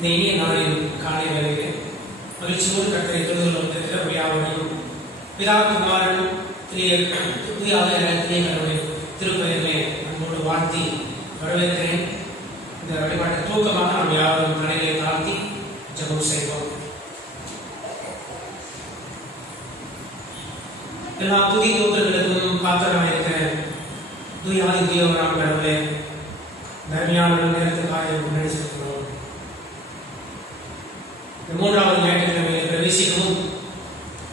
இந்த இனிய நாளின் காலை வேளையிலே மகிழ்ச்சியோடு கர்த்தரை தொழுது வந்திருக்கிறபடியாகவும் பிதா குமாரன் புதிய ஆலயத்திலே திருப்பெயரிலே அன்போடு வாழ்த்தி வரவேற்கிறேன். இந்த வழிபாட்டை தூக்கமாக நாம் யாரும் தலையிலே தாழ்த்தி ஜெபம் செய்வோம். எல்லா துதி தோற்றங்களுக்கும் பாத்திரமாக இருக்கிற துயாதி துயவராம் கடவுளே, தர்மியான நேரத்துக்காக முன்னாடி செலுத்துகிறோம். மூன்றாவது ஞாயிற்றுக்கிழமையை பிரவேசிக்கவும்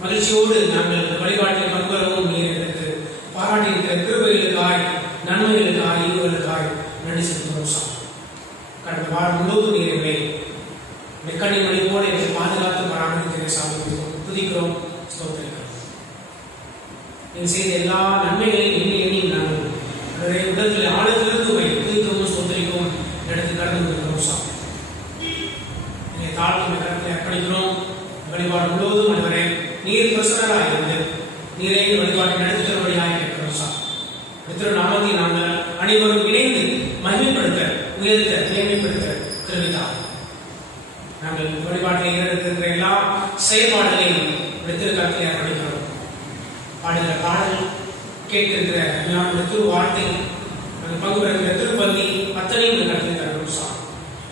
மகிழ்ச்சியோடு நாங்கள் இந்த வழிபாட்டில் பங்குவரவும் நீர் எடுத்து பாராட்டியிருக்கிற கிருபைகளுக்காய் நன்மைகளுக்காய் ஈவுகளுக்காய் நன்றி செலுத்துகிறோம். கடந்த வாரம் முழுவதும் நீரை மெக்கணி மணிப்போடு எங்களை பாதுகாத்து பராமரிக்கிற சாமி துதிக்கிறோம், ஸ்தோத்திரிக்கிறோம். நீ செய்த எல்லா நன்மைகளையும் எண்ணி எண்ணி நாங்கள் உடல்களை ஆழத்திலிருந்து துதிக்கவும் ஸ்தோத்திரிக்கவும் எடுத்து கடந்து வந்திருக்கிறோம். சாமி என்னை தாழ்வு கடத்தை அர்ப்பணிக்கிறோம். வழிபாடு முழுவதும் அனைவரே நீர் பிரசனராக இருந்து நீரை வழிபாட்டை நடத்துகிறபடியாக இருக்கிறோம். சாமி நாமத்தை நாங்கள் அனைவரும் இணைந்து மகிமைப்படுத்த உயர்த்த மேன்மைப்படுத்த கருவித்தார். நாங்கள் வழிபாட்டில் இருக்கிற எல்லா செயல்பாடுகளையும் எடுத்திருக்கிறதை அர்ப்பணிக்கிறோம். பாடுகிற பாடல் கேட்கின்ற திரு வார்த்தை நாங்கள் பங்கு பெறுகிற திருப்பள்ளி அத்தனையும் நடத்திருக்கிறோம்.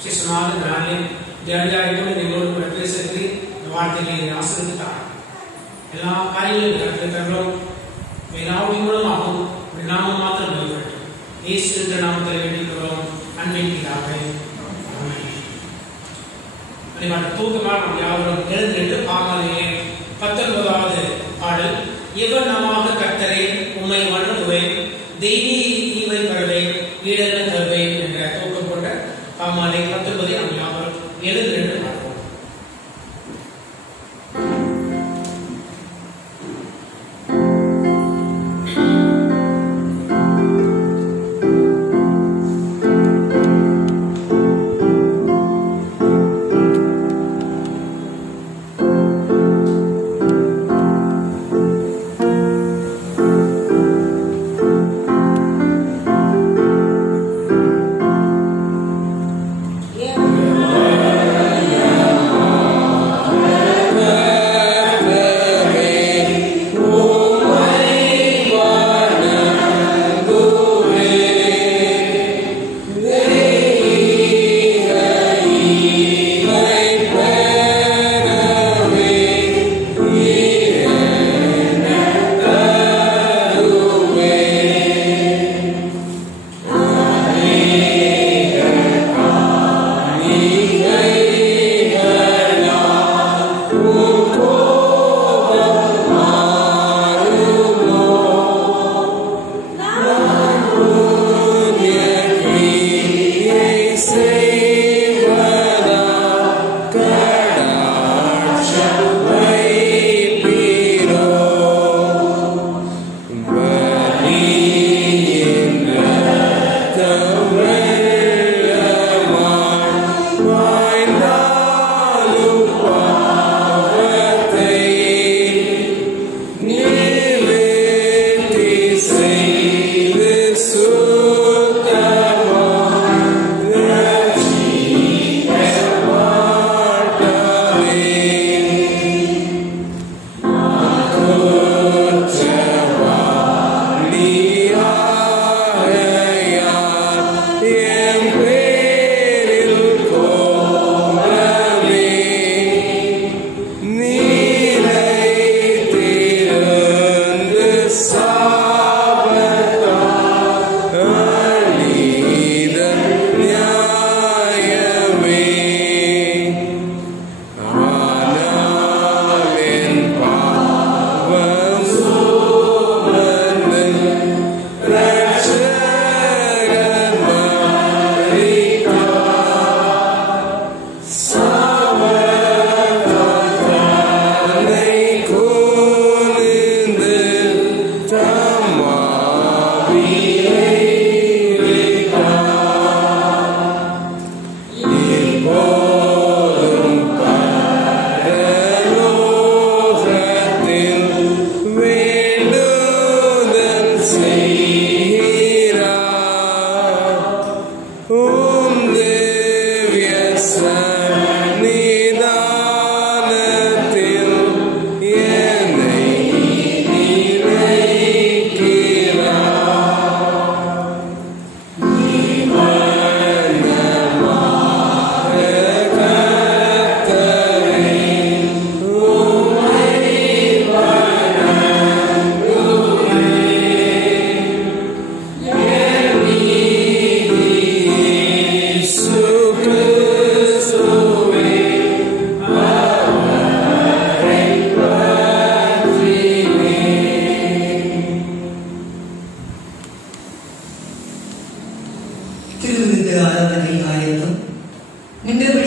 சிசுனாக இந்த நாளில் ஜடியாரியோடு எங்களோடு கூட பேசுகிறது. இந்த வார்த்தைகளை ஆசிரியத்தார் எல்லா காரியங்களையும் நடத்திருக்கிறோம். எல்லாவற்றின் மூலமாகவும் நாமம் மாத்திரம் வெளிப்பட்டு இயேசு என்ற நாமத்தை வேண்டிக்கிறோம். அன்பின் பிதாவே, ஆமென். தூக்கமாக நாம் யாவரும் எழுந்து நின்று பாமாலையே 19வது பாடல். எவனமாக கர்த்தரே உம்மை வணங்குவேன், தெய்வீக ஈவை தருவேன், ஈடென தருவேன் என்ற தூக்கம் கொண்ட பாமாலை 19 நாம் யாவரும் எழுந்து நின்று பார்ப்போம். Live, yes,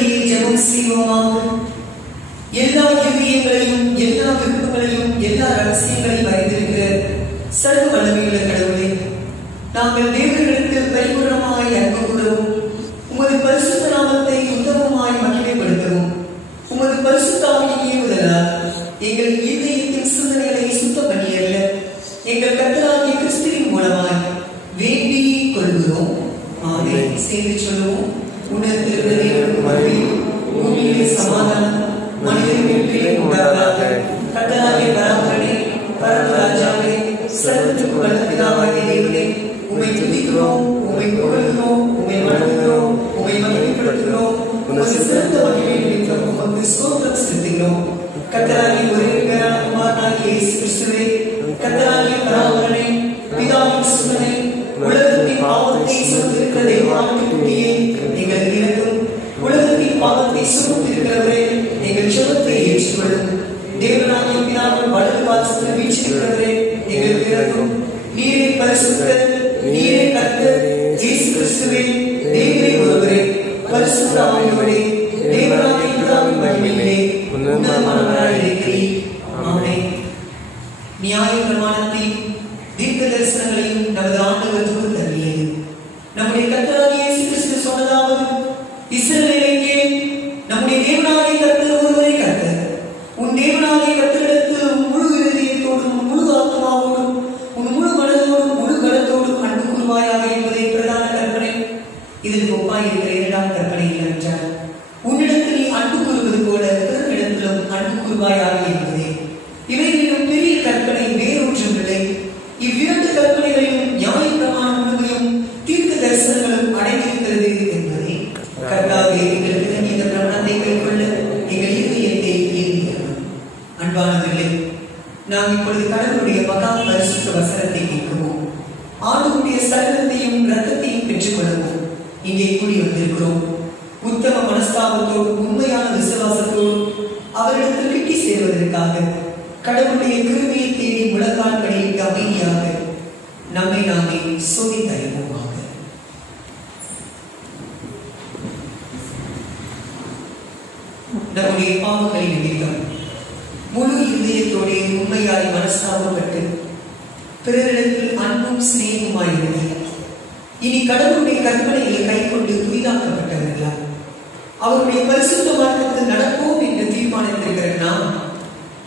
உள்ளபடியே ஜெபம் செய்வோமாக. எல்லா இதயங்களையும் எல்லா விருப்பங்களையும் எல்லா ரகசியங்களையும் அறிந்திருக்கிற சர்வ வல்லமையுள்ள கடவுளே, நாங்கள் தேவர்களிடத்தில் பரிபூரணமாய் அன்பு கூறவும் உமது பரிசுத்த நாமத்தை உத்தமமாய் மகிமைப்படுத்தவும் உமது பரிசுத்த ஆவியின் ஏவுதலால் எங்கள் இதயத்தின் சிந்தனைகளை சுத்தம் பண்ணியல்ல எங்கள் கர்த்தராகிய கிறிஸ்துவின் மூலமாய் வேண்டிக் கொள்கிறோம். ஆமென். சேர்ந்து சொல்லுவோம். பூமியிலே சமாதானம் மனிதர்களுக்கு உண்டாவதாக. கர்த்தராகிய பராபரனே, பரம ராஜாவே, சர்வத்துக்கு வல்லபிதாவாகிய தேவனே, உம்மை துதிக்கிறோம், உம்மை புகழ்கிறோம், உம்மை வணங்குகிறோம், உம்மை மகிமைப்படுத்துகிறோம். உமது சிறந்த மகிமை நிமித்தம் உமக்கு ஸ்தோத்திரம் செலுத்துகிறோம். கர்த்தராகிய ஒரே பேரான குமாரனாகிய இயேசு கிறிஸ்துவே, கர்த்தராகிய பராபரனே, பிதாவின் சுதனே, உலகத்தின் பாவத்தை சுமந்திருக்கிற தேவனாகிய நீங்கள் இறங்கும். உலகத்தின் பாவத்தை சுமந்திருக்கிறவரே, எங்கள் ஜெபத்தை ஏற்றுக்கொள்ளும். தேவனாகிய பிதாவின் வலது பாதத்தில் வீற்றிருக்கிறவரே, எங்களுக்கு இறங்கும். நீரே பரிசுத்தர், நீரே கர்த்தர், இயேசு கிறிஸ்துவே, தேவனே ஒருவரே, பரிசுத்த ஆவியோடே, தேவனாகிய பிதாவின் மகிமையிலே உன்னதமானவராய் இருக்கிறீர். ஆமென். நியாய பிரமாணத்தில் தீர்க்க தரிசனங்களையும் நமது ஆண்டவர் தருளியது. நம்முடைய கர்த்தராகிய இயேசு கிறிஸ்து சொன்னதாவது, இஸ்ரவேலே கேள், நம்முடைய தேவனாகிய கர்த்தர் ஒருவரே கர்த்தர். உன் தேவனாகிய கர்த்தரிடத்தில் உன் முழு இதயத்தோடும் உன் முழு ஆத்மாவோடும் உன் முழு மனதோடும் முழு கனத்தோடும் அன்பு கூறுவாயாக என்பதை பிரதான கற்பனை. இதில் ஒப்பாயிருக்கிற இரண்டாம் கற்பனை என்னவென்றால், உன்னிடத்தில் நீ அன்பு கூறுவது போல பிறரிடத்திலும் அன்பு கூறுவாயாக என்பதே. இவைகளிலும் பெரிய கற்பனை வேறொன்றும் இல்லை. இவ்விரண்டு கற்பனைகளையும் நியாய பிரமாணம் முழுமையும் தீர்க்க தரிசனங்களும் அடைந்திருக்கிறது என்பதை கர்த்தாவே எங்களுக்கு இந்த பிரமாணத்தை கைக்கொள்ள எங்கள் இதயத்தை ஏறியிருக்கிறோம். அன்பானவர்களே, நாம் இப்பொழுது கடவுளுடைய மகா பரிசுத்த வசனத்தை கேட்குவோம். ஆண்டவருடைய சரீரத்தையும் இரத்தத்தையும் பெற்றுக் கொள்ளவும் இங்கே கூடி வந்திருக்கிறோம். உத்தம மனஸ்தாபத்தோடு உண்மையான விசுவாசத்தோடு அவரிடத்தில் கிட்டி சேர்வதற்காக கடவுளுடைய கிருபையை தேடி முழங்கால் படியிட்டு அமைதியாக நம்மை நாமே சோதித்தறிவோமாக. நம்முடைய பாவங்களின் நிமித்தம் முழு இதயத்தோடு உண்மையாய் மனஸ்தாபப்பட்டு பிறரிடத்தில் அன்பும் சிநேகமாயிருந்து இனி கடவுளுடைய கற்பனைகளை கைக்கொண்டு புதிதாக்கப்பட்டவர்களா அவருடைய பரிசுத்த மார்க்கத்தில் நடப்போம் என்று தீர்மானித்திருக்கிற நாம்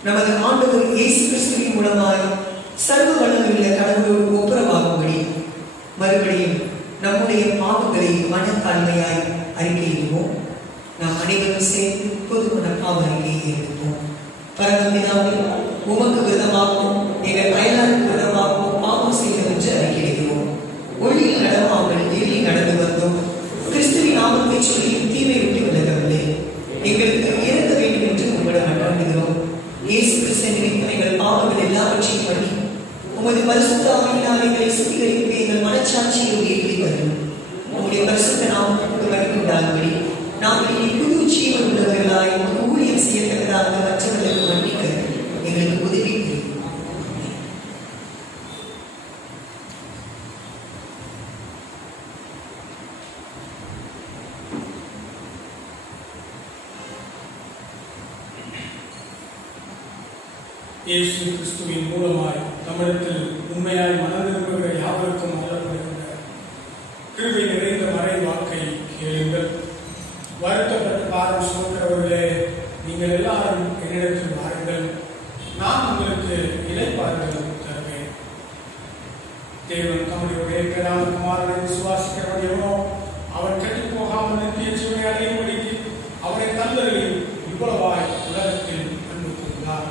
நமது ஆண்டவர் இயேசு கிறிஸ்துவின் மூலமாய் சர்வ வல்லமையுள்ள கடவுளோடு ஒப்புரவாகும்படி மறுபடியும் நம்முடைய பாவங்களை மனத்தாழ்மையாய் அறிக்கையிடுவோம். நாம் அனைவரும் சேர்ந்து பொதுவான பாவ அறிக்கையை எடுப்போம். பரமபிதாவே, உமக்கு விரதமாகவும் எங்கள் அயலாருக்கு விரதமாகவும் பாவம் செய்தோம் என்று அறிக்கையிடுவோம். ஒளியில் நடவாமல் இருளில் நடந்து வந்தோம். கிறிஸ்துவின் நாமத்தை சொல்லி தீமை விட்டு விலகவில்லை. எங்களுக்கு இறக்க வேண்டும் என்று உங்களிடம் மன்றாடுகிறோம். இயேசு கிறிஸ்துவின் எங்கள் பாவங்கள் எல்லாவற்றையும் பண்ணி உமது பரிசுத்த ஆவியினால் எங்களை சுத்திகரித்து எங்கள் மனச்சாட்சியை உயர்த்தி வரும். உங்களுடைய பரிசுத்த நாமத்துக்கு மகிமையுண்டாகும்படி நாங்கள் இனி புது ஜீவன் உள்ளவர்களாய் ஊழியம் செய்யத்தக்கதாக மற்றவர்களுக்கு மன்னிக்க எங்களுக்கு உதவி புரியும். இயேசு கிறிஸ்துவின் மூலமாய் தமிழத்தில் உண்மையாய் மனதிருக்கிற யாவருக்கும் அருளப்படுகின்ற கிருபை நிறைந்த மறை வாக்கை கேளுங்கள். வருத்தப்பட்டு பாரம் சுமக்கிறவர்களே, நீங்கள் எல்லாரும் என்னிடத்தில் வாருங்கள், நான் உங்களுக்கு இளைப்பாறுதல் தருவேன். தேவன் தம்முடைய பேரான குமாரனை விசுவாசிக்கிறவனையோ அவன் கெட்டு போகாமல் நித்திய ஜீவனை அடையும்படிக்கு அவரை தந்தரில் இவ்வளவாய் உலகத்தில் அன்பு கூர்ந்தார்.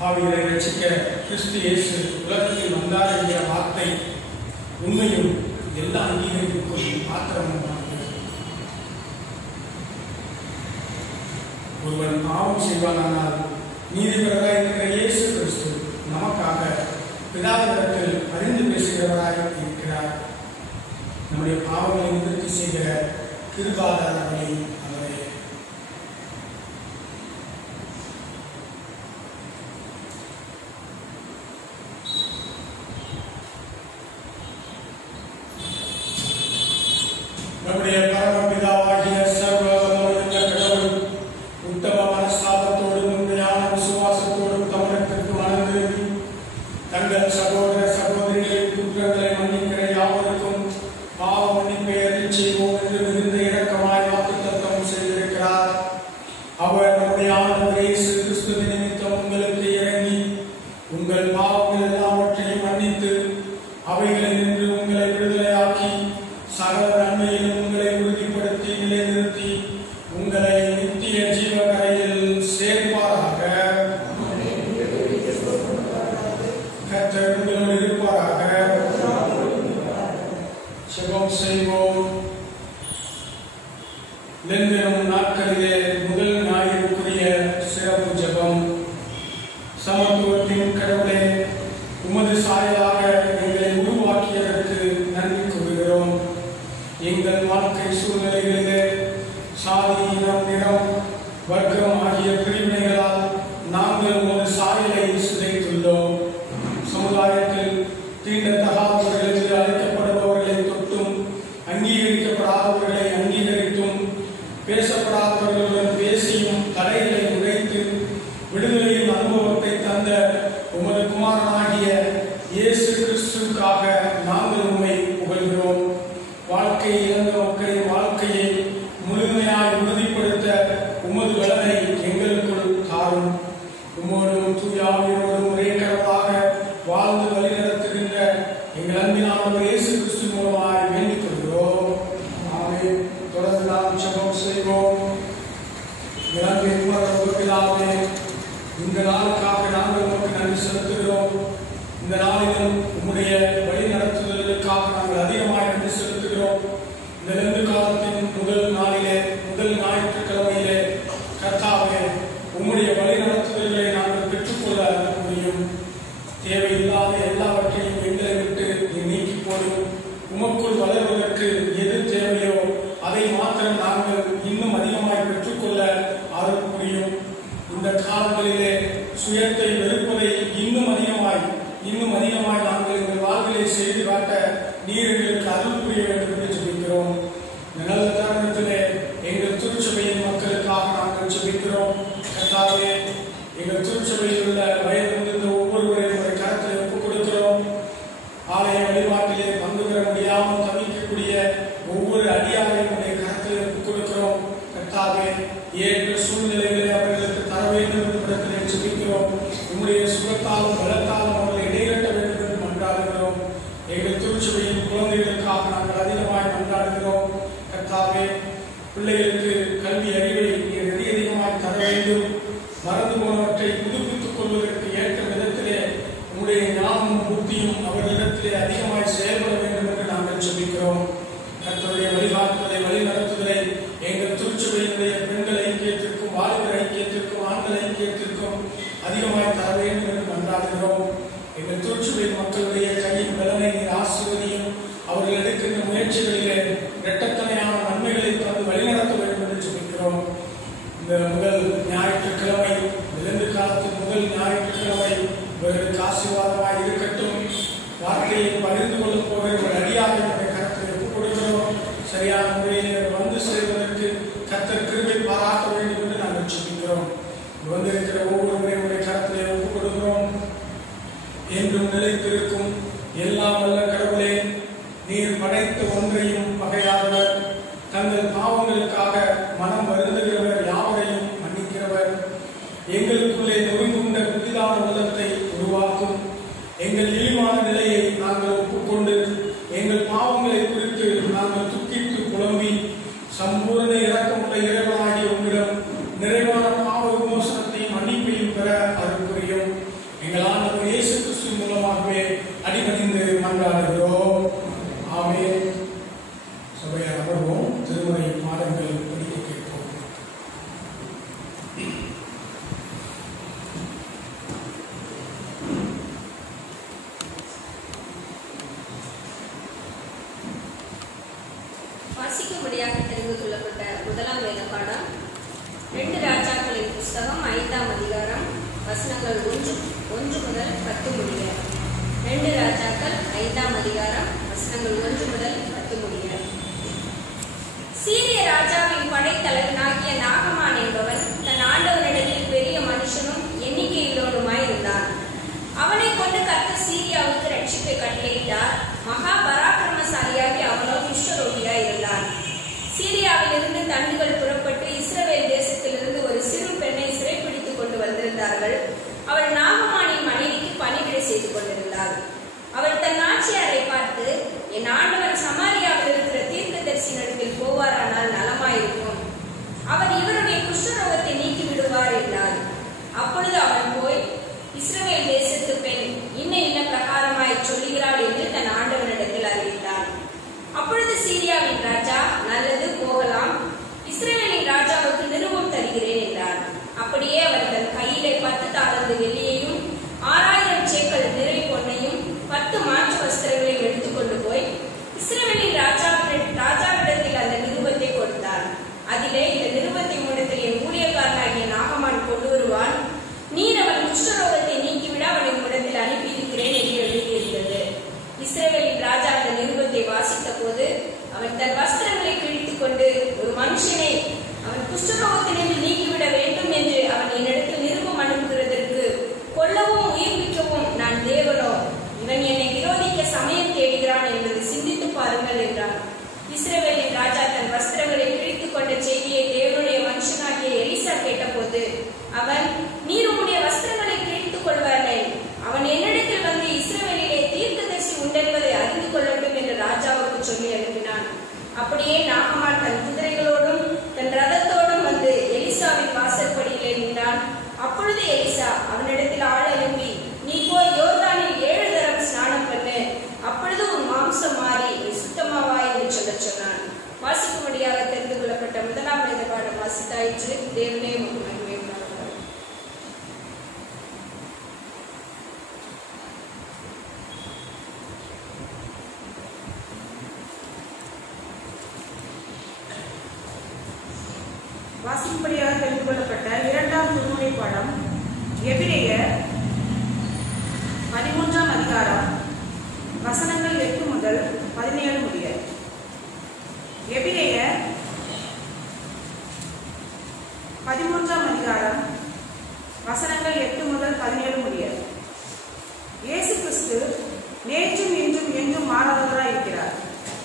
பாவிகளை ரட்சிக்க கிறிஸ்து இயேசு உலகத்தில் வந்தார் என்கிற வார்த்தை உண்மையும் எல்லா அங்கீகரிப்புக்கும் மாத்திரமானது. ஒருவன் பாவம் செய்வானால் நீதிபதியாய் இருக்கிற இயேசு கிறிஸ்து நமக்காக பிதாவிடத்தில் அறிந்து பேசுகிறவராய் இருக்கிறார். நம்முடைய பாவங்களை நிவர்த்தி செய்கிற கிருபாதாரங்களை அவரே. நம்முடைய பரமபிதாவாகிய சர்வவல்லமையுள்ள கடவுள் உத்தம மனஸ்தாபத்தோடும் உண்மையான விசுவாசத்தோடும் தமிழகத்திற்கு மனந்திரும்பி தங்கள் சகோதர சகோதரிகளின் குற்றங்களை மன்னிக்கிற யாவருக்கும் பாவ மன்னிப்பை அருள் செய்வோம் என்று மிகுந்த இரக்கமாய் வாக்குத்தத்தம் செய்திருக்கிறார். அவர் நம்முடைய ஆண்டவர் இயேசு கிறிஸ்துவின் நிமித்தம் உங்களுக்கு இறங்கி உங்கள் பாவங்கள் எல்லாவற்றையும் மன்னித்து அவைகளினின்று உங்களை விடுதலையாக்கி சகல நன்மையிலும் உங்களை உறுதிப்படுத்தி நிலைநிறுத்தி உங்களை நித்திய ஜீவகரையில் சேர்ப்பாராக. கர்த்தர் உங்களோடு இருப்பாராக. ஜெபம் செய்வோம். லெந்தரும் நாட்களிலே முதல் ஞாயிறுக்குரிய சிறப்பு ஜெபம். சமத்துவத்தின் கடவுளே, உமது சாயலாக எங்களை உருவாக்கியதற்கு நன்றி கூறுகிறோம். எங்கள் வாழ்க்கை சூழ்நிலைகளிலே சாதி, இனம், நிறம், வர்க்கம் ஆகிய பிரிவினைகளால் நாங்கள் உமது சாயலை சிதைத்துள்ளோம். சமுதாயத்தில் தீண்டத்தகாதவர்களுக்கு அழைக்கப்படுபவர்களை தொட்டும் அங்கீகரிக்கப்படாதவர்களை அங்கீகரித்தும் பேசப்படாதவர்களுடன் பேசியும் தடைகளை உடைத்து விடுதலையின் அனுபவத்தை தந்த உமது குமாரனாகிய இயேசு கிறிஸ்துவுக்காக நாங்கள் உம்மை புகழ்கிறோம். வாழ்க்கை இழந்த மக்களின் வாழ்க்கையை முழுமையாய் உறுதிப்படுத்த உமது பலனை எங்களுக்குள் தாரும். உம்மோடும் தூயாவியோடும் ஒரே கடவுளாக வாழ்ந்து வழிநடத்துகின்ற எங்கள் அன்பினானவர் இயேசு கிறிஸ்து மூலமாய் வேண்டிக் கொள்கிறோம். ஆமென். தொடர்ந்து நாம் ஜெபம் செய்வோம். பிதாவே, இந்த நாளுக்காக நாங்கள் உமக்கு நன்றி செலுத்துகிறோம். இந்த நாளிலும் உம்முடைய வழி நடத்துதலுக்காக நாங்கள் அதிகமாக நன்றி செலுத்துகிறோம். இந்த லெந்து காலத்தின் முதல் நாளிலே, முதல் ஞாயிற்றுக்கிழமையிலே கர்த்தாவே, உம்முடைய வழி நடத்துதல்களை நாங்கள் பெற்றுக்கொள்ள முடியும். தேவையில்லாத எல்லாவற்றையும் எங்களை விட்டு நீக்கி போடும். உமக்குள் வளர்வதற்கு எது தேவையோ அதை மாத்திரம் நாங்கள் இன்னும் அதிகமாய் பெற்றுக்கொள்ள அருள் புரியும். இந்த காலங்களிலே சுயத்தை வெறுப்பதை இன்னும் அதிகமாய் நாங்கள் எங்கள் வாழ்விலை செய்து காட்ட நீர் எங்களுக்கு அருள் புரிய வேண்டும் என்று ஜெபிக்கிறோம். இந்த நல்ல தருணத்திலே எங்கள் திருச்சபையின் மக்களுக்காக நாங்கள் ஜெபிக்கிறோம். கர்த்தாவே, எங்கள் திருச்சபையில் உள்ள வயது முதிர்ந்த ஒவ்வொருவரையும் ஒரு கரத்தில் ஒப்புக் கொடுக்கிறோம். ஆலய வழிபாட்டிலே பங்கு பெற முடியாமல் தவிக்கக்கூடிய ஒவ்வொரு அடியாரையும் உடைய கரத்தில் ஒப்புக் கொடுக்கிறோம். கர்த்தாவே, ஏற்ற சூழ்நிலைகளை அவர்களுக்கு தர வேண்டும் என்று ஜெபிக்கிறோம். உம்முடைய சுகத்தாலும் பலத்தாலும் அவர்களை இடைகட்ட வேண்டும் என்று மன்றாடுகிறோம். எங்கள் திருச்சபையின் குழந்தைகளுக்காக நாங்கள் அதிகமாய் மன்றாடுகிறோம். கர்த்தாவே, பிள்ளைகளுக்கு கல்வி அறிவை அதிகமாய் தர வேண்டும். மறந்து போனவற்றை புதுப்பித்துக் கொள்வதற்கு ஏற்ற விதத்திலே உம்முடைய ஞானமும் புத்தியும் அவர்களிடத்திலே அதிகமாய் செயல்பட வேண்டும் என்று நாங்கள் ஜெபிக்கிறோம். கர்த்தருடைய வழிகாட்டுதலை, வழிநடத்துதலை எங்கள் திருச்சபையினுடைய பெண்கள் ஐக்கியத்திற்கும், வாலிபர் ஐக்கியத்திற்கும், ஆண்கள் ஐக்கியத்திற்கும் அதிகமாய் தர வேண்டும் என்று மன்றாடுகிறோம். எங்கள் திருச்சபை மக்களுடைய கையின் பலனை நீர் ஆசீர்வதியும். அவர்கள் எடுக்கின்ற முயற்சிகளிலே இரட்டத்தனையான நன்மைகளை தந்து வழிநடத்த வேண்டும் என்று ஜெபிக்கிறோம். இந்த முதல் ஞாயிற்றுக்கிழமை, விலங்கு காலத்தின் முதல் ஞாயிற்றுக்கிழமை இவர்களுக்கு ஆசீர்வாதமாய் இருக்கட்டும். வார்த்தையை பகிர்ந்து கொள்ளப் போகிற ஒரு அடியாக கருத்தை ஒப்புக் கொடுக்கிறோம். சரியான முறையில் வந்து சேர்வதற்கு கர்த்தர் கிருபை பாராட்ட வேண்டும் என்று நாங்கள் ஜெபிக்கிறோம். வந்திருக்கிற ஒவ்வொருவரையும் கருத்திலே ஒப்புக் கொடுக்கிறோம். என்றும் நிலைத்திருக்கும் எல்லாம் வல்ல கடவுளே, நீர் படைத்த ஒன்றையும் பகையாதவர், தங்கள் பாவங்களுக்காக மனம் வருந்துகிறவர் யாவரையும் மன்னிக்கிறவர், எங்களுக்குள்ளே நொறுங்குண்ட புதிதான உள்ளத்தை உருவாக்கும். எங்கள் இழிவான நிலையை நாங்கள் ஒப்புக்கொண்டு எங்கள் பாவங்களை குறித்து நாங்கள் துக்கிட்டு புலம்பி சம்பூர்ண இரக்கமுள்ள இறைவனாகிய உங்களிடம் நிறைவான பாவ விமோசனத்தையும் மன்னிப்பையும் பெற அருள் புரியும். எங்கள் ஆண்டவர் இயேசு கிறிஸ்து மூலமாகவே அடிபணிந்து மன்றாடுகிறோம். ஆமென். சபையார் அமர்வோம். திருமுறை பாடங்கள் படிக்க கேட்போம். வாசிக்கும்படியாக தெரிந்து கொள்ளப்பட்ட முதலாம் வேத பாடம் 2 ராஜாக்களின் புஸ்தகம் 5ஆம் அதிகாரம் வசனங்கள் 1 முதல் 10 முடிய. 2 ராஜாக்கள் 5ஆம் அதிகாரம் வசனங்கள் 1 முதல் 10 முடிய. சீரியாவிலிருந்து தண்டுகள் புறப்பட்டு இஸ்ரவேல் தேசத்திலிருந்து ஒரு சிறு பெண்ணை சிறைப்பிடித்துக் கொண்டு வந்திருந்தார்கள். அவள் நாகமானின் மனைவிக்கு பணிவிடை செய்து கொண்டிருந்தாள். அவள் தன் ஆட்சியாரை பார்த்து, என் ஆண்டவன் சமாரியாவில் இருக்கிற தீர்க்கதரிசியினிடத்தில் போவாரானால் நலமாயிருக்கும், அவர் இவருடைய குஷ்டரோகத்தை நீக்கி விடுவார் என்றார். அப்பொழுது அவன் போய், இஸ்ரவேல் தேசத்து பெண் இன்ன பிரகாரமாய் சொல்லுகிறாள் என்று தன் ஆண்டவனிடத்தில் அறிவித்தான். அப்பொழுது சீரியாவின் ராஜா, நல்லது, போகலாம், இஸ்ரவேலின் ராஜாவுக்கு நிருபம் தருகிறேன் என்றார். அப்படியே அவர் தன் கையிலே 10 தாலந்து வெள்ளியையும் 6000 சேக்கல் நிறை பொன்னையும் 10 மாற்று வஸ்திரங்களையும் எடுத்துக்கொண்டு போய் இஸ்ரவேலின் ராஜாவிடத்தில் அந்த நிருபத்தை கொடுத்தார். அதிலே, இந்த நிருபத்தை உம்மிடத்தில் என் ஊழியக்காரனாகிய நாகமான் கொண்டு வருவான், நீர் அவன் குஷ்டரோகத்தை நீக்கிவிட அவனை உம்மிடத்தில் அனுப்பியிருக்கிறேன் என்று எழுதியிருந்தது. இஸ்ரவேலின் ராஜா அந்த நிருபத்தை வாசித்த போது அவன் தன் வஸ்திரங்களை கிழித்துக் கொண்டு, ஒரு மனுஷனை அவன் குஷ்டரோகத்திலிருந்து நீக்கிவிட வேண்டும் என்று அவன் என்னிடத்தில் நிருபம் அனுப்புகிறதற்கு கொல்லவும் உயிர்ப்பிக்கவும் நான் தேவனோ? இவன் என்னை விரோதிக்க சமயம் தேடுகிறான் என்பதை சிந்தித்து பாருங்கள் என்றான். இஸ்ரவேலின் ராஜா தன் வஸ்திரங்களை கிழித்துக் கொண்ட செய்தியை தேவனுடைய மனுஷனாகிய எலிசா கேட்டபோது அவன், நீர் உம்முடைய வஸ்திரங்களை கிழித்துக் கொள்வானே, அவன் என்னிடத்தில் வந்து இஸ்ரவேலிலே தீர்க்கதரிசி உண்டென்பதை அறிந்து கொள்ளட்டும் என்று ராஜாவுக்கு சொல்லி அனுப்பினான். அப்படியே நாகமான் தன் குதிரைகளோடும் தன் ரதத்தோடும் வந்து எலிசாவின் வாசற்படியிலே நின்றான். அப்பொழுது எலிசா அவனிடத்தில் ஆள் அனுப்பி, நீ போய் யோர்தானில் 7 தரம் ஸ்நானம் பண்ணு, அப்பொழுது உன் மாம்சம் மாறி நீ சுத்தமாவாய் என்று சொல்லச் சொன்னான். வாசிக்கும்படியாக தெரிந்து கொள்ளப்பட்ட 1ஆம் வேத பாடம் வாசித்தாயிற்று. தேவனே மகிமை. வாசிக்கும்படியாக தெரிந்து கொள்ளப்பட்ட 2ஆம் திருமுறை பாடம் எபிரேயர் 13ஆம் அதிகாரம் வசனங்கள் 8 முதல் 17 முடிய. எபிரேயர் 13ஆம் அதிகாரம் வசனங்கள் 8 முதல் 17 முடிய. இயேசு கிறிஸ்து நேற்றும் இன்றும் என்றும் மாறாதவராய் இருக்கிறார்.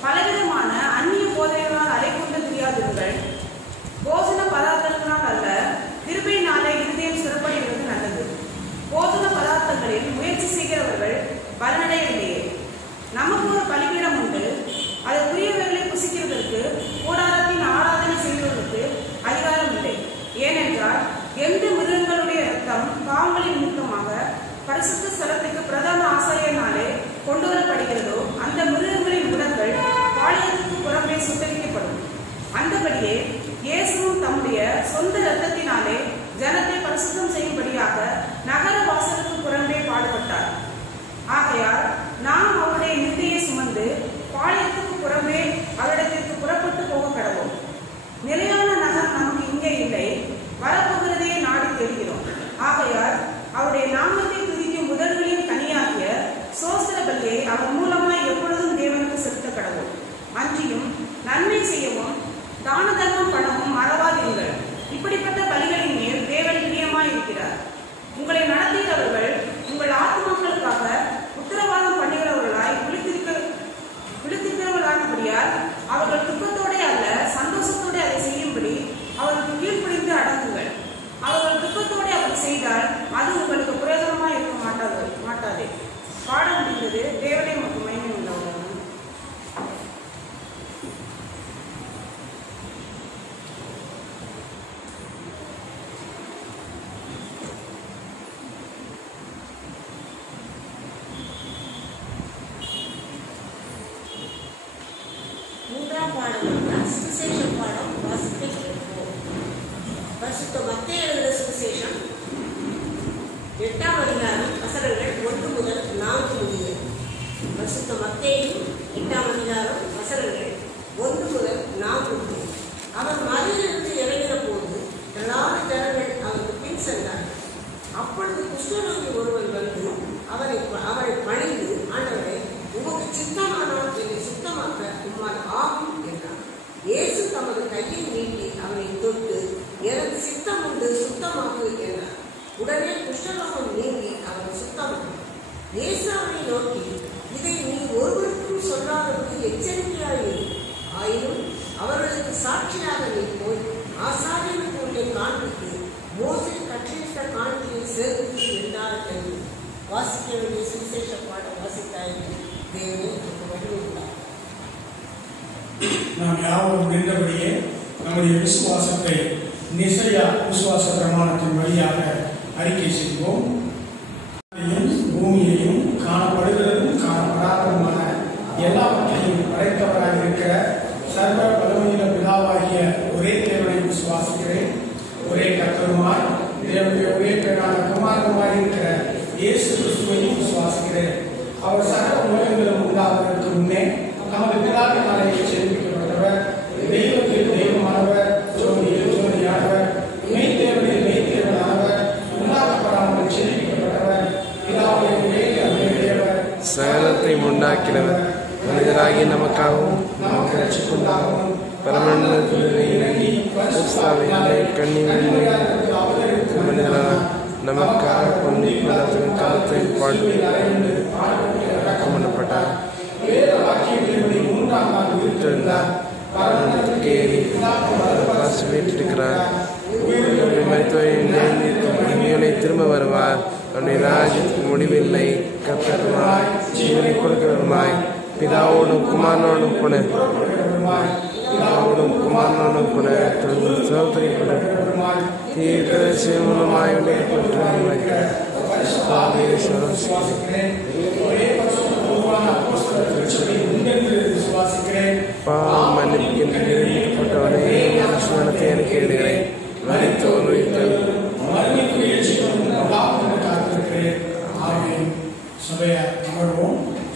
பலவிதமான அந்நிய போதனைகளால் அலைக்கொண்டு தெரியாதீர்கள். போஜன பதார்த்தங்களால் அல்ல, கிருபையினாலே இருதயம் சிறப்படைவது நல்லது. போஜன பதார்த்தங்களில் முயற்சி செய்கிறவர்கள் பலனடையவில்லையே. நமக்கு ஒரு பலிபீடம் உண்டு, அதற்குரியவர்களை புசிக்கிறதற்கு கூடாரத்தின் ஆராதனை செய்வதற்கு அதிகாரம் இல்லை. ஏனென்றால் எந்த மிருகங்களுடைய இரத்தம் பாவங்களின் நிமித்தமாக பரிசுத்த ஸ்தலத்துக்கு பிரதான ஆசாரியனாலே கொண்டு வரப்படுகிறதோ அந்த மிருகங்களின் உடல்கள் பாளையத்துக்கு புறம்பே சுத்தரிக்கப்படும். அந்தபடியே இயேசுவும் தம்முடைய சொந்த இரத்தத்தினாலே ஜனத்தை பரிசுத்தம் செய்யும்படியாக நகர வாசலுக்கு புறம்பே பாடுபட்டார். ஆகையால் நாம் அவருடைய நிந்தையை சுமந்து பாளையத்துக்கு புறம்பே அவரிடத்திற்கு புறப்பட்டு போக கடவோம். நிலையான நகர் நமக்கு இங்கே இல்லை, வரப்போகிறதையே நாடி தெரிகிறோம். ஆகையால் அவருடைய நாமத்தை துதிக்கும் முதல்களின் கனியாகிய சோஸ்திர பலியை அவர் மூலமாய் எப்பொழுதும் தேவனுக்கு செலுத்த கடவோம். அன்றியும் நன்மை செய்யவும் தான தர்மம் பண்ணவும் மறவாதீர்கள். இப்படிப்பட்ட பலிகளின் மேல் தேவன் பிரியமாய் இருக்கிறார். உங்களை நடத்துகிறவர்கள் உங்கள் ஆத்மாக்களுக்காக உத்தரவாதம் பண்ணுகிறவர்களாய் விழித்திருக்கிறவர்களானபடியால் அவர்கள் துக்கத்தோட அல்ல சந்தோஷத்தோட அதை செய்யும்படி அவர்களுக்கு கீழ்ப்படிந்து அடங்குங்கள். அவர்கள் துக்கத்தோடு அப்படி செய்தால் அது உங்களுக்கு பிரயோஜனமாக இருக்க மாட்டாதே. பாடம் முடிந்தது. தேவனை மற்றும் மகிமை உண்டாகும். 3ஆம் பாடம் சுவிசேஷ பாடம் வாசிக்க கேட்போம். பரிசுத்த மத்தேயு எழுதின சுவிசேஷம் 8ஆம் அதிகாரம் வசனங்கள் 1 முதல் 4 முடிய. பரிசுத்த மத்தேயு 8ஆம் அதிகாரம் வசனங்கள் 1 முதல் 4 முடிய. அவர் மலையிலிருந்து இறங்கின போது எல்லா ஜனங்கள் அவருக்கு பின் சென்றார்கள். அப்பொழுது குஷ்டரோகி ஒருவன் வந்து அவரை பணிந்து, ஆண்டவரே, உமக்கு சித்தமானால் என்னை சுத்தமாக்க உம்மால் ஆகும் என்றார். இயேசு தமது கையை நீட்டி அவனை தொட்டு, எனக்கு சித்தம் உண்டு, சுத்தமாகு என்றார். உடனே குஷ்டரோகம் நீங்கி அவனை சுத்தமானார். இயேசு அவனை நோக்கி, இதை நீ ஒருவருக்கும் சொல்லாதபடி எச்சரிக்கையாயிரு. ஆயினும் அவர்களுக்கு சாட்சியாக நாம் யாவரும் நின்றபடியே நம்முடைய விசுவாசத்தை நிசையா விசுவாச பிரமாணத்தின் வழியாக அறிக்கை செய்வோம். பூமியையும் காணப்படுகிறதும் காணப்படாததுமான எல்லாவற்றையும் படைத்தவராக இருக்கிற சர்வ பலமுள்ள பிதாவாகிய ஒரே தேவனை விசுவாசிக்கிறேன். ஒரே கர்த்தருமாய் தேவனுடைய ஒரே பேரான குமாரனுமாய் இருக்கிற இயேசு கிறிஸ்துவையும் விசுவாசிக்கிறேன். அவர் சகல உலகங்களும் உண்டாவதற்கு முன்னே நமது பிதாவினாலே ஜெனிப்பிக்கப்பட்டவர், தெய்வத்தில் தெய்வமானவர், ஜோதியில் ஜோதியானவர், மெய்தேவனில் மெய்தேவனானவர், உண்டாக்கப்படாமல் ஜெனிப்பிக்கப்பட்டவர், பிதாவுடைய தேவர், சகலத்தை உண்டாக்கினவர், மனிதராகி நமக்காகவும் நமக்கு ரட்சிப்புண்டாகவும் மனிதரான நமக்காக பொன்னிப்பதாத்தின் காலத்தை பண்ணப்பட்டார். வீட்டிருக்கிறார். மருத்துவனை திரும்ப வருவார். அவருடைய ராஜ்யத்துக்கு முடிவில்லை. கர்த்தருமாய் ஜீவனை கொடுக்கிறவருமாய் பிதாவோடும் குமாரனோடும் கூட தீர்க்கதரிசி மூலமாய் பாவம் மன்னிக்கப்பட்டவனே எனக்கு எழுதுகிறேன். மரித்தோர்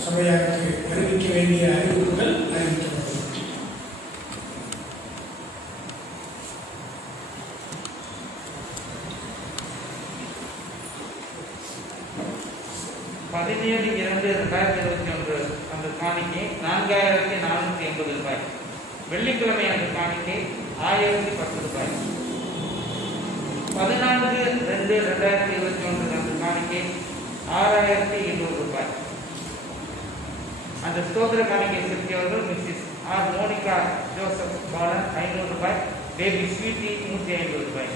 சபையாருக்கு அறிவிக்க வேண்டிய அறிவிப்புகள் அறிவிக்கப்படும். அந்த காணிக்கை 4480 ரூபாய். வெள்ளிக்கிழமை அந்த காணிக்கை 1010 ரூபாய். 14/2/2021 அந்த காணிக்கை 6800 ரூபாய். அந்த ஸ்தோத்திர காணிக்கை செலுத்தியவர்கள் மிஸ்ஸஸ் ஆர் மோனிகா ஜோசப் பாலன் 500 ரூபாய், பேபி ஸ்வீட்டி 150 ரூபாய்.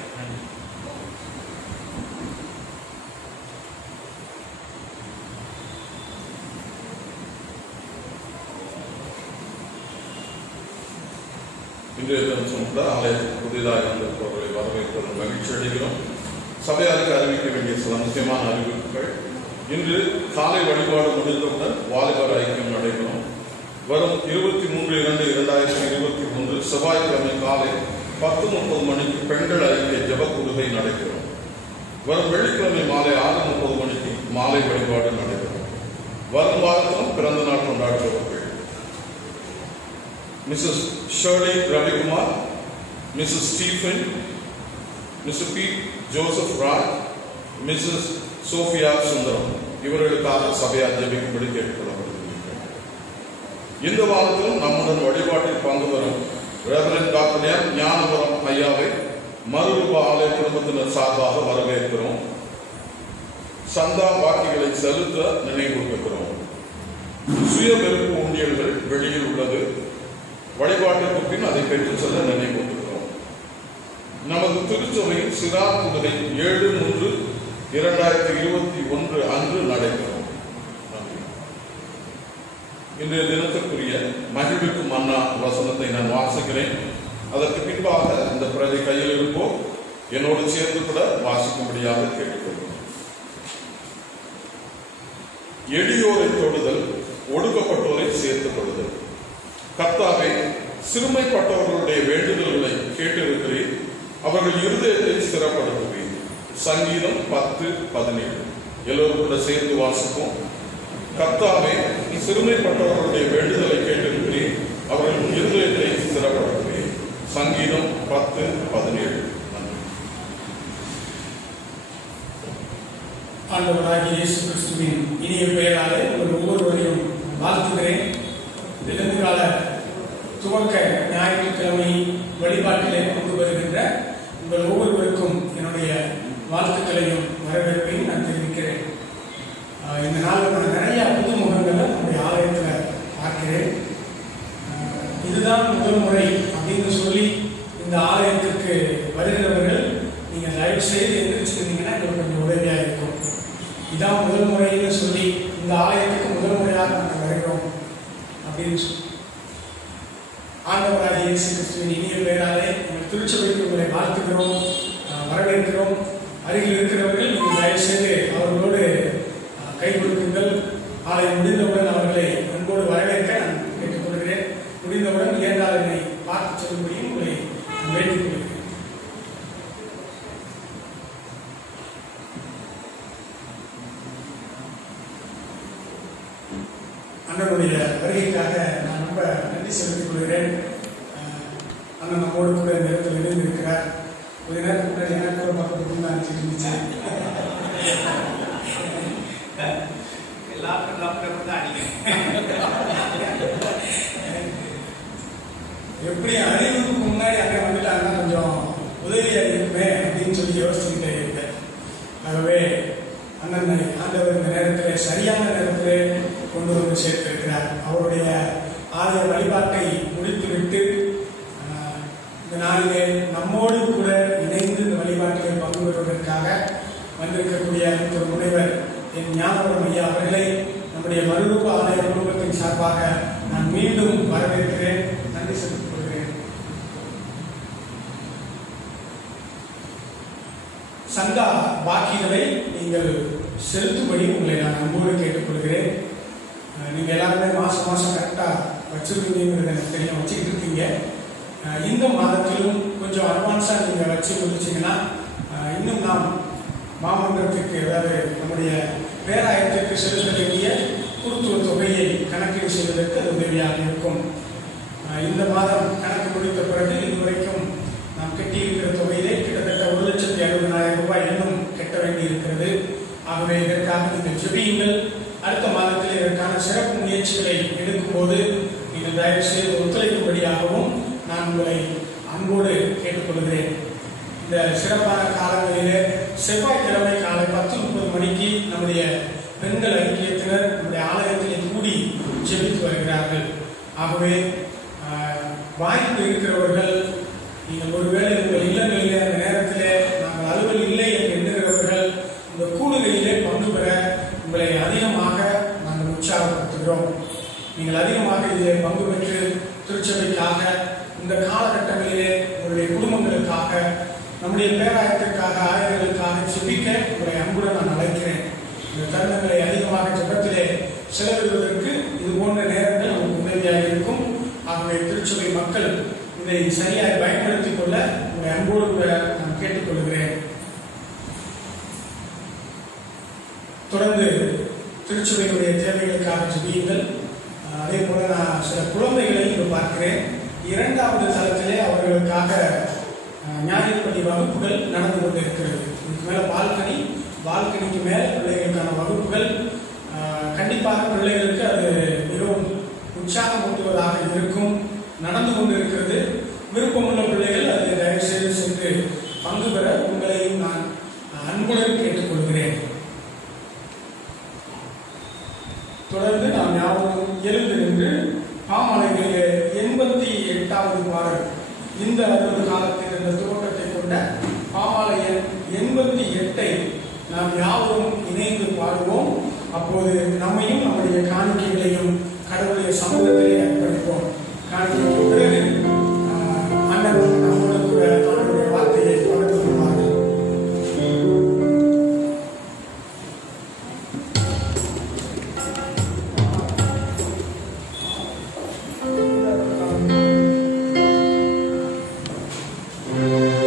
இன்றைய தினம் ஆலயத்துக்கு புதிதாக வந்திருப்பவர்களை வரவேற்பது மகிழ்ச்சி அடைகிறோம். சபையாருக்கு அறிவிக்க வேண்டிய சில முக்கியமான அறிவிப்புகள். இன்று காலை வழிபாடு முடிந்தவுடன் வாலிபர் ஐக்கியம் நடைபெறும். வரும் 23/2/2021 செவ்வாய்க்கிழமை காலை 10:30 மணிக்கு பெண்கள் ஐக்கிய ஜெப கூடுகை நடைபெறும். வரும் வெள்ளிக்கிழமை மாலை 6:30 மணிக்கு மாலை வழிபாடு நடைபெறும். வரும் வாரத்திலும் பிறந்த நாள் கொண்டாடுபவர்கள் Mrs. Shirley Ravikumar, Mrs. Stephen, Mr. P. Joseph Raj, Mrs. Sophia Sundaram இவர்களுக்காக சபையார் ஜெபிக்கும்படி கேட்டுக்கொள்ளப்படுகிறது. இந்த வாரத்திலும் நம்முடன் வழிபாட்டில் பங்கு வரும் ரெவரண்ட் டாக்டர் ஞானபுரம் ஐயாவை மறுரூப ஆலய குடும்பத்தினர் சார்பாக வரவேற்கிறோம். சந்தா பாக்கிகளை செலுத்த நினைவூட்டுகிறோம். சுய வெறுப்பு ஊழியர்கள் வெளியில் உள்ளது. வழிபாட்டிற்கு பின் அதை பெற்றுச் செல்ல நினைவூட்டுகிறோம். நமது திருச்சபையில் சிறார் கூடுகை 7/3/2021 அன்று நடைபெறும். இன்றைய தினத்திற்குரிய மகிழ்வுக்கு மன்னா வசனத்தை நான் வாசிக்கிறேன். அதற்கு பின்பாக இந்த பிரதி கையில் இருப்போம். என்னோடு சேர்ந்து கூட வாசிக்கும்படியாக கேட்டுக்கொள்கிறோம். எளியோரை தொடுதல், ஒடுக்கப்பட்டோரை சேர்த்துக் கொள்ளுதல். கர்த்தாவே, சிறுமைப்பட்டவர்களுடைய வேண்டுதல்களை கேட்டிருக்கிறேன். அவர்கள் இருதயத்தை ஸ்திரப்படுத்துவேன். சங்கீதம் 10:17. எல்லோரும் கூட சேர்ந்து வாசிப்போம். கர்த்தாவே, சிறுமைப்பட்டவர்களுடைய வேண்டுதலை கேட்டிருக்கிறேன். அவர்கள் இருதயத்தை ஸ்திரப்படுத்துவேன். சங்கீதம் 10:17. ஆண்டவராகிய இயேசு கிறிஸ்துவின் இனிய பெயராலே உங்கள் ஒவ்வொருவரையும் வாழ்த்துகிறேன். நிகழ்கால துவக்க ஞாயிற்றுக்கிழமை வழிபாட்டிலே கொண்டு வருகின்ற உங்கள் ஒவ்வொருவருக்கும் என்னுடைய வாழ்த்துக்களையும் வரவேற்பையும் நான் தெரிவிக்கிறேன். இந்த நாளில் நான் நிறைய புதுமுகங்களை நம்முடைய ஆலயத்தில் பார்க்கிறேன். இதுதான் முதல் முறை அப்படின்னு சொல்லி இந்த ஆலயத்திற்கு வருகிறவர்கள் நீங்கள் தயவு செய்து எந்திரிச்சிருந்தீங்கன்னா எங்களுக்கு கொஞ்சம் உதவியாக இருக்கும். இதான் முதல் முறைன்னு சொல்லி இந்த ஆலயத்துக்கு முதல் முறையாக நாங்கள் வருகிறோம் அப்படின்னு ஆண்டவராகிய இயேசு கிறிஸ்துவின் இனிய பெயராலே உங்கள் திருச்சபைக்கு உங்களை வாழ்த்துகிறோம், வரவேற்கிறோம். அருகில் இருக்கிறவர்கள் நீங்கள் தயவு செய்து அவர்களோடு கை கொடுக்குங்கள். ஆலயம் முடிந்தவுடன் அவர்களை அன்போடு வரவேற்க நான் கேட்டுக்கொள்கிறேன். முடிந்தவுடன் ஏற்றால் என்னை பார்த்து செல்லும்படியும் உங்களை வேண்டிக் கொள்கிறேன். அண்ணனுடைய வருகைக்காக நான் ரொம்ப நன்றி செலுத்திக் கொள்கிறேன். அண்ணன் நம்மோடு கூட இந்த இடத்துல இணைந்திருக்கிறார். கொஞ்ச நேரத்துக்கு முன்னாடி எனக்கு ஒரு பக்கத்துக்கு தான் இருந்துச்சு. எப்படி அறிவுக்கு முன்னாடி அங்கே வந்துட்டாங்கன்னா கொஞ்சம் உதவியா இருக்குமே அப்படின்னு சொல்லி யோசிச்சுக்கிட்டே இருந்தேன். ஆகவே அண்ணனை ஆண்டவர் இந்த நேரத்தில் சரியான நேரத்தில் கொண்டு வந்து சேர்த்திருக்கிறார். அவருடைய ஆலய வழிபாட்டை முடித்துவிட்டு இந்த நாளிலே நம்மோடு கூட இணைந்து இந்த வழிபாட்டில் பங்கு பெறுவதற்காக வந்திருக்கக்கூடிய ஒரு முனைவர் என் ஞானவரம் ஐயா அவர்களை நம்முடைய மறுரூப ஆலய குடும்பத்தின் சார்பாக நான் மீண்டும் வரவேற்கிறேன், நன்றி செலுத்திக் கொள்கிறேன். சந்தா பாக்கிகளை நீங்கள் செலுத்தும்படி உங்களை நான் அன்போடு கேட்டுக்கொள்கிறேன். நீங்க எல்லாருமே மாசம் மாசம் கரெக்டா வச்சிருக்கீங்கிறது எனக்கு தெரியும், வச்சுக்கிட்டு இருக்கீங்க. இந்த மாதத்திலும் கொஞ்சம் அட்வான்ஸா நீங்க வச்சு முடிச்சீங்கன்னா இன்னும் நாம் மாமன்றத்துக்கு, அதாவது நம்முடைய பேராயத்திற்கு செலுத்த வேண்டிய குருத்துவ தொகையை கணக்கீடு செய்வதற்கு அது உதவியாக இருக்கும். இந்த மாதம் கணக்கு முடித்த பிறகு இதுவரைக்கும் நாம் கட்டியிருக்கிற தொகையிலே கிட்டத்தட்ட 1,60,70,000 ரூபாய் இன்னும் கட்ட வேண்டி இருக்கிறது. ஆகவே இதற்காக நீங்கள் ஜெபியுங்கள். அடுத்த மாதத்தில் இதற்கான சிறப்பு முயற்சிகளை எடுக்கும்போது நீங்கள் தயவு செய்து ஒத்துழைக்கும்படியாகவும் நான் உங்களை அன்போடு கேட்டுக்கொள்கிறேன். இந்த சிறப்பான காலங்களிலே செவ்வாய்க்கிழமை காலை 10:30 மணிக்கு நம்முடைய பெண்கள் ஐக்கியத்தினர் நம்முடைய ஆலயத்திலே கூடி ஜெபித்து வருகிறார்கள். ஆகவே வாய்ப்பு இருக்கிறவர்கள், நீங்கள் ஒருவேளை உங்கள் இல்லங்களிலே அந்த நேரத்திலே நாங்கள் அலுவல் இல்லை என்று எண்ணுகிறவர்கள் இந்த கூடுகையிலே பங்கு பெற உங்களை அதிகமாக நாங்கள் உற்சாகப்படுத்துகிறோம். நீங்கள் அதிகமாக இதிலே பங்கு பெற்று திருச்சபைக்காக, இந்த காலகட்டங்களிலே உங்களுடைய குடும்பங்களுக்காக, நம்முடைய பேராயத்திற்காக, ஆயர்களுக்காக ஜெபிக்க உங்களை அன்புடன் நான் அழைக்கிறேன். இந்த தருணங்களை அதிகமாக ஜெபத்திலே செலவிடுவதற்கு இது போன்ற நேரங்கள் நமக்கு உதவியாக இருக்கும். ஆகவே திருச்சபை மக்கள் இதை சரியாக பயன்படுத்திக் கொள்ள உங்களை அன்போடு கூட நான் கேட்டுக்கொள்கிறேன். தொடர்ந்து திருச்சபையுடைய தேவைகளுக்காக ஜெபியுங்கள். அதே போல நான் சில குழந்தைகளை இங்கு பார்க்கிறேன். 2வது தளத்திலே அவர்களுக்காக ஞாயிற்பள்ளி வகுப்புகள் நடந்து கொண்டிருக்கிறது. இதுக்கு மேல பால்கனிக்கு மேல பிள்ளைகளுக்கான வகுப்புகள். கண்டிப்பாக பிள்ளைகளுக்கு அது மிகவும் உற்சாகமூட்டுவதாக இருக்கும், நடந்து கொண்டிருக்கிறது. விருப்பமுள்ள பிள்ளைகள் அதை தயவு செய்து சென்று பங்கு பெற உங்களையும் நான் அன்புடன் கேட்டுக்கொள்கிறேன். தொடர்ந்து நாம் யாரும் எழுந்து நின்று பாமாலைகளிலே 88வது பாடல், இந்த 60 காலத்தில் இந்த துவக்கத்தை கொண்ட பாமாலை எண் 88 நாம் யாவரும் இணைந்து பாடுவோம். அப்போது நம்மையும் நம்முடைய காணிக்கைகளையும் கடவுளுடைய சமூகத்திலே அர்ப்பணிப்போம். காணிக்கைக்கு பிறகு அண்ணன் நம்மோடு கூட அவருடைய வார்த்தையை தொடர்ந்து கொள்வார்கள். Amen.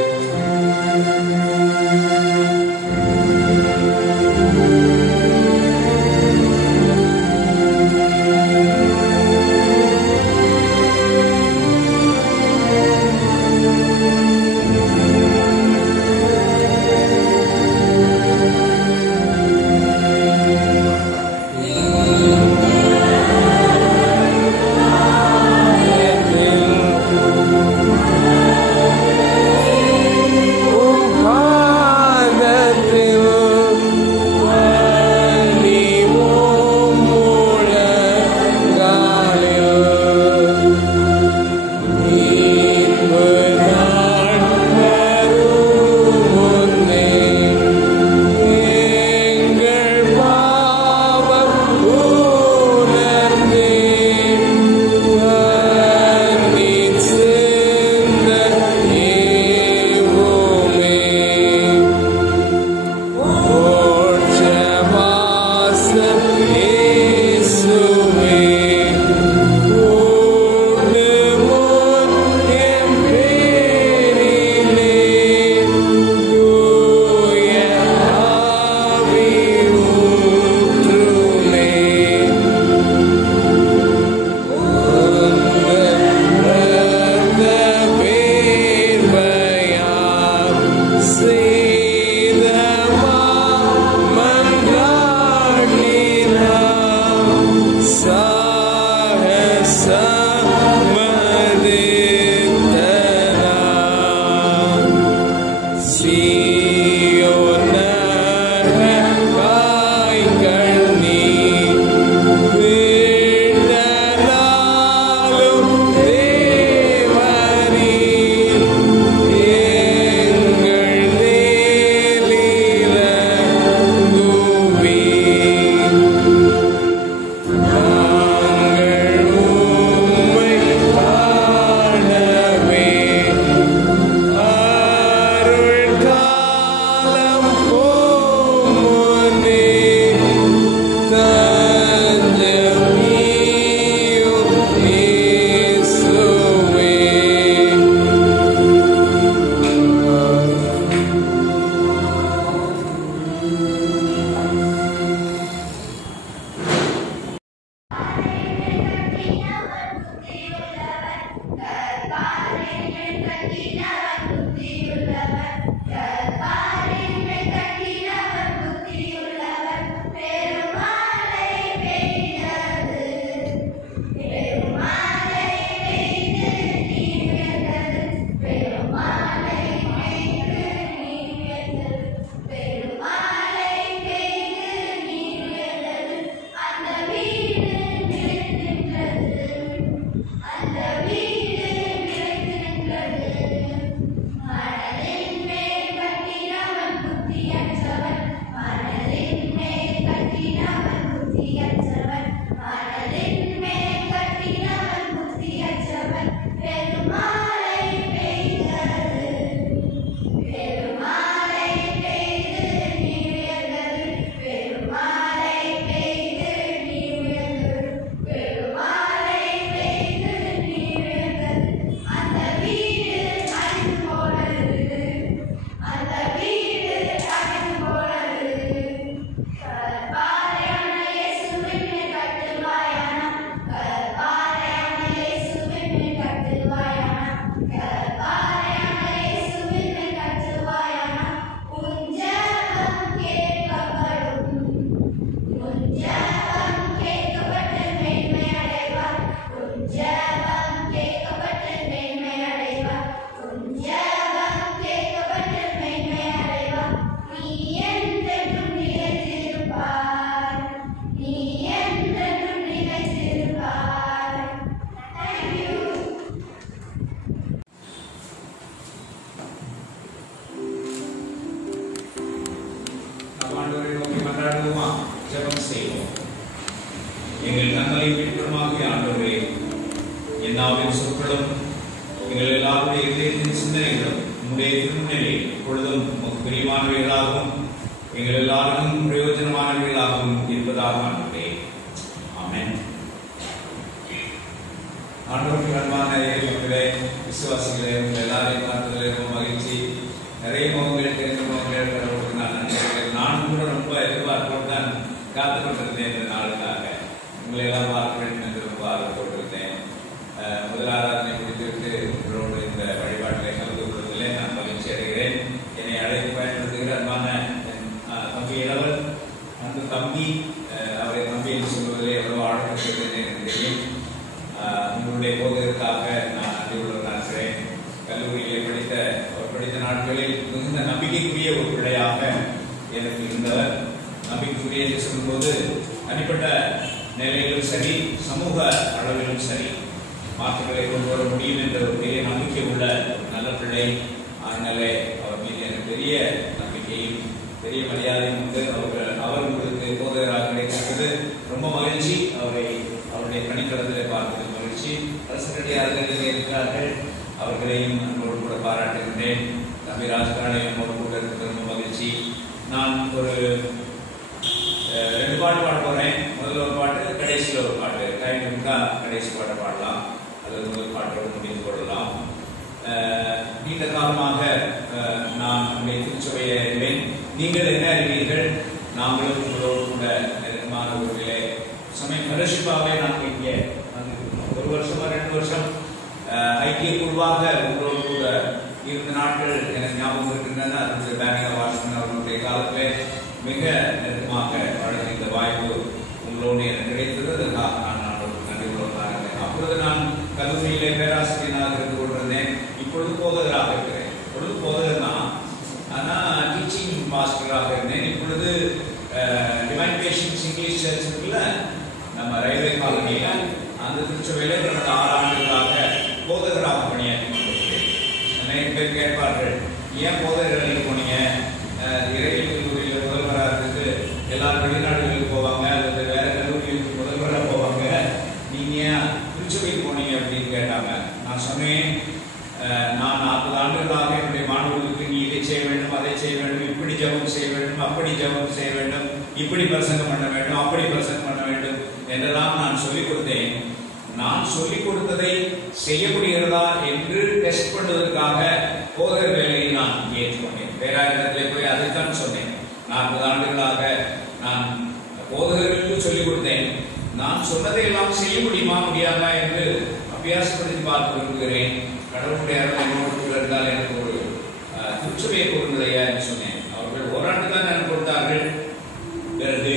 ஜெபம் செய்வோம். எங்கள் தங்களை பின்பற்றமாக ஆண்டவரே, எல்லாவின் சொற்களும் எங்கள் எல்லாருடைய இதயத்தின் சிந்தனைகளும் உங்களுடைய திருமுனையில் இப்பொழுதும் உமக்கு பிரியமானவைகளாகவும் எங்கள் எல்லாருக்கும் பிரயோஜனமானவைகளாகவும் இருப்பதாக ஆண்டவரே. ஆமென். ஆண்டவருக்கு அன்பான மக்களே, விசுவாசிகளே, உங்கள் எல்லாரையும் பார்த்ததில் ரொம்ப மகிழ்ச்சி. நிறைய முகங்கள் தெரிந்த முகங்கள் கடவுளுக்கு நான் நன்றி. நான் கூட ரொம்ப எதிர்பார்ப்போடு தான் காத்து கொண்டிருந்தேன் இந்த நாளுக்காக. உங்களை எல்லாம் பார்க்க வேண்டும் என்று ரொம்ப ஆர்வப்பட்டிருந்தேன். முதல் ஆராதனை முடித்துவிட்டு உங்களோடு இந்த வழிபாட்டிலே கலந்து கொள்வதிலே நான் மகிழ்ச்சி அடைகிறேன். என்னை அழைத்து பயன்படுத்துகிற அன்பான தம்பி இளவல், அந்த தம்பி அவரை தம்பி என்று சொல்வதிலே எவ்வளவு ஆழப்பட்டு எனக்கு தெரியும். உங்களுடைய போதற்காக நான் நன்றி உள்ளவனாகிறேன். கல்லூரியிலே அவர் படித்த நாட்களில் மிகுந்த நம்பிக்கைக்குரிய ஒரு பிள்ளையாக எனக்கு இருந்தவர். நம்பிக்கைக்குரிய என்று சொல்லும்போது தனிப்பட்ட நிலையிலும் சரி, சமூக அளவிலும் சரி, மாற்றங்களை கொண்டு வர முடியும் என்ற ஒரு பெரிய நம்பிக்கை உள்ள நல்ல பிள்ளை. அதனாலே அவர் மீது எனக்கு பெரிய நம்பிக்கையும் பெரிய மரியாதையும் உண்டு. அவர் உங்களுக்கு போதகராக கிடைக்கிறது ரொம்ப மகிழ்ச்சி. அவருடைய பணிக்களத்தில் பார்ப்பது மகிழ்ச்சி. அரசடியார்கள் இருக்கிறார்கள், அவர்களையும் நம்மோடு கூட பாராட்டுகின்றேன். தம்பி ராஜ்காரையும் நம்மோடு கூட இருக்கிறது ரொம்ப மகிழ்ச்சி. நான் ஒரு 2 பாட்டு பாட போறேன். முதல்ல ஒரு பாட்டு, கடைசியில் ஒரு பாட்டு. டைம் இருந்தா கடைசி பாட்டை பாடலாம் அல்லது முதல் பாட்டோடு முடிந்து கொள்ளலாம். நீண்ட காலமாக நான் உங்களுடைய திருச்சபையை அறிவேன். நீங்கள் என்ன அறிவீர்கள்? நாங்களும் உங்களோடு கூட நெருக்கமான உறவிலே சமயம் ஃபெலோஷிப்பாகவே நாங்கள் இங்கே 1 வருஷமா 2 வருஷம் ஐக்கிய குழுவாக உங்களோடு கூட இருந்த நாட்கள் எனக்கு ஞாபகம் இருக்கின்றன. அது பேனிகா வாஷ்மன் அவர்களுடைய காலத்திலே மிக நெருக்கமாக வழங்க இந்த வாய்ப்பு உங்களோடு எனக்கு கிடைத்தது. அதற்காக நான் நன்றி உள்ளவனாக இருந்தேன். அப்பொழுது நான் கல்லூரியிலே பேராசிரியராக இருந்து கொண்டிருந்தேன். இப்பொழுது போதகராக இருக்கிறேன். இப்பொழுது போதகர் தான், ஆனால் டீச்சிங் மாஸ்டராக இருந்தேன். இப்பொழுது டிவைன் பேஷன்ஸ் இங்கிலீஷ் சர்ச் இருக்குல்ல, நம்ம ரயில்வே காலனியில், அந்த திருச்சபையில் கடந்த 6 ஆண்டுகளாக போதகராக பணியாற்றி கொண்டிருக்கிறேன். நிறைய பேர் கேட்பார்கள், ஏன் போதகர்களுக்கு போனீங்க? இறையியல் கல்லூரியில் முதல்வராக இருந்து எல்லாரும் வெளிநாடுகளுக்கு போவாங்க அல்லது வேற கல்லூரிகளுக்கு முதல்வராக போவாங்க, நீங்க ஏன் திருச்சபைக்கு போனீங்க அப்படின்னு கேட்டாங்க. நான் சொன்னேன், நான் 40 ஆண்டுகளாக என்னுடைய மாணவர்களுக்கு நீ இதை செய்ய வேண்டும், அதை செய்ய வேண்டும், இப்படி ஜெபம் செய்ய வேண்டும், அப்படி ஜெபம் செய்ய வேண்டும், இப்படி பிரசங்கம் பண்ண வேண்டும், அப்படி பிரசங்கம் பண்ண வேண்டும் என்றெல்லாம் நான் சொல்லிக் கொடுத்தேன். நான் சொல்லிக் கொடுத்ததை செய்ய முடிகிறதா என்று டெஸ்ட் பண்ணுவதற்காக போதகர் வேலையை நான் ஏற்றுக்கொண்டேன். பேராயிரத்திலே போய் அதைத்தான் சொன்னேன். 40 ஆண்டுகளாக நான் போதகர்களுக்கு சொல்லிக் கொடுத்தேன். நான் சொன்னதை எல்லாம் செய்ய முடியுமா முடியாதா என்று அபியாசப்படுத்தி பார்க்க விரும்புகிறேன். கடவுளுடைய அருள் இருந்தால் எனக்கு ஒரு திருச்சபையை கொடுங்களையா என்று சொன்னேன். அவர்கள் 1 ஆண்டு தான் எனக்கு கொடுத்தார்கள். பிறகு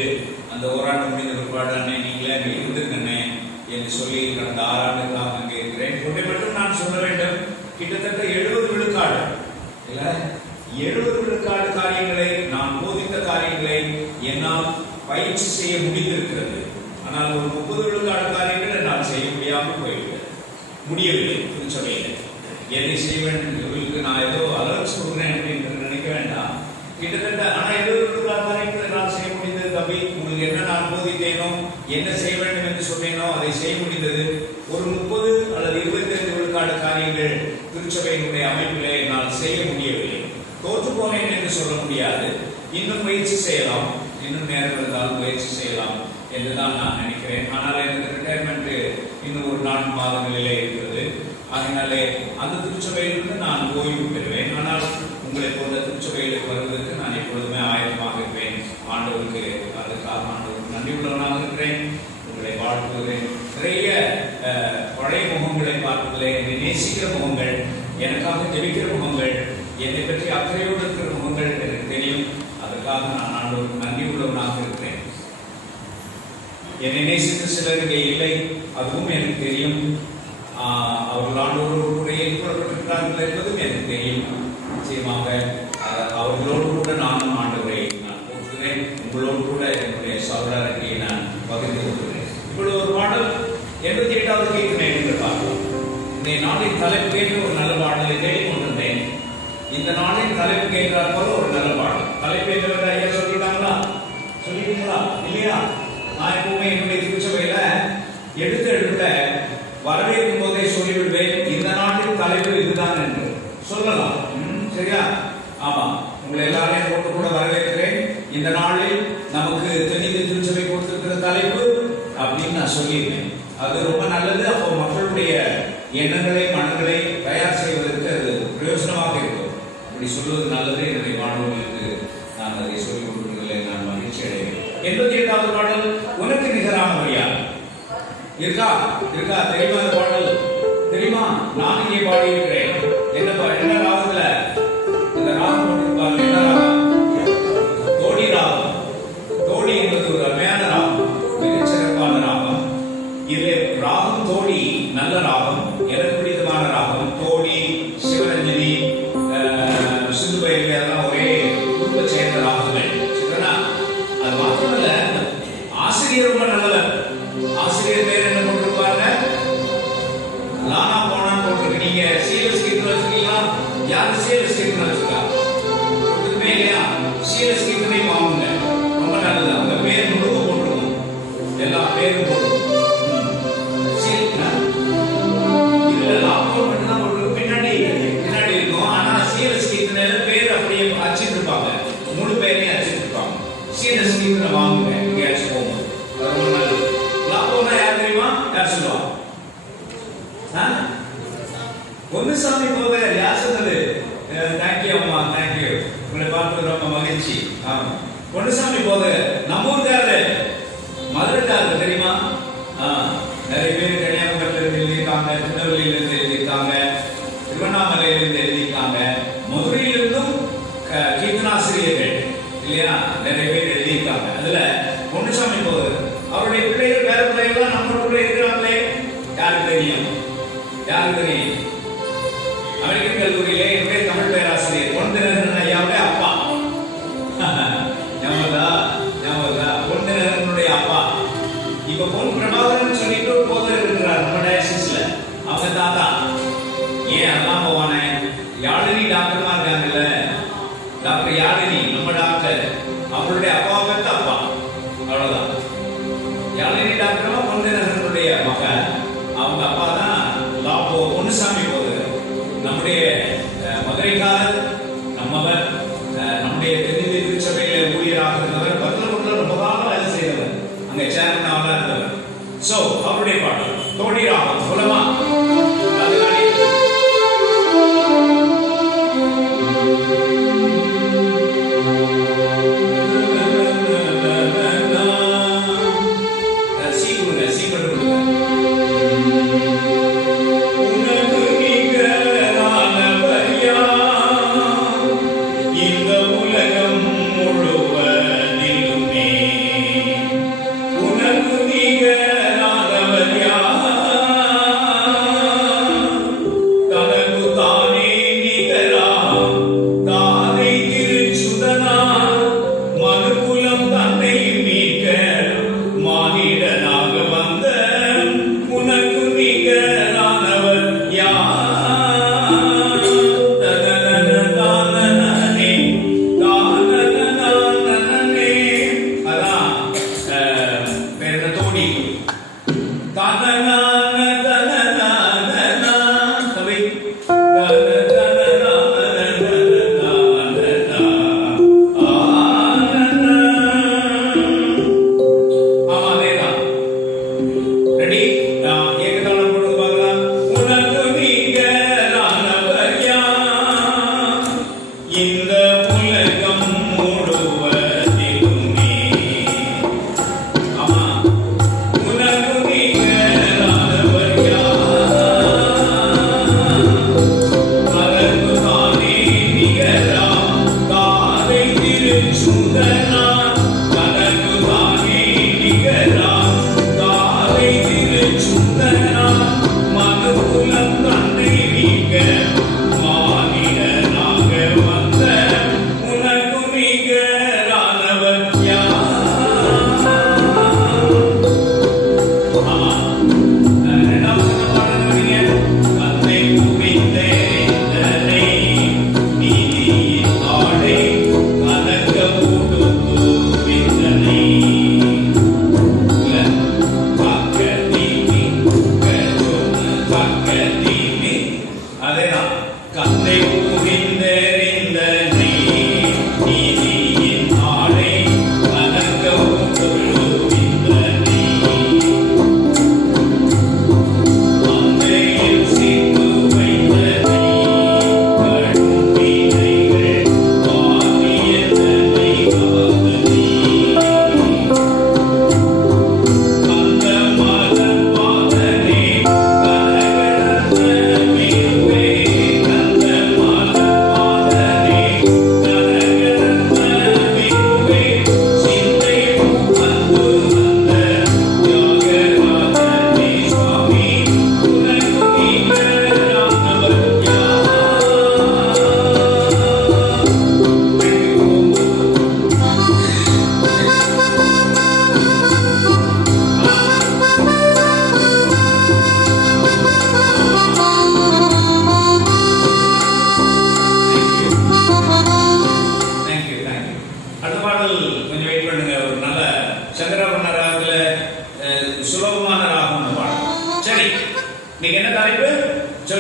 அந்த 1 ஆண்டு முடிந்த பிற்பாடு அன்னை நீங்களே அங்கே இருந்துருக்கண்ணே என்று சொல்லி கடந்த 6 ஆண்டுகளாக அங்கே இருக்கிறேன். ஒன்றை மட்டும் நான் சொல்ல வேண்டும், கிட்டத்தட்ட 70 விழுக்காடு இல்ல 70 விழுக்காடு காரியங்களை, நான் போதித்த காரியங்களை என்னால் பயிற்சி செய்ய முடிந்திருக்கிறது. ஆனால் ஒரு 30 விழுக்காடு காரியங்களை என்னால் செய்ய முடியாமல் முடியவில்லை. திருச்சபையில் எதை செய்ய வேண்டும் இவர்களுக்கு நான் ஏதோ அலர்ட்ஸ் கொடுக்குறேன் அப்படின்னு நினைக்க வேண்டாம். கிட்டத்தட்ட ஆனால் 70 விழுக்காடு காரியங்களை என்னால் செய்ய முடிந்தது. தம்பி, உங்களுக்கு என்ன நான் போதித்தேனோ, என்ன செய்ய வேண்டும் என்று சொன்னேனோ அதை செய்ய முடிந்தது. ஒரு 30 அல்லது 25 விழுக்காடு காரியங்கள் திருச்சபையினுடைய அமைப்பிலே என்னால் செய்ய முடியவில்லை. தோற்று போனேன் என்று சொல்ல முடியாது. இன்னும் முயற்சி செய்யலாம், இன்னும் நேரம் இருந்தாலும் முயற்சி செய்யலாம் என்றுதான் நான் நினைக்கிறேன். ஆனால் எனக்கு ரிட்டையர்மெண்ட் இன்னும் ஒரு 4 மாதங்களிலே இருக்கிறது. அதனாலே அந்த திருச்சபையிலிருந்து நான் ஓய்வு பெறுவேன். ஆனால் உங்களை போன்ற திருச்சபைகளுக்கு வருவதற்கு நான் எப்பொழுதுமே ஆயத்தமாக இருப்பேன். ஆண்டவருக்கு அதுக்காக ஆண்டவருக்கு நன்றி உள்ளவனாக இருக்கிறேன். உங்களை வாழ்த்துகிறேன். நிறைய பழைய முகங்களை பார்ப்பதிலே என்னை நேசிக்கிற முகங்கள், எனக்காக ஜெபிக்கிற முகங்கள், என்னை பற்றி அக்கறையோடு இருக்கிற முகங்கள் எனக்கு தெரியும். அதற்காக நான் ஆண்டவருக்கு நன்றி உள்ளவனாக இருக்கிறேன். என்னை நேசித்த சிலர் இங்கே இல்லை, அதுவும் எனக்கு தெரியும். அவர்கள் ஆண்டவரோடு கூட ஏற்படுத்தப்பட்டிருக்கிறார்கள் என்பதும் எனக்கு தெரியும். நிச்சயமாக அவர்களோடு கூட நானும் ஆண்டவரை நான் போற்றுகிறேன். உங்களோடு கூட என்னுடைய சகோதரத்தை நான் பகிர்ந்து கொள்கிறேன். இப்பொழுது ஒரு பாடல் 88வது கீர்த்தனை என்று பார்ப்போம். இந்த நாளின் தலைப்புக்கேற்ற ஒரு நல்ல பாடலை தேடிக்கொண்டிருந்தேன். இந்த நாளின் தலைப்புக்கு ஏற்றாற் போல ஒரு நல்ல பாடல். தலைப்பு ஐயா சொல்லிட்டாங்களா? சொல்லிட்டீங்களா? இல்லையா? நான் எப்பவுமே என்னுடைய திருச்சபையில எடுத்த வரவேற்கும் போதே சொல்லிவிடுவேன், இந்த நாட்டின் தலைப்பு இதுதான் என்று சொல்லலாம். சரியா? ஆமா, உங்களை எல்லாரையும் போட்டு கூட வரவேற்கிறேன். இந்த நாளில் நமக்கு தென்னிந்திய திருச்சபை கொடுத்திருக்கிற தலைப்பு அப்படின்னு நான் சொல்லியிருக்கேன். அது ரொம்ப நல்லது. அப்போ மக்களுடைய எண்ணங்களை மனங்களை தயார் செய்வதற்கு அது பிரயோஜனமாக இருக்கும். அப்படி சொல்வது நல்லது. என்னுடைய மாணவர்களுக்கு நான் அதை சொல்லிக் கொடுக்கிறதில்லை, நான் மகிழ்ச்சி அடைகிறேன். 88வது பாடல், உனக்கு நிகரானவர் யார்? இருக்கா தெரியுமா? அந்த பாடல் தெரியுமா? நான் இங்கே பாடி இருக்கிறேன். என்ன ராகத்துல இந்த ராகம் போட்டிருப்பாங்க? என்ன ராகம்? தோடி ராகம். தோடி என்பது ஒரு அருமையான ராகம், மிகச்சிறப்பான ராகம். இதிலே ராகம் தோடி நல்ல ராகம், எனக்கு பிடித்தமான ராகம். தோடி, சிவரஞ்சனி, சிந்து பைரவி அதெல்லாம் ஒரே குடும்ப சேர்ந்த ராகங்கள். சரிதானா? அது மாத்திரமல்ல, ஆசிரியர் ரொம்ப நல்லவர். ஆசிரியர் பேர் என்ன போட்டிருப்பாங்க? லானா போனான்னு போட்டிருக்கு. நீங்க சிஎஸ் கீர்த்தனை வச்சிருக்கீங்களா? யாரு சிஎஸ் கீர்த்தனை வச்சிருக்கா? ஒருத்தருமே இல்லையா? சிஎஸ் கீர்த்தனை வாங்குங்க, ரொம்ப நல்லது. அவங்க பேர் முழுக்க போட்டுருவோம், எல்லா பேரும் போட்டுருவோம். இதுல லாபம் மட்டும்தான் போட்டுருக்கு, பின்னாடி இருக்கும். ஆனா சிஎஸ் கீர்த்தனையில பேர் அப்படியே அச்சிட்டு இருப்பாங்க, முழு பேரையும் அச்சிட்டு இருப்பாங்க. சிஎஸ் கீர்த்தனை வாங்குங்க, எங்கேயாச்சும் போகும், ரொம்ப நல்லது. லாபம்னா யார் தெரியுமா? யார் சொல்லுவா? பொன்னுசாமி போதர். யார் சொன்னது? தேங்க்யூ அம்மா, தேங்க்யூ. உங்களை பார்த்து ரொம்ப மகிழ்ச்சி. பொன்னுசாமி போதர் நம்ம ஊருக்காரரு, மதுரைக்காரரு தெரியுமா? நிறைய பேர் கன்னியாகுமரியில இருந்து எழுதியிருக்காங்க, திருநெல்வேலியில இருந்து எழுதியிருக்காங்க, திருவண்ணாமலையில இருந்து எழுதியிருக்காங்க, மதுரையிலிருந்தும் கீர்த்தனாசிரியர்கள் இல்லையா நிறைய பேர் எழுதியிருக்காங்க. அதுல பொன்னுசாமி போதர் அவருடைய பிள்ளைகள் வேற பிள்ளைகள் நம்மளுக்குள்ள இருக்கிறாங்களே. யாருக்கு தெரியும்? அமெரிக்கன் கல்லூரியிலே என்னுடைய தமிழ் பேராசிரியர் பொன்தினகரன் ஐயாவுடைய அப்பா. பொன்தினகரனுடைய அப்பா. இப்ப பொன் பிரபாகரன் சொல்லிட்டு போதர் இருக்கிறார் நம்ம டயசிஸ்ல. அவங்க தாத்தா. ஏன் அதெல்லாம் போவானே? யாழினி டாக்டர்லாம் இருக்காங்கல்ல, டாக்டர் யாழினி நம்ம டாக்டர், அவருடைய அப்பாவை பெற்ற அப்பா. அவ்வளவுதான். யாழினி டாக்டர் பொன்தினகரனுடைய மகன். அவங்க அப்பா தான் பொன்னுசாமி போதர். நம்முடைய மதுரைக்காரர், நம்மவர், நம்முடைய தென்னிந்திய திருச்சபையில ஊழியராக இருந்தவர். பத்திரமுள்ள ரொம்ப காலம் வேலை செய்தவர், அங்க சேர்மனாக இருந்தவர். சோ அவருடைய பாடல் தோடி ராகம் சொல்லமா? உனக்கு நிகரானவர் யார்?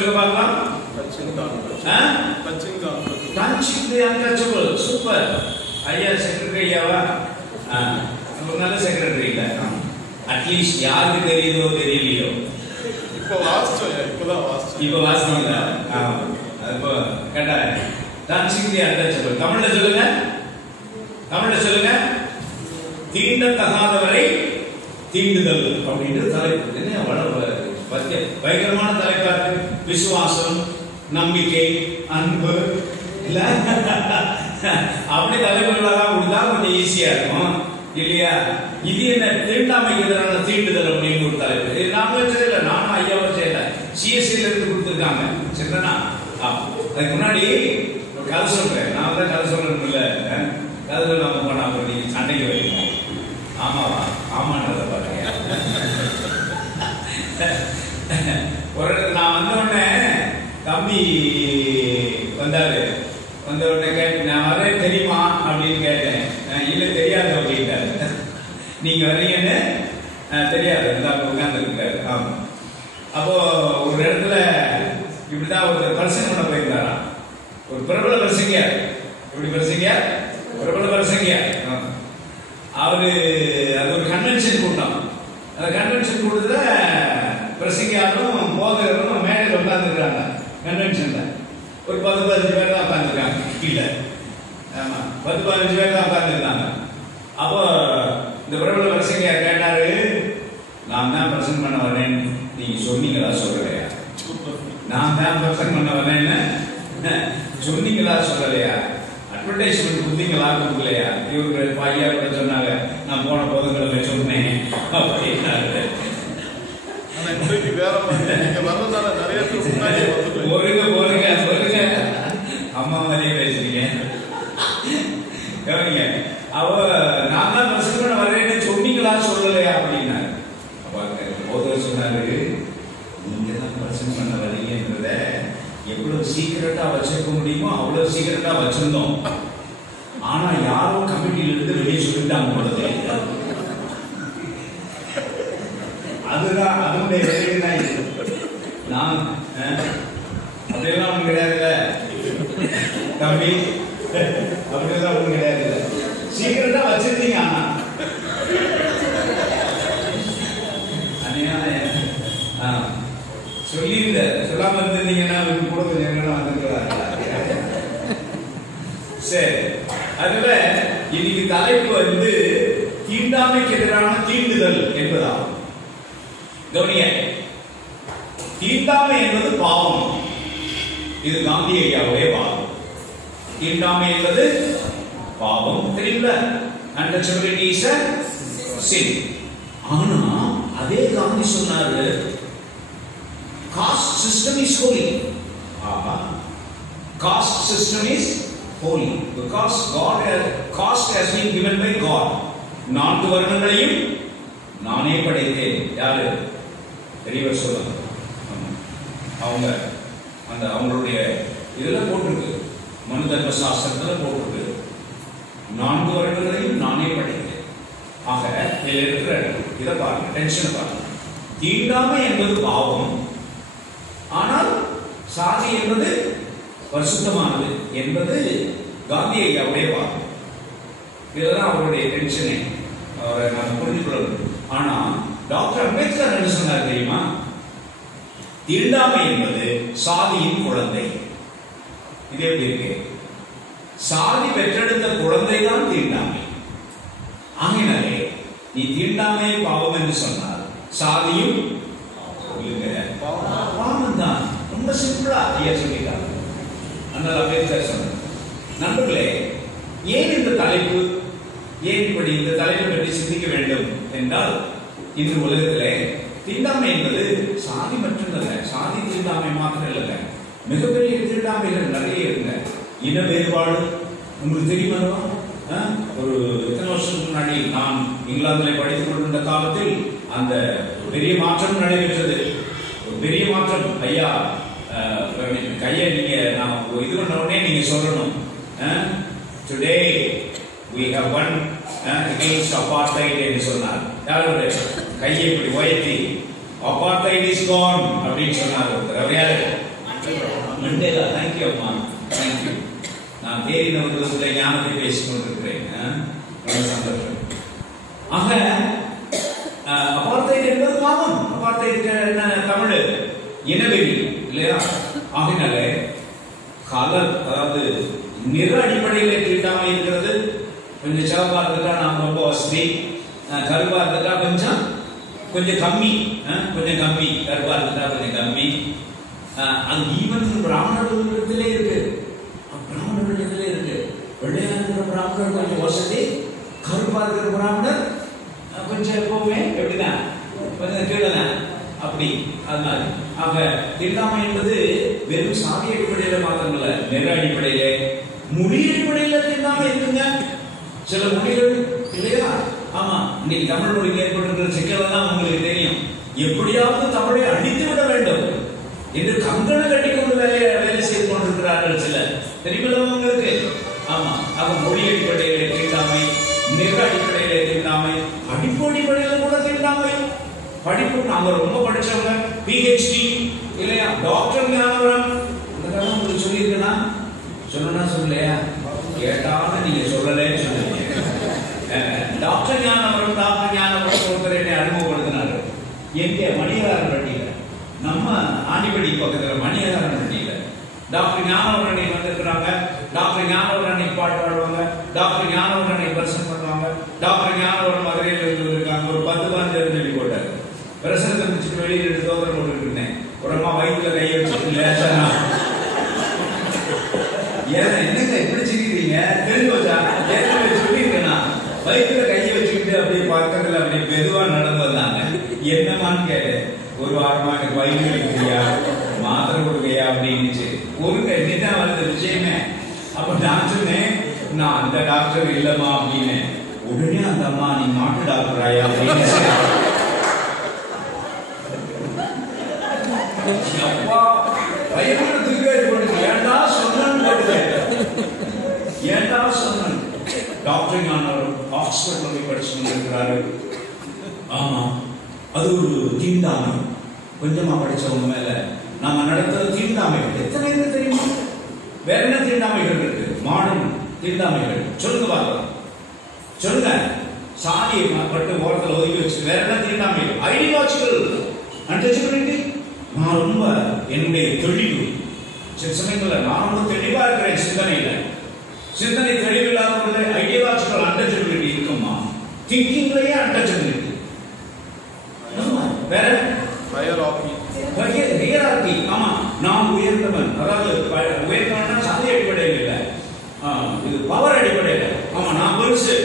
சொல்லுங்க பார்க்கலாம். Touching the untouchable. சூப்பர். ஐயா செக்ரட்டரி ஐயாவா? ஒரு நல்ல செக்ரட்டரி இல்ல. அட்லீஸ்ட் யாருக்கு தெரியுதோ தெரியலையோ இப்போ வாசிச்சீங்களா? இப்போ கேட்டா Touching the untouchable. தமிழ்ல சொல்லுங்க. தீண்டத்தகாதவரை தீண்டுதல் அப்படின்ற தலைப்பு. என்ன பயங்கரமான தலைப்பா இருக்கு. விசுவாசம், நம்பிக்கை, அன்பு இல்ல அப்படி தலைப்புகளெல்லாம் கொடுத்தா கொஞ்சம் ஈஸியா இருக்கும் இல்லையா? இது என்ன தீண்டாமைக்கு எதிரான தீண்டுதல் அப்படின்னு ஒரு தலைப்பு. நாமளே செய்யல, நானும் ஐயாவும் செய்யல, சிஎஸ்சில இருந்து கொடுத்துருக்காங்க. சரிதானா? அதுக்கு முன்னாடி கதை சொல்றேன். நான் தான் கதை சொல்றேன் இல்ல, கதை சொல்லாம போனா நீங்க சண்டைக்கு வரீங்க. ஆமாவா? ஆமான்றத பாருங்க. ஒரு நான் வந்த உடனே தம்பி வந்தாரு. வந்த உடனே நான் வரேன் தெரியுமா அப்படின்னு கேட்டேன். இல்ல தெரியாது அப்படின்ட்டாரு. நீங்க வர்றீங்கன்னு தெரியாது, உட்கார்ந்து இருக்காரு. ஆமா. அப்போ ஒரு இடத்துல இப்படிதான் ஒரு பிரசங்கம் பண்ண போயிருந்தாராம். ஒரு பிரபல பிரசங்கியார். எப்படி பிரசங்கியார்? பிரபல பிரசங்கியார். அவரு அது ஒரு கன்வென்ஷன் கூட்டம். அந்த கன்வென்ஷன் கூட்டத்துல பிரசங்கியாரும் போதகரும் மேடையில் உட்கார்ந்துருக்காங்க. கன்வென்ஷன்ல ஒரு 10-15 பேர் தான் உட்கார்ந்துருக்காங்க. கீழே ஆமா 10-15 பேர் தான் உட்கார்ந்துருக்காங்க. அப்போ இந்த பிரபல பிரசங்கியார் கேட்டாரு, நான் தான் பிரசங்கம் பண்ண வரேன்னு நீங்க சொன்னீங்களா சொல்லலையா? நான் தான் பிரசங்கம் பண்ண வரேன்னு சொன்னீங்களா சொல்லலையா? அட்வர்டைஸ்மெண்ட் கொடுத்தீங்களா கொடுக்கலையா? இவங்க ஐயா கூட சொன்னாங்க, நான் போன போதுங்களை சொன்னேன் அப்படின்னாரு. அம்மா மாதிரியே பேசுறீங்க. அவ நான் தான் பிரசங்கம் பண்ண வரேன்னு சொன்னீங்களா சொல்லலையா அப்படின்னாரு. போதவர் சொன்னாரு, நீங்க தான் பிரசங்கம் பண்ண வரீங்கன்றத எவ்வளவு சீக்கிரட்டா வச்சிருக்க முடியுமோ அவ்வளவு சீக்கிரட்டா வச்சிருந்தோம். ஆனா யாரோ கமிட்டியில இருந்து வெளியே சொல்லிட்டாங்க போல. அதுதான் அதனுடைய வேலைதான். நான் அப்படியெல்லாம் ஒண்ணு கிடையாதுல்ல தம்பி, அப்படியெல்லாம் ஒண்ணு கிடையாது. சீக்கிரட்டா வச்சிருந்தீங்க. ஆனா சொல்லியிருந்த சொல்லாம இருந்திருந்தீங்கன்னா கூட கொஞ்சம் எங்கன்னா வந்துருக்கலாம். சரி, அதுல இன்னைக்கு தலைப்பு தீண்டாமைக்கு எதிரான தீண்டுதல் என்பதாகும். கவனிய, தீண்டாமை என்பது பாவம். இது காந்தி ஐயாவுடைய வாதம். தீண்டாமை என்பது பாவம், தெரியல. Untouchability is a sin. ஆனா அதே காந்தி சொன்னாரு, caste system is holy. Caste system is holy because caste has been given by God. நான்கு வர்ணங்களையும் நானே படைத்தேன். யாரு? பெரியவர் சொல்றாங்க. அவங்க அந்த அவங்களுடைய இதெல்லாம் போட்டிருக்கு, மனு தர்ம சாஸ்திரத்துல போட்டிருக்கு, நான்கு வர்ணங்களையும் நானே படைத்தேன். ஆக இதில் இருக்கிற இதை பாருங்க, டென்ஷன் பாருங்க. தீண்டாமை என்பது பாவம், ஆனால் சாதி என்பது பரிசுத்தமானது என்பது காந்தி ஐயாவுடைய வாதம். இதுதான் அவருடைய டென்ஷனே, அவரை நாம் புரிந்து கொள்ளணும். ஆனா டாக்டர் அம்பேத்கர் என்ன சொன்னார் தெரியுமா? தீண்டாமை என்பது சாதியின் குழந்தை. இது எப்படி இருக்கு? சாதி பெற்றெடுத்த குழந்தை தான் தீண்டாமை. ஆகினாலே நீ தீண்டாமை பாவம் என்று சொன்னால் சாதியும் பாவம் தான். ரொம்ப சிம்பிளா ஐயா சொல்லிட்டாங்க. அதனால அம்பேத்கர் சொன்னார். நண்பர்களே, ஏன் இந்த தலைப்பு, ஏன் இப்படி இந்த தலைப்பை பற்றி சிந்திக்க வேண்டும் என்றால், இன்று உலகத்திலே தீண்டாமை என்பது சாதி மட்டுமல்ல, சாதி தீண்டாமை மாத்திரம் இல்லைங்க, மிகப்பெரிய தீண்டாமைகள் நிறைய இருக்குங்க. இன வேறுபாடு உங்களுக்கு தெரியுமா? ஒரு எத்தனை வருஷத்துக்கு முன்னாடி நான் இங்கிலாந்தில் படித்துக் கொண்டிருந்த காலத்தில் அந்த பெரிய மாற்றம் நடைபெற்றது. ஒரு பெரிய மாற்றம். ஐயா கையை நீங்க நான் இது பண்ண உடனே நீங்க சொல்லணும், today we have won against apartheid என்று சொன்னார். யாரோட கையை இப்படி உயர்த்தி apartheid is gone அப்படின்னு சொன்னார் ஒருத்தர். அவர் யாரு? மண்டேலா. தேங்க்யூ அம்மா, தேங்க்யூ. நான் தேறின ஒரு வருஷத்துல ஞானத்தை பேசிக் கொண்டிருக்கிறேன். ரொம்ப சந்தோஷம். ஆக அபார்த்தைட் என்பது பாவம். அபார்த்தைட் என்ன தமிழ்? இனவெறி இல்லையா? ஆகினால கலர், அதாவது நிற அடிப்படையில தீட்டாமை இருக்கிறது. கொஞ்சம் சிவப்பா இருந்துட்டா நாம் ரொம்ப வசதி, கருப்பா இருந்துட்டா கொஞ்சம் கம்மி, கொஞ்சம் கம்மி, கருப்பா இருந்துட்டா கொஞ்சம் கம்மி. அது ஈவன் பிராமணர்களிடத்திலே இருக்கு, பிராமணர்களிடத்திலே இருக்கு. வெள்ளையா இருக்கிற பிராமணர் கொஞ்சம் வசதி, கருப்பா இருக்கிற பிராமணர் கொஞ்சம் எப்பவுமே எப்படிதான் கொஞ்சம் கீழதான் அப்படி. அதனால ஆக தீண்டாமை என்பது வெறும் சாதி அடிப்படையில மாத்திரமல்ல, நிற அடிப்படையில, மொழி அடிப்படையில தீண்டாமை இருக்குங்க. சில மொழிகள் இல்லையா? ஆமா, இன்னைக்கு தமிழ் மொழிக்கு ஏற்பட்டிருக்கிற சிக்கலெல்லாம் உங்களுக்கு தெரியும். எப்படியாவது தமிழை அழித்து விட வேண்டும் என்று கங்கண கட்டிக்கொண்டு வேலை செய்து கொண்டிருக்கிறார்கள் சிலர். தெரியுமா உங்களுக்கு? ஆமா, ஆக மொழி அடிப்படையில தீண்டாமை, நிற அடிப்படையில தீண்டாமை, படிப்பு அடிப்படையில கூட தீண்டாமை. படிப்பு நாங்க ரொம்ப படிச்சவங்க, PhD இல்லையா, டாக்டர் ஞானவரம், இதெல்லாம் உங்களுக்கு சொல்லியிருக்கேன்னா சொன்னா சொல்லலையா? கேட்டாலும் நீங்க சொல்லலன்னு சொல்லுங்க. டாக்டர் ஞானவரம் ஒருத்தர் என்னை அறிமுகப்படுத்தினாரு. எங்க? மணியகாரன் பட்டியல, நம்ம ஆண்டிப்படி பக்கத்துல மணியகாரன் பட்டியல டாக்டர் ஞானவரணி வந்திருக்கிறாங்க. டாக்டர் ஞானவரணி பாட்டு பாடுவாங்க, டாக்டர் ஞானவரணி பிரசனம் பண்ணுவாங்க. டாக்டர் ஞானவரன் மதுரையில் இருக்காங்க. ஒரு 10-15 சொல்லி போட்டாரு. பிரசனத்தை முடிச்சுட்டு வெளியில் எடுத்து தோதரம் போட்டுட்டு இருந்தேன். ஒரு அம்மா வயிற்றுல கையை வச்சுட்டு லேசா என்னங்க எப்படி சிரிக்கிறீங்க? தெரிஞ்சு வச்சா ஏற்கனவே சொல்லியிருக்கேன்னா வயிற்றுல கையை வச்சுக்கிட்டு அப்படியே பக்கத்துல அப்படியே மெதுவா நடந்து வந்தாங்க. என்னமான்னு கேட்டேன். ஒரு வாரமா எனக்கு வயிறு வலிக்கிறியா, மாத்திரை கொடுக்கையா அப்படின்னுச்சு. ஒரு கண்டிதான் வந்த விஷயமே. அப்ப நான் சொன்னேன், நான் அந்த டாக்டர் இல்லம்மா அப்படின்னு. உடனே அந்த அம்மா, நீ நாட்டு டாக்டராயா அப்படின்னு. ஏண்டா சொன்ன டாக்டர் ஆக்ஸ்போர்ட்ல போய் படிச்சு கொண்டிருக்கிறாரு. ஆமா, அது ஒரு தீண்டாமை. கொஞ்சமா படிச்சவங்க மேல நாம நடத்துறது தீண்டாமை. எத்தனை இருக்கு தெரியுமா? வேற என்ன தீண்டாமைகள் இருக்கு? மாடர்ன் தீண்டாமைகள் சொல்லுங்க பார்க்கலாம், சொல்லுங்க. சாதியை பட்டு ஓரத்தில் ஒதுக்கி வச்சு வேற என்ன தீண்டாமைகள்? Ideological untouchability. நான் ரொம்ப என்னுடைய தெளிவு, சில சமயங்களில் நான் ரொம்ப தெளிவா இருக்கிறேன் சிந்தனை தெளிவில்லாத ஐடியாலஜிக்கல் அன்டச்சபிலிட்டி இருக்குமா? திங்கிங்லயே அன்டச்சபிலிட்டி. வேற ஹியரார்கி. ஆமா, நான் உயர்ந்தவன், அதாவது உயர்ந்தவன் சாதி அடிப்படையில் இல்லை, இது பவர் அடிப்படையில். ஆமா, நான் பெருசு.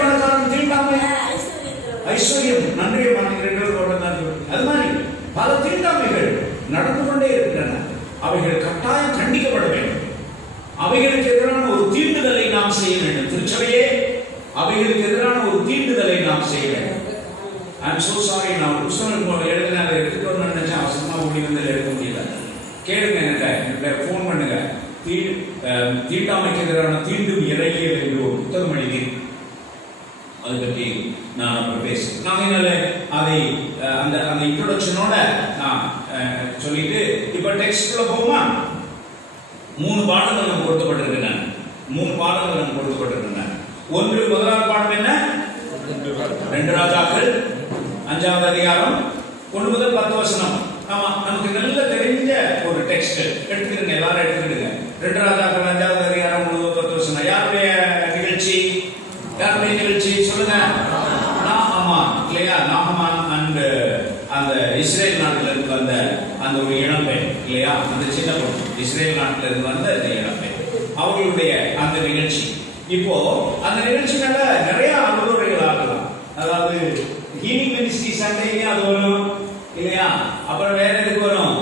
பணக்காரன் தீண்டாமை, ஐஸ்வர்யம், நன்றியை மறக்கிறீர்கள். அது மாதிரி பல தீண்டாமைகள் நடந்து கொண்டே இருக்கின்றன. அவைகள் கட்டாயம் கண்டிக்கப்பட வேண்டும். அவைகளுக்கு எதிரான ஒரு தீண்டுதலை நாம் செய்ய வேண்டும். திருச்சபையே, அவைகளுக்கு எதிரான ஒரு தீண்டுதலை நாம் செய்ய வேண்டும். I'm so sorry, நான் புத்தகம் எழுதின அதை எடுத்துட்டு வரணும்னு நினைச்சேன். அவசரமா ஓடி வந்து எடுக்க முடியல. கேளுங்க, எனக்கு போன் பண்ணுங்க. தீண்டாமைக்கு எதிரான தீண்டும் இறையியல் என்று ஒரு புத்தகம் எழுதி அதை பற்றி நான் அப்புறம் பேசுறேன். நான் என்னால அதை அந்த இன்ட்ரோடக்ஷனோட நான் சொல்லிட்டு இப்ப டெக்ஸ்ட்ல போமா. 3 பாடங்கள் நமக்கு கொடுக்கப்பட்டிருக்கின்றன. 3 பாடங்கள் நமக்கு கொடுக்கப்பட்டிருக்கின்றன. ஒன்று, முதலாவது பாடம் என்ன? 2 ராஜாக்கள் 5வது அதிகாரம் 1 முதல் 10 வசனம். ஆமா, நமக்கு நல்ல தெரிஞ்ச ஒரு டெக்ஸ்ட். எடுத்துக்கிடுங்க, எல்லாரும் எடுத்துக்கிடுங்க. 2 ராஜாக்கள் 5வது அதிகாரம் 1 முதல் 10 வசனம். யாருடைய நிகழ்ச்சி சொல்லுங்க. நாகமான் இல்லையா? நாகமான் அந்த இஸ்ரேல் நாட்டில இருந்து வந்த அந்த ஒரு இளம்பெண் இல்லையா? அந்த சின்ன பொண்ணு இஸ்ரேல் நாட்டில இருந்து வந்த அந்த இளம்பெண், அவர்களுடைய அந்த நிகழ்ச்சி. இப்போ அந்த நிகழ்ச்சி மேல நிறைய அனுபவங்கள் ஆகலாம். அதாவது ஹீலிங் மினிஸ்ட்ரி சண்டையே அது வரும் இல்லையா? அப்புறம் வேற எதுக்கு வரும்?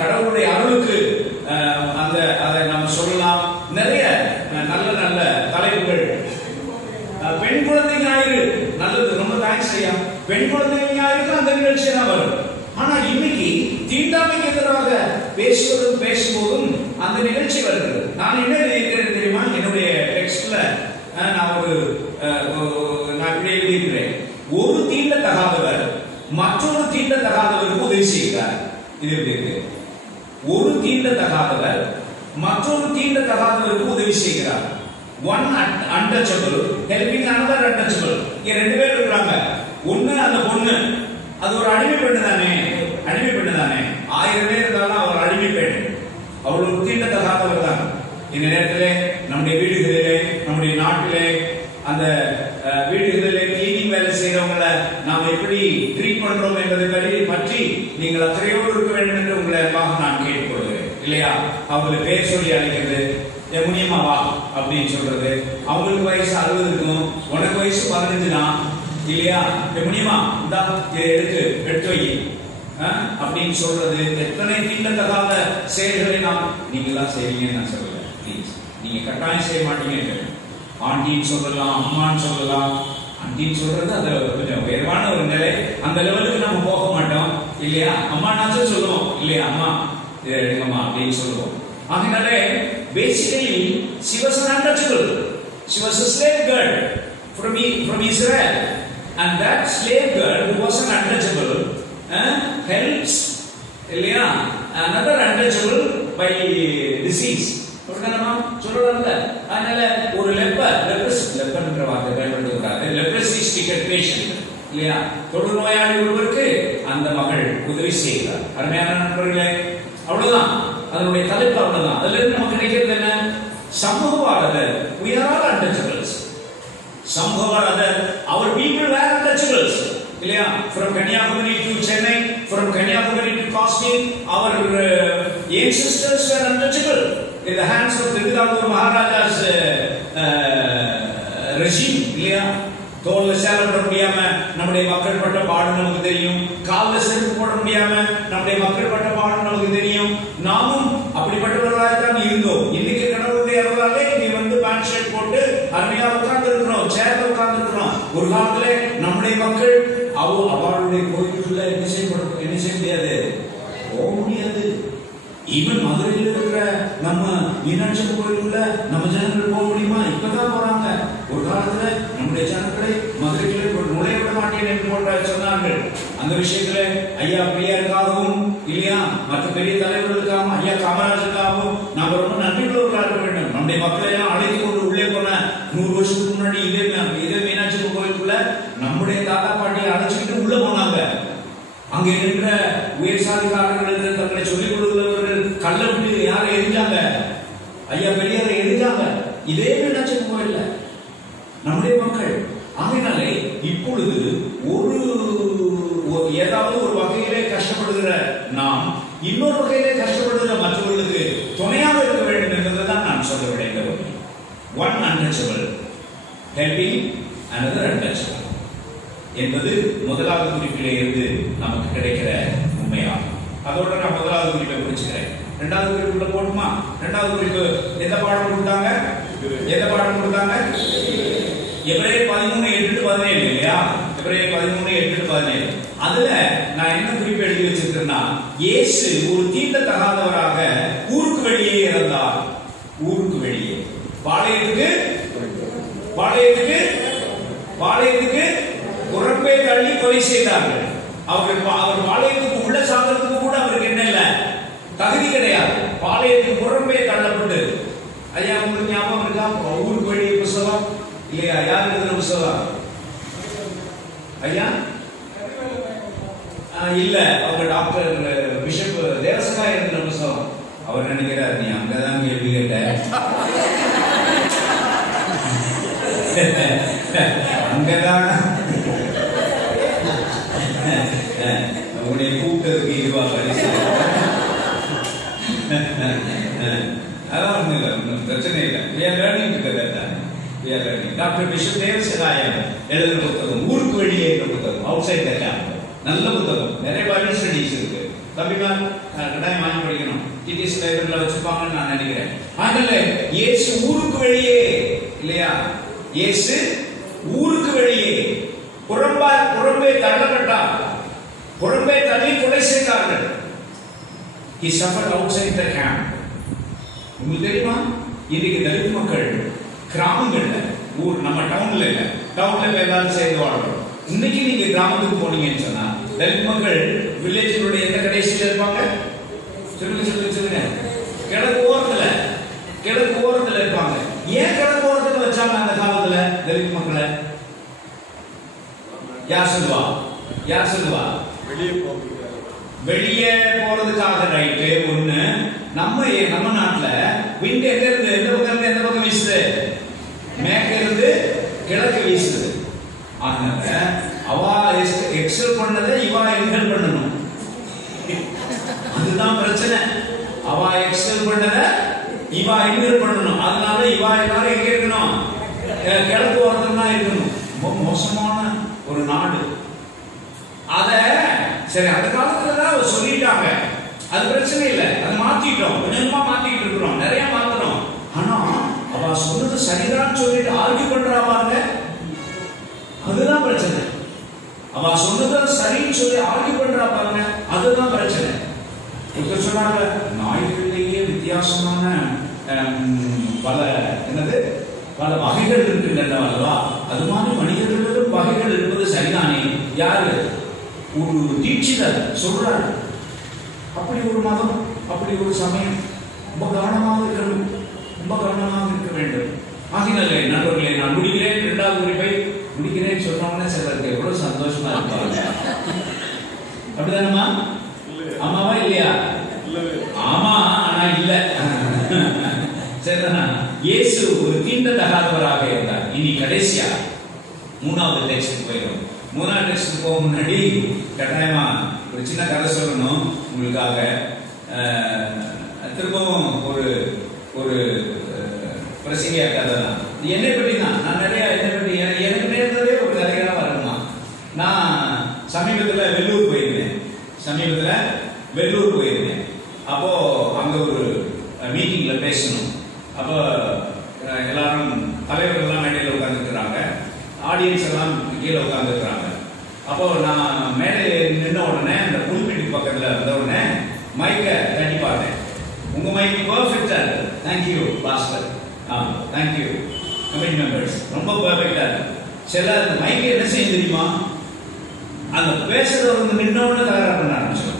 கடவுளுடைய அருளுக்கு அந்த அதை நம்ம சொல்லலாம். நிறைய நல்ல நல்ல தலைப்புகள். பெண் குழந்தை ஞாயிறு நல்லது, ரொம்ப தேங்க்ஸ் ஐயா. பெண் குழந்தை ஞாயிறுக்கு அந்த நிகழ்ச்சி தான் வரும். ஆனா இன்னைக்கு தீண்டாமைக்கு எதிராக பேசும்போதும் அந்த நிகழ்ச்சி வருகிறது. நான் என்ன எழுதியிருக்கிறேன் தெரியுமா? என்னுடைய டெக்ஸ்ட்ல நான் இப்படி எழுதியிருக்கிறேன். ஒரு தீண்டத்தகாதவர் மற்றொரு தீண்டத்தகாதவருக்கு உதவி செய்கிறார். இது எப்படி இருக்கு? ஒரு தீண்டத்தகாதவர் மற்றொரு தீண்டத்தகாதவருக்கு உதவி செய்கிறார். One untouchable helping another untouchable. இங்க ரெண்டு பேர் இருக்காங்க. ஒண்ணு அந்த பொண்ணு, அது ஒரு அடிமை பெண்ணு தானே, அடிமை பெண்ணு தானே. 1000 பேர் இருந்தாலும் அவர் அடிமை பெண், அவர் ஒரு தீண்டத்தகாதவர் தான். இந்த நேரத்திலே நம்முடைய வீடுகளிலே, நம்முடைய நாட்டிலே, அந்த வீடுகளிலே கிளீனிங் வேலை செய்யறவங்கள நாம் எப்படி ட்ரீட் பண்றோம் என்பதை பற்றி நீங்கள் அக்கறையோடு இருக்க வேண்டும் என்று உங்களை நான் கேட்டுக்கொள்கிறேன். இல்லையா? அவங்களுக்கு பேர் சொல்லி அழைக்கிறது, முனியமா வா அப்படின்னு சொல்றது. அவங்களுக்கு வயசு 60 இருக்கும், உனக்கு வயசு 15 தான். இல்லையா? முனியமா இந்தா இதை எடுத்து வை அப்படின்னு சொல்றது. எத்தனை தீண்டத்தகாத செயல்களை நாம் நீங்களாம் செய்வீங்கன்னு நான் சொல்லல. ப்ளீஸ், நீங்க கட்டாயம் செய்ய மாட்டீங்க. ஆண்டின்னு சொல்லலாம், அம்மான்னு சொல்லலாம். ஆண்டின்னு சொல்றது அது கொஞ்சம் உயர்வான ஒரு நிலை, அந்த லெவலுக்கு நம்ம போக மாட்டோம். இல்லையா? அம்மா நாச்சும் சொல்லுவோம். இல்லையா? அம்மா இதை எடுங்கம்மா அப்படின்னு சொல்லுவோம். ஆகினாலே basically she was an untouchable. She was a slave girl from Israel, and that slave girl who was an untouchable helps இல்லையா another untouchable by disease. அப்படினா சொல்றதுல அதனால ஒரு லெப்பர்ன்ற வார்த்தை பயன்படுத்துறாங்க. leprosy stricken patient இல்லையா, தொழுநோயாளி ஒருவருக்கு அந்த மகள் உதவி செய்கிறார். அருமையான நண்பர்களே, அவ்வளவுதான் அதனுடைய தலைப்பு, அவ்வளவுதான். அதுல இருந்து நமக்கு கிடைக்கிறது என்ன? somehow or other we are all untouchables. somehow or other our people were untouchables. இல்லையா? from Kanyakumari to Chennai, from Kanyakumari to Costin, our ancestors were untouchable in the hands of Tiruvidampur Maharaja's regime. இல்லையா? தோல்ல சேலை போட முடியாம நம்முடைய மக்கள் பட்ட பாடு நமக்கு தெரியும். கால்ல செருப்பு போட முடியாம நம்முடைய மக்கள் பட்ட பாடு நமக்கு தெரியும். நாமும் அப்படிப்பட்டவர்களாகத்தான் இருந்தோம். இன்னைக்கு கடவுளுடைய அருளாலே நீ பேண்ட் ஷர்ட் போட்டு அருமையா உட்கார்ந்து இருக்கிறோம், சேர்ல உட்கார்ந்து இருக்கிறோம். ஒரு காலத்துல நம்முடைய மக்கள் அவருடைய கோயிலுக்குள்ள என்ன செய்ய முடியாது, போக முடியாது. ஈவன் மதுரையில் இருக்கிற நம்ம மீனாட்சி கோயிலுக்குள்ள நம்ம ஜனங்கள் போக முடியுமா? இப்பதான் போறாங்க. ஒரு காலத்துல நம்முடைய ஜனங்களை மதுரைக்குள்ள நுழைய விட மாட்டேன் என்று போன்ற சொன்னார்கள். அந்த விஷயத்துல ஐயா பெரியாருக்காகவும் இல்லையா மற்ற பெரிய தலைவர்களுக்காகவும் ஐயா காமராஜருக்காகவும் நாம் ரொம்ப நன்றியுள்ளவர்களாக இருக்க வேண்டும். நம்முடைய மக்களை எல்லாம் அழைத்து கொண்டு உள்ளே போன 100 வருஷத்துக்கு முன்னாடி இதே மீனாட்சி கோயிலுக்குள்ள நம்முடைய தாத்தா பாட்டியை அழைச்சிக்கிட்டு உள்ள போனாங்க. அங்கே நின்ற உயர் சாதிக்காரர்கள் தங்களை சொல்லிக் கொள்ளுகிறவர்கள் கல்ல விட்டு யாரை எரிஞ்சாங்க? ஐயா பெரியாரை எரிஞ்சாங்க. இதே மீனாட்சி கோயில்ல நம்முடைய மக்கள். ஆகையினாலே இப்பொழுது ஏதாவது ஒரு வகையிலே கஷ்டப்படுகிற நாம் இன்னொரு வகையிலே கஷ்டப்படுகிற மற்றவர்களுக்கு துணையாக இருக்க வேண்டும் என்பதுதான் நான் சொல்ல விடைந்தவர். One untouchable helping another untouchable என்பது முதலாவது குறிப்பிலே இருந்து நமக்கு கிடைக்கிற உண்மையாகும். அதோட நான் முதலாவது குறிப்பை முடிச்சுக்கிறேன். இரண்டாவது குறிப்புல போட்டுமா? இரண்டாவது குறிப்பு எந்த பாடம் கொடுத்தாங்க? எபிரேயர் 13:8-17 இல்லையா? எபிரேயர் 13:8-17 அதுல நான் என்ன குறிப்பு எழுதி வச்சிருக்கேன்னா, இயேசு ஒரு தீண்டத்தகாதவராக ஊருக்கு வெளியே இறந்தார். ஊருக்கு வெளியே பாளையத்துக்கு புறம்பே தள்ளி கொலை செய்தார்கள். அவர் பாளையத்துக்கு உள்ள சாகிறதுக்கு கூட அவருக்கு என்ன இல்ல, தகுதி கிடையாது. பாளையத்துக்கு புறம்பே தள்ளப்பட்டு, ஐயா உங்களுக்கு ஞாபகம் இருக்கா ஊருக்கு வெளியே புஸ்தகம் இல்லையா? யார் எழுதின புஸ்தகம்? ஐயா இல்ல, அவங்க டாக்டர் பிஷப் தேவசகா எழுதின புஸ்தகம். அவர் நினைக்கிறார் நீ அங்கதான் கேள்வி கேட்ட, அங்கதான் உன்னை கூப்பிட்டதுக்கு இதுவா பரிசு. அதான் ஒண்ணு இல்லை, ஒன்றும் பிரச்சனை இல்லை. டாக்டர் பிஷப் தேவசகாயம் எழுதின புத்தகம் ஊருக்கு வெளியே என்ற புத்தகம், அவுட் சைட் த கேம்ப். நல்ல புத்தகம், நிறைய பைபிள் ஸ்டடீஸ் இருக்கு. தம்பிமார் கட்டாயம் வாங்கி படிக்கணும். டிடிஎஸ் லைப்ரரியில வச்சிருப்பாங்கன்னு நான் நினைக்கிறேன். அதனால இயேசு ஊருக்கு வெளியே இல்லையா? இயேசு ஊருக்கு வெளியே புறம்பே தள்ளப்பட்டார். புறம்பே தள்ளி கொலை செய்தார்கள். He suffered outside the camp. உங்களுக்கு தெரியுமா, இன்னைக்கு தலித் மக்கள் கிராமங்கள்ல, ஊர் நம்ம டவுன்ல இல்ல, டவுன்ல எல்லாரும் சேர்ந்து வாழ்றோம். இன்னைக்கு நீங்க கிராமத்துக்கு போனீங்கன்னு சொன்னா தலித் மக்கள் வில்லேஜ்களுடைய எந்த கடைசியில் இருப்பாங்க? சொல்லுங்க. கிழக்கு ஓரத்துல இருப்பாங்க. ஏன் கிழக்கு ஓரத்துல வச்சாங்க அந்த காலத்துல தலித் மக்களை? யார் சொல்லுவா? வெளியே போறதுக்காக ரைட்டு ஒண்ணு. நம்ம நாட்டுல விண்ட் எங்க இருந்து எந்த பக்கம் வீசுது? மேற்க இருந்து கிழக்கு வீசுது. அதனால அவா எக்ஸல் பண்ணதை இவா இன்ஹெல் பண்ணணும். அதுதான் பிரச்சனை. அவா எக்ஸல் பண்ணதை இவா இன்ஹெல் பண்ணணும். அதனால இவா எல்லாரும் எங்க இருக்கணும்? கிழக்கு ஓரத்துல தான் இருக்கணும். ரொம்ப மோசமான ஒரு நாடு. அத சரி அந்த காலத்துல தான் சொல்லிட்டாங்க. அது பிரச்சனை இல்லை. அதை மாத்திட்டோம். கொஞ்சமா மாத்திட்டு இருக்கிறோம். நிறைய மாத்துறோம். ஆனா அவ சொன்னது சரிதான் சொல்லிட்டு ஆர்கியூ பண்றா பாருங்க. அதுதான் பிரச்சனை. அவ சொன்னது சரின்னு சொல்லி ஆர்கியூ பண்றா பாருங்க. அதுதான் பிரச்சனை. ஒருத்தர் சொன்னாங்க நாய்களிலேயே வித்தியாசமான பல வகைகள் இருக்கின்றன அல்லவா? அது மாதிரி மனிதர்களிலும் வகைகள் இருப்பது சரிதானே? யாரு? ஒரு தீட்சிதர் சொல்றாரு. அப்படி ஒரு மதம், அப்படி ஒரு சமயம் ரொம்ப கவனமாக இருக்கணும். ரொம்ப கவனமாக இருக்க வேண்டும். ஆகினாலே நண்பர்களே, நான் முடிக்கிறேன். 2வது குறிப்பை முடிக்கிறேன் சொன்னோம்னா சிலருக்கு எவ்வளவு சந்தோஷமா இருப்பாங்க. அப்படிதானம்மா? ஆமாவா இல்லையா? ஆமா, ஆனா இல்ல. சரிதானா? இயேசு ஒரு தீண்டத்தகாதவராக இருந்தார். இனி கடைசியா 3வது டெக்ஸ்ட் போயிடும். 3வது டெக்ஸ்ட் போக முன்னாடி கட்டாயமா ஒரு சின்ன கதை சொல்லணும் உங்களுக்காக. திரும்பவும் ஒரு பிரசங்கியா கதை தான். என்னை பற்றி தான். நான் நிறைய என்னை பற்றி எனக்கு நேர்ந்ததே ஒரு கதைகளாக வரணுமா. நான் சமீபத்தில் வெள்ளூர் போயிருந்தேன். அப்போ அங்க ஒரு மீட்டிங்ல பேசணும். அப்போ எல்லாரும் தலைவர்கள் எல்லாம் மேடையில் உட்கார்ந்துருக்கிறாங்க. ஆடியன்ஸ் எல்லாம் கீழே உட்கார்ந்துருக்கிறாங்க. அப்போ நான் மேடையில நின்ன உடனே அந்த புல்பிட்டி பக்கத்துல இருந்த உடனே மைக்கை தட்டி பார்த்தேன். உங்க மைக் பெர்ஃபெக்டா இருக்கு. Thank you pastor. Thank you committee members. ரொம்ப பெர்ஃபெக்டா இருக்கு. சில மைக்கை என்ன செய்ய தெரியுமா? அந்த பேசுறவங்க நின்ன உடனே தயாரா பண்ண ஆரம்பிச்சோம்.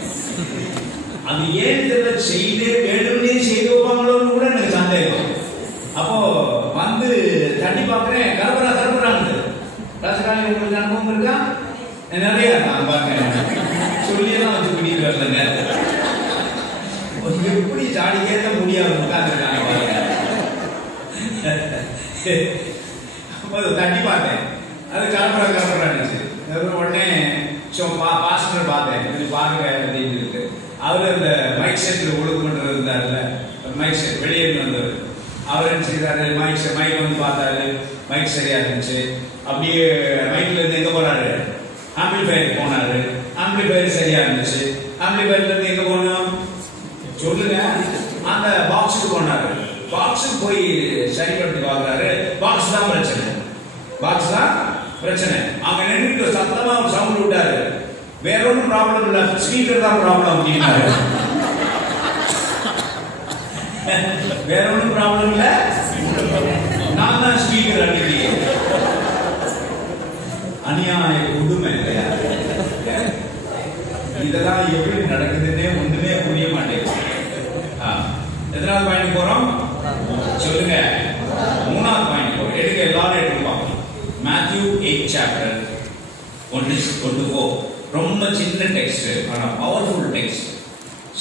அது ஏன் தெரியல, செய்தே வேணும்னே செய்து வைப்பாங்களோன்னு கூட எனக்கு சந்தேகம். அப்போ வந்து தட்டி பார்க்கிறேன், கரபரான்னு. ராஜகாலி உங்களுக்கு அனுபவம் இருக்கா? நிறைய நான் பார்க்கிறேன். சொல்லியெல்லாம் வச்சு பிடிக்க வரலங்க. எப்படி ஜாடி கேட்க முடியாது உட்காந்துருக்காங்க பாருங்க. தட்டி பார்த்தேன். அது கரபரான்னு. உடனே பாஸ்டர் பார்த்தேன். பாருங்க அப்படின்னு இருக்கு. அவரு அந்த மைக் செட்ல ஒழுங்கு பண்றது இருந்தாருல்ல, மைக் செட் வெளியே வந்தவர். அவர் என்ன செய்யறாரு? மைக் வந்து பார்த்தாரு. மைக் சரியா இருந்துச்சு. அப்படியே மைக்ல இருந்து எங்க போறாரு? ஆம்பிளிஃபயர் போனாரு. ஆம்பிளிஃபயர் சரியா இருந்துச்சு. ஆம்பிளிஃபயர்ல இருந்து எங்க போனோம் சொல்லுங்க? அந்த பாக்ஸுக்கு போனாரு. பாக்ஸுக்கு போய் சரிப்படுத்தி பார்க்கறாரு. பாக்ஸ் தான் பிரச்சனை. அவங்க நின்றுட்டு சத்தமா ஒரு சவுண்ட் விட்டாரு. வேற ஒன்றும் ப்ராப்ளம் இல்ல, ஸ்பீக்கர் தான் ப்ராப்ளம் அப்படின்னாரு. வேற ஒன்றும் ப்ராப்ளம் இல்ல, நான் தான் ஸ்பீக்கர் அன்னைக்கு. அநியாய கொடுமை இல்லையா? இதெல்லாம் எப்படி நடக்குதுன்னே ஒண்ணுமே புரிய மாட்டேங்குது. எத்தனாவது பாயிண்ட் போறோம் சொல்லுங்க? 3வது பாயிண்ட் போறோம். எடுக்க எல்லாரும் எடுத்துப்பாங்க. Matthew 8 chapter 1-4. ரொம்ப சின்ன டெக்ஸ்ட், ஆனா பவர்ஃபுல் டெக்ஸ்ட்.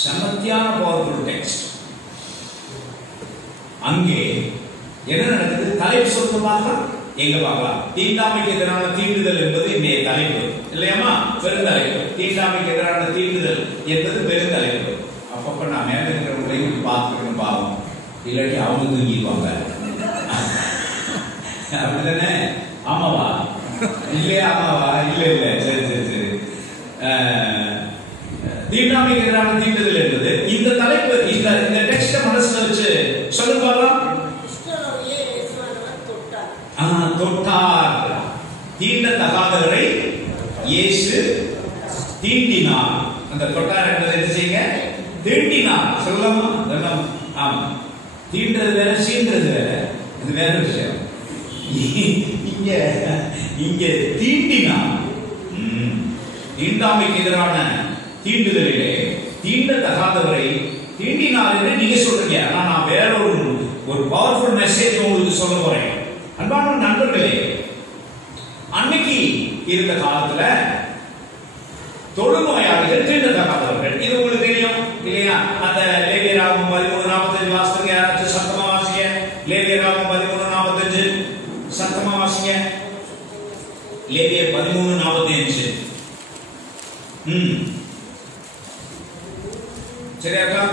சமத்தியான பவர்ஃபுல் டெக்ஸ்ட். அங்கே என்ன நடக்குது? தலைப்பு சொல்ல பார்க்கலாம். எங்க பார்க்கலாம்? தீண்டாமைக்கு எதிரான தீண்டுதல் என்பது இன்றைய தலைப்பு இல்லையாமா? பெருந்தலைப்பு. தீண்டாமைக்கு எதிரான தீண்டுதல் என்பது பெருந்தலைப்பு. அப்பப்ப நான் மேல இருக்கிறவங்களையும் பார்த்துக்கணும் பாவம், இல்லாட்டி அவங்க தூங்கிடுவாங்க. அப்படிதானே? ஆமாவா இல்லையா? ஆமாவா? இல்ல சரி. தீண்டாமைக்கு எதிரான தீண்டுதல் என்பது இந்த தலைப்பு. இந்த டெக்ஸ்ட மனசுல வச்சு சொல்லுங்க பார்க்கலாம். தொட்டார். தீண்டத்தகாதவரை இயேசு தீண்டினார். அந்த தொட்டார் என்பது என்ன செய்யுங்க? தீண்டினார். சொல்லலாமா? ஆமா. தீண்டது வேற, சீன்றது வேற. இது வேற விஷயம். இங்க தீண்டினார். தீண்டாமைக்கு எதிரான தீண்டுதலிலே தீண்டத்தகாதவரை தீண்டினார் என்று நீங்க சொல்றீங்க. ஆனா நான் வேற ஒரு பவர்ஃபுல் மெசேஜ் உங்களுக்கு சொல்ல போறேன். அன்பான நண்பர்களே, அன்னைக்கு இருந்த காலத்துல தொழுநோயாளிகள் தீண்டத்தகாதவர்கள், இது உங்களுக்கு தெரியும் இல்லையா? அந்த லேவியராகமம் 13:45 வாசிங்க. யாராச்சும் சத்தமா வாசிங்க. லேவியராகமம் 13:45 சத்தமா வாசிங்க. லேவியர் 13:45. சரியாக்கா?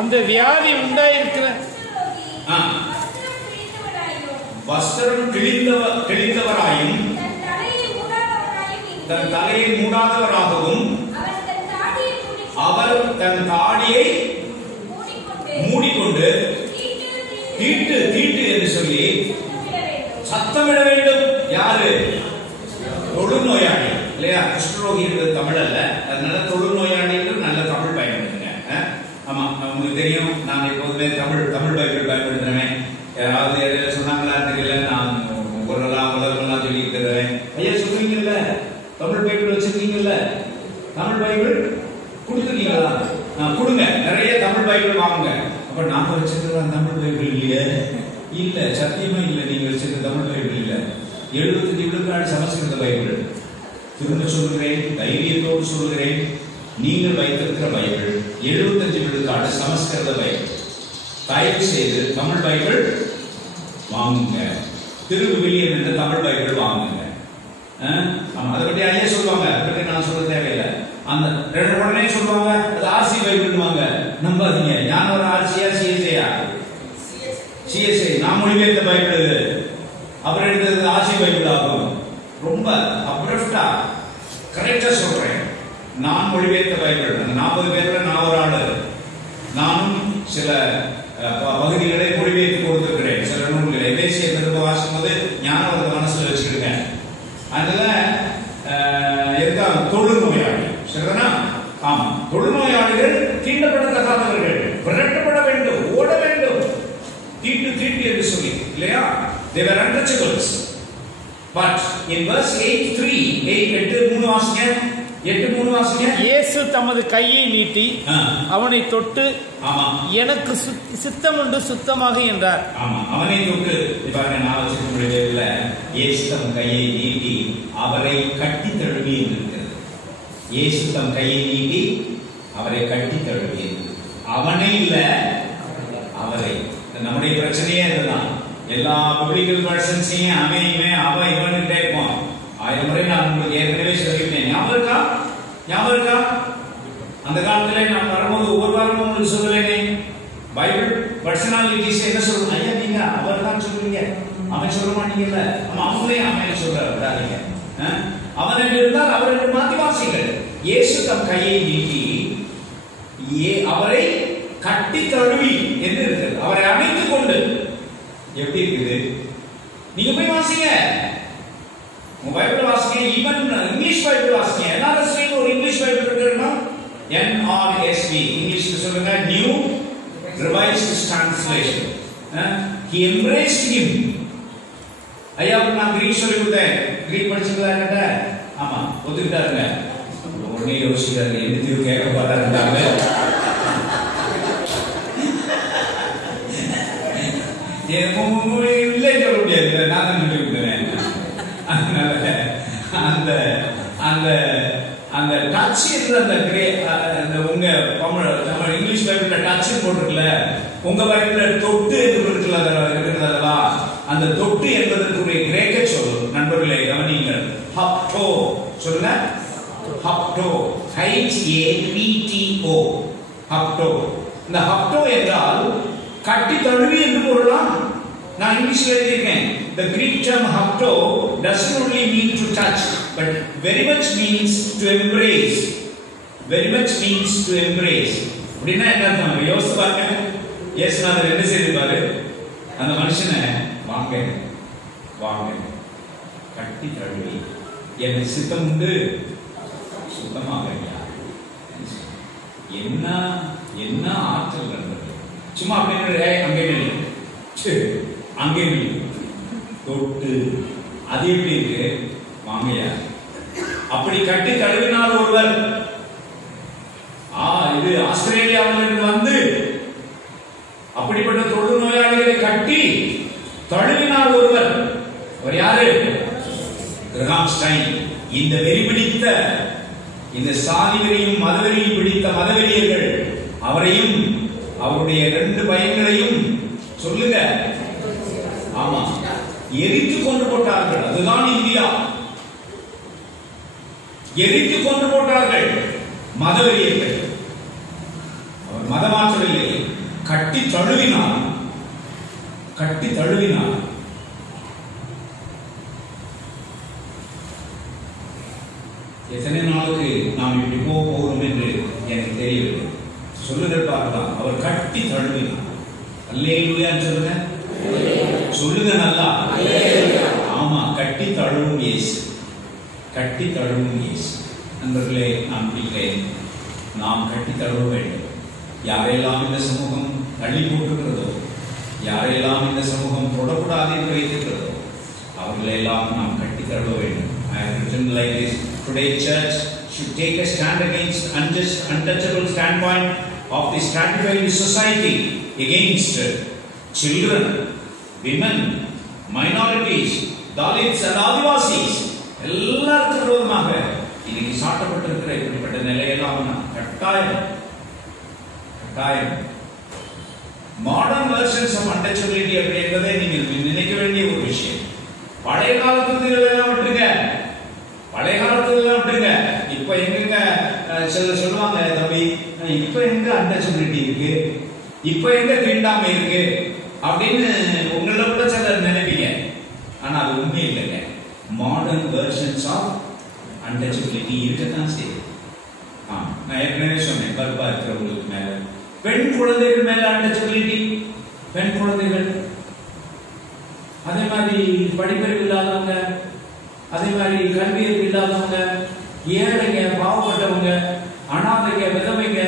அந்த வியாதி உண்டாயிருக்கிற வஸ்திரம் கிழிந்தவராயும் தன் தலையை மூடாதவராகவும் அவர் தன் தாடியை மூடிக்கொண்டு தீட்டு தீட்டு என்று சொல்லி சத்தமிட வேண்டும். யாரு? தொழுநோயாளி இல்லையா? குஷ்டரோகி என்பது தமிழ் அல்ல, அதனால தொழுநோயாளி நல்ல தமிழ் பயன்படுத்துங்க. ஆமா, உங்களுக்கு தெரியும், நான் எப்போதுமே தமிழ் பைபிள் பயன்படுத்துறேன். யாராவது எதாவது சொன்னாங்களா தெரியல, நான் உலகெல்லாம் சொல்லி தருவேன். ஐயா சொல்றீங்கல்ல, தமிழ் பைபிள் வச்சிருக்கீங்கல்ல, தமிழ் பைபிள் கொடுத்துருக்கீங்களா? கொடுங்க, நிறைய தமிழ் பைபிள் வாங்குங்க. அப்ப நாம வச்சிருக்கிற தமிழ் பைபிள் இல்லையே? இல்ல, சத்தியமா இல்ல. நீங்க வச்சிருக்க தமிழ் பைபிள் இல்ல. 75 விழுக்காடு சமஸ்கிருத பைபிள். திரும்ப சொல்கிறேன், தைரியத்தோடு சொல்கிறேன், நீங்கள் வைத்திருக்கிற பைபிள் 75 விழுக்காடு சமஸ்கிருத பைபிள். தயவு செய்து தமிழ் பைபிள் வாங்குங்க. திருவிவிலியம் என்ற தமிழ் பைபிள் வாங்குங்க. அதை பற்றி ஐயா சொல்லுவாங்க, அதை பற்றி நான் சொல்ல தேவையில்லை. அந்த உடனே சொல்லுவாங்க அது ஆர்சி பைபிள் வாங்க. நம்பாதீங்க. ஞான ஒரு ஆர்சியா சிஎஸ்ஐயா? சிஎஸ்ஐ. நான் மொழிபெயர்த்த பைபிள் இது. அப்புறம் எடுத்தது ஆர்சி பைபிள் ஆகும். ரொம்ப அப்ரப்டா கரெக்டா சொல்றேன். நான் மொழிபெயர்த்த பைபிள். அந்த 40 பேர்ல நான் ஒரு ஆளு. நானும் சில பகுதிகளை மொழிபெயர்த்து கொடுத்திருக்கிறேன். சில நூல்களை எபேசியர் திரும்ப வாசிக்கும் போது ஞானவரத்தை மனசுல வச்சுக்கிடுங்க. அதுல தொழுநோயாளி சரிதானா? ஆமா, தொழுநோயாளிகள் தீண்டப்படத்தகாதவர்கள், விரட்டப்பட வேண்டும், ஓட வேண்டும். தீட்டு தீட்டு என்று சொல்லி இல்லையா? they were untouchables. but in verse 8:3 8:3 வாசிங்க. 8:3 வாசிங்க. இயேசு தமது கையை நீட்டி அவனை தொட்டு, ஆமா, எனக்கு சித்தம் உண்டு சுத்தமாக என்றார். ஆமா, அவனை தொட்டு. பாருங்க, நான் வச்சிருக்க முடியல. இயேசு தம் கையை நீட்டி அவரை கட்டி தழுவி இருக்கிறது. இயேசு தம் கையை நீட்டி அவரை கட்டி தழுவி. அவனை இல்ல, அவரை. நம்முடைய பிரச்சனையே அதுதான். எல்லா பிப்ளிக்கல் வெர்ஷன்ஸையும் அவன் இவன் அவ இவன் கேட்போம். 1000 முறை நான் உங்களுக்கு ஏற்கனவே சொல்லியிருந்தேன். ஞாபகம் இருக்கா? அந்த காலத்துல நான் வரும்போது ஒவ்வொரு வாரமும் உங்களுக்கு சொல்லுவேனே, பைபிள் பர்சனாலிட்டிஸ் என்ன சொல்லுங்க? ஐயா நீங்க அவர் தான் சொல்லுவீங்க, அவன் சொல்ல மாட்டீங்கல்ல. அவங்களே அவன் சொல்றாரு. அவன் என்று இருந்தால் அவர் என்று மாத்தி வாசிங்கள். இயேசு தம் கையை நீட்டி அவரை கட்டி தழுவி என்று இருக்கிறது. அவரை அணைத்துக் கொண்டு. எப்படி இருக்குது? நீங்க போய் வாசிங்க, உங்க பைபிள் வாசிங்க. ஈவன் இங்கிலீஷ் பைபிள் வாசிங்க. எல்லாரும் ஒரு இங்கிலீஷ் பைபிள் இருக்குன்னா NRSV இங்கிலீஷ்ல சொல்லுங்க, new revised translation. he embraced him. ஐயா நான் கிரீக் சொல்லி கொடுத்தேன். கிரீக் படிச்சீங்களா? கேட்ட ஆமா, ஒத்துக்கிட்டாருங்க. உடனே யோசிச்சாரு, எந்த கேட்க பார்த்தாருந்தாங்க. இல்லை சொல்ல முடியாது, நான் தான் சொல்லி கொடுத்தேன். அதனால அந்த அந்த அந்த டச் அந்த உங்க தமிழ் இங்கிலீஷ் பைபிள்ல டச் போட்டிருக்கல, உங்க பைபிள்ல தொட்டு இருக்கிறதா? அந்த தொட்டு என்பதற்குரிய கிரேக்க சொல் நண்பர்களே கவனியுங்கள். ஹப்டோ சொல்லுங்க. ஹப்டோ, HAPTO, ஹப்டோ. இந்த ஹப்டோ என்றால் கட்டி தழுவி என்று பொருளாம். நான் இங்கிலீஷ்ல எழுதியிருக்கேன். The Greek term hapto doesn't only mean to touch, but very much means to embrace. Very much means to embrace. அப்படின்னா என்ன அர்த்தம்? யோசிச்சு பாருங்க. இயேசுநாதர் என்ன செய்திருப்பாரு? அந்த மனுஷனை வாங்க வாங்க கட்டி தழுவி, எனக்கு சித்தம் உண்டு சுத்தமாக. என்ன என்ன ஆற்றல் நண்பர்கள்! சும்மா அப்படியே அங்கே அங்கே தொட்டு அது எப்படி இருக்கு? வாங்கயா அப்படி கட்டி தழுவினார் ஒருவர். இது ஆஸ்திரேலியாவிலிருந்து வந்து அப்படிப்பட்ட தொழுநோயாளிகளை கட்டி தழுவினார் ஒருவர். அவர் யாரு? Graham stain. இந்த வெறி பிடித்த, இந்த சாதி வெறியும் மதவெறியும் பிடித்த மதவெறியர்கள் அவரையும் அவருடைய 2 பையன்களையும் சொல்லுங்க, ஆமா, எரித்து கொண்டு போட்டார்கள். அதுதான் இந்தியா. எரித்து கொண்டு போட்டார்கள் மதவெறியர்கள். அவர் மதமாற்றவில்லை, கட்டி தழுவினார். கட்டி தழுவினார். எத்தனை நாளுக்கு நாம் இப்படி போகிறோம் என்று எனக்கு தெரியவில்லை. சொல்லுதற்காக அவர் கட்டி தழுவினார். அல்லேலூயான்னு சொல்லுங்க, சொல்லுங்க நல்லா. ஆமா, கட்டி தழுவும் இயேசு, கட்டி தழுவும் இயேசு. நண்பர்களே, நான் பிடிக்கிறேன், நாம் கட்டி தழுவ வேண்டும். யாரெல்லாம் இந்த சமூகம் தள்ளி போட்டுக்கிறதோ, யாரெல்லாம் இந்த சமூகம் தொடக்கூடாது என்று வைத்திருக்கிறதோ, அவர்களெல்லாம் நாம் கட்டி தழுவ வேண்டும். I have written like this: today church should take a stand against unjust, untouchable standpoint of the stratified society against children, women, minorities, Dalits and Adivasis. எல்லாருக்கும் விரோதமாக இன்னைக்கு சாட்டப்பட்டிருக்கிற இப்படிப்பட்ட நிலையெல்லாம் கட்டாயம் கட்டாயம் மாடர்ன் வெர்ஷன்ஸ் ஆஃப் அன்டச்சபிலிட்டி அப்படின்றதை நீங்கள் நினைக்க வேண்டிய ஒரு விஷயம். பழைய காலத்துல இதெல்லாம் விட்டுருங்க, பழைய காலத்துல எல்லாம் விட்டுருங்க. இப்ப எங்க சிலர் சொல்லுவாங்க, தம்பி இப்ப எங்க அன்டச்சபிலிட்டி இருக்கு, இப்ப எங்க தீண்டாமை இருக்கு அப்படின்னு உங்கள கூட சிலர் நினைப்பீங்க. ஆனா அது உண்மை இல்லைங்க. மாடர்ன் வெர்ஷன்ஸ் ஆஃப் அன்டச்சபிலிட்டி இருக்கத்தான் செய்யுது. நான் ஏற்கனவே சொன்னேன், கருப்பா இருக்கிறவங்களுக்கு மேல, பெண் குழந்தைகள் மேல அன்டச்சபிலிட்டி, பெண் குழந்தைகள், அதே மாதிரி படிப்பறிவு இல்லாதவங்க, அதே மாதிரி கல்வியறிவு இல்லாதவங்க, ஏழைங்க, பாவப்பட்டவங்க, அனாதைங்க, விதவைங்க,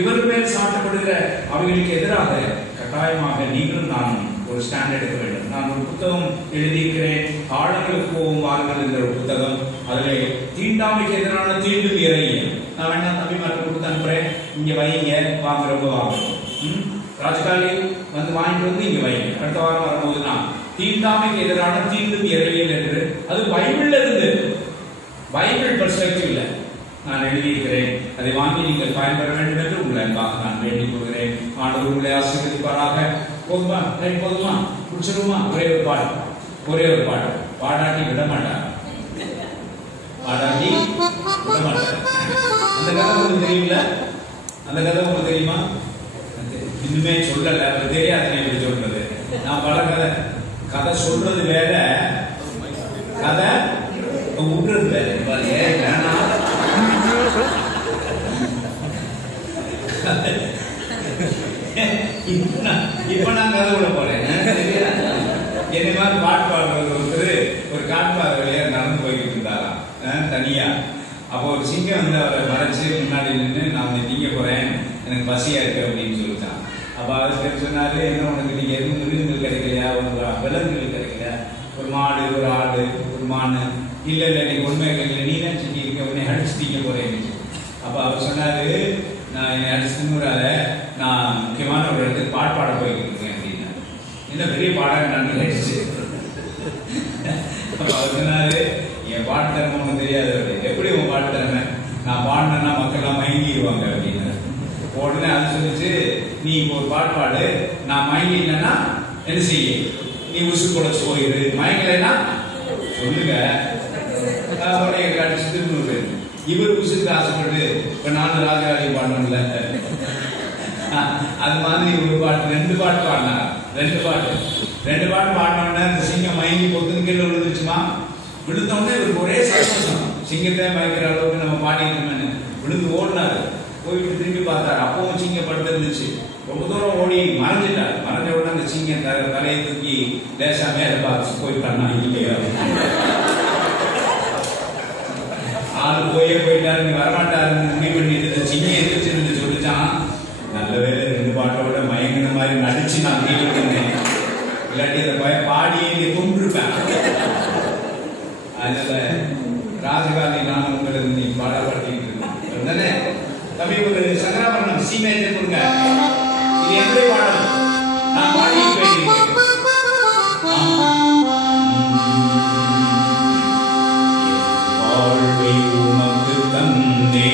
இவர் மேல் சாட்டப்படுகிற அவர்களுக்கு எதிராக கட்டாயமாக நீங்களும் நானும் ஒரு ஸ்டாண்ட் எடுக்க வேண்டும். நான் ஒரு புத்தகம் எழுதியிருக்கிறேன், ஆழங்களுக்கு போகும் வாருங்கள் என்ற ஒரு புத்தகம். அதிலே தீண்டாமைக்கு எதிரான தீண்டும் இறைய நான் வேணா தம்பிமாருக்கு கொடுத்து அனுப்புறேன், இங்க வைங்க, வாங்குறவங்க வாங்கணும். ராஜகாலி வந்து வாங்கிட்டு வந்து இங்க வைங்க. அடுத்த வாரம் வரும்போது நான் தீண்டாமைக்கு எதிரான தீண்டும் இறையியல் என்று, அது பைபிள்ல இருந்து, பைபிள் பெர்ஸ்பெக்டிவ்ல நான் எழுதியிருக்கிறேன். அதை வாங்கி நீங்கள் பயன்பெற வேண்டும் என்று உங்களை அன்பாக நான் வேண்டிக் கொள்கிறேன். ஆண்டவர் உங்களை ஆசீர்வதிப்பாராக. போதுமா? போதுமா? குடிச்சிருமா? ஒரே ஒரு பாட்டு, ஒரே ஒரு பாட்டு. பாடாட்டி விட மாட்டார், பாடாட்டி விட மாட்டார். அந்த கதை உங்களுக்கு தெரியல? அந்த கதை உங்களுக்கு தெரியுமா? இன்னுமே சொல்லல, தெரியாது எப்படி சொல்றது. நான் பல கதை சொல்றது வேற, கதை விடுறது வேற. இப்ப நான் கதை விட போறேன். என்ன மாதிரி பாட்டு பாடுறது ஒருத்தர் ஒரு காட்டுப்பாறை வழியா நடந்து போய்கிட்டு இருந்தாராம் தனியா. அப்போ ஒரு சிங்கம் வந்து அவரை மறைச்சு முன்னாடி நின்று, நான் வந்து திங்க போறேன், எனக்கு பசியா இருக்கு அப்படின்னு சொல்லிட்டான். அப்ப அவர் சொன்னாரு, என்ன உனக்கு நீங்க எதுவும் மிருகங்கள் கிடைக்கலையா, உனக்கு விலங்குகள் கிடைக்கலையா, ஒரு மாடு, ஒரு ஆடு, ஒரு மானு, இல்ல இல்ல நீ உண்மை கிடைக்கல, நீ தான் செஞ்சு இருக்க, உன்னை அடிச்சு திங்க போறேன். அப்ப அவர் சொன்னாரு, நான் என்னை அடிச்சு தின்னுறாத, நான் முக்கியமான ஒரு இடத்துக்கு பாட்டு பாட போய்கிட்டு இருக்கேன் அப்படின்னா. என்ன பெரிய பாடம் நான் நினைச்சு. அப்ப அவர் சொன்னாரு, என் பாட்டு திறமை உனக்கு தெரியாது அப்படின்னு. எப்படி உன் பாட்டு திறமை? நான் பாடினேன்னா மக்கள் எல்லாம் மயங்கிடுவாங்க அப்படின்னு. உடனே அது சொல்லிச்சு, நீ இப்போ ஒரு பாட்டு பாடு, நான் மயங்கினா என்ன செய்ய, நீ உசு குறைச்சு போயிரு, மயங்கலைன்னா சொல்லுங்க. அடிச்சு திரும்ப இவர் உசுக்கு ஆசைப்பட்டு இப்ப நானும் ராஜராஜி பாடணும்ல, அது மாதிரி ஒரு பாட்டு, 2 பாட்டு பாடினார். 2 பாட்டு பாடினோடனே அந்த சிங்கம் மயங்கி பொத்துன்னு கீழே விழுந்துச்சுமா. விழுந்தோடனே இவருக்கு ஒரே சந்தோஷம், சிங்கத்தை மயக்கிற அளவுக்கு நம்ம பாடிக்கணும்னு. விழுந்து ஓடினாரு, போயிட்டு திரும்பி பார்த்தாரு, அப்பவும் சிங்கம் படுத்து இருந்துச்சு. ரொம்ப தூரம் ஓடி மறைஞ்சிட்டார். மறைஞ்ச உடனே அந்த சிங்கம் தலையை தூக்கி லேசா மேல பார்த்து போயிட்டான்னா இல்லையா, ஆளு போயிட்டாரு, வரமாட்டாருன்னு முடிவு பண்ணிட்டு சிங்கம் எதிர்த்து சொல்லிச்சான். நல்ல வேலை 2 பாட்டோட மயங்கின மாதிரி நடிச்சு நான் கேட்டுருந்தேன், இல்லாட்டி அந்த பாடியை கொண்டிருப்பேன். அதனால ராஜகாலி நான் உங்களை பாடல் சி மேஜர் கொடுங்க. இது என்னுடைய பாடல், நான் பாடி போயிருக்கேன். வாழ்வை உமக்கு தந்தே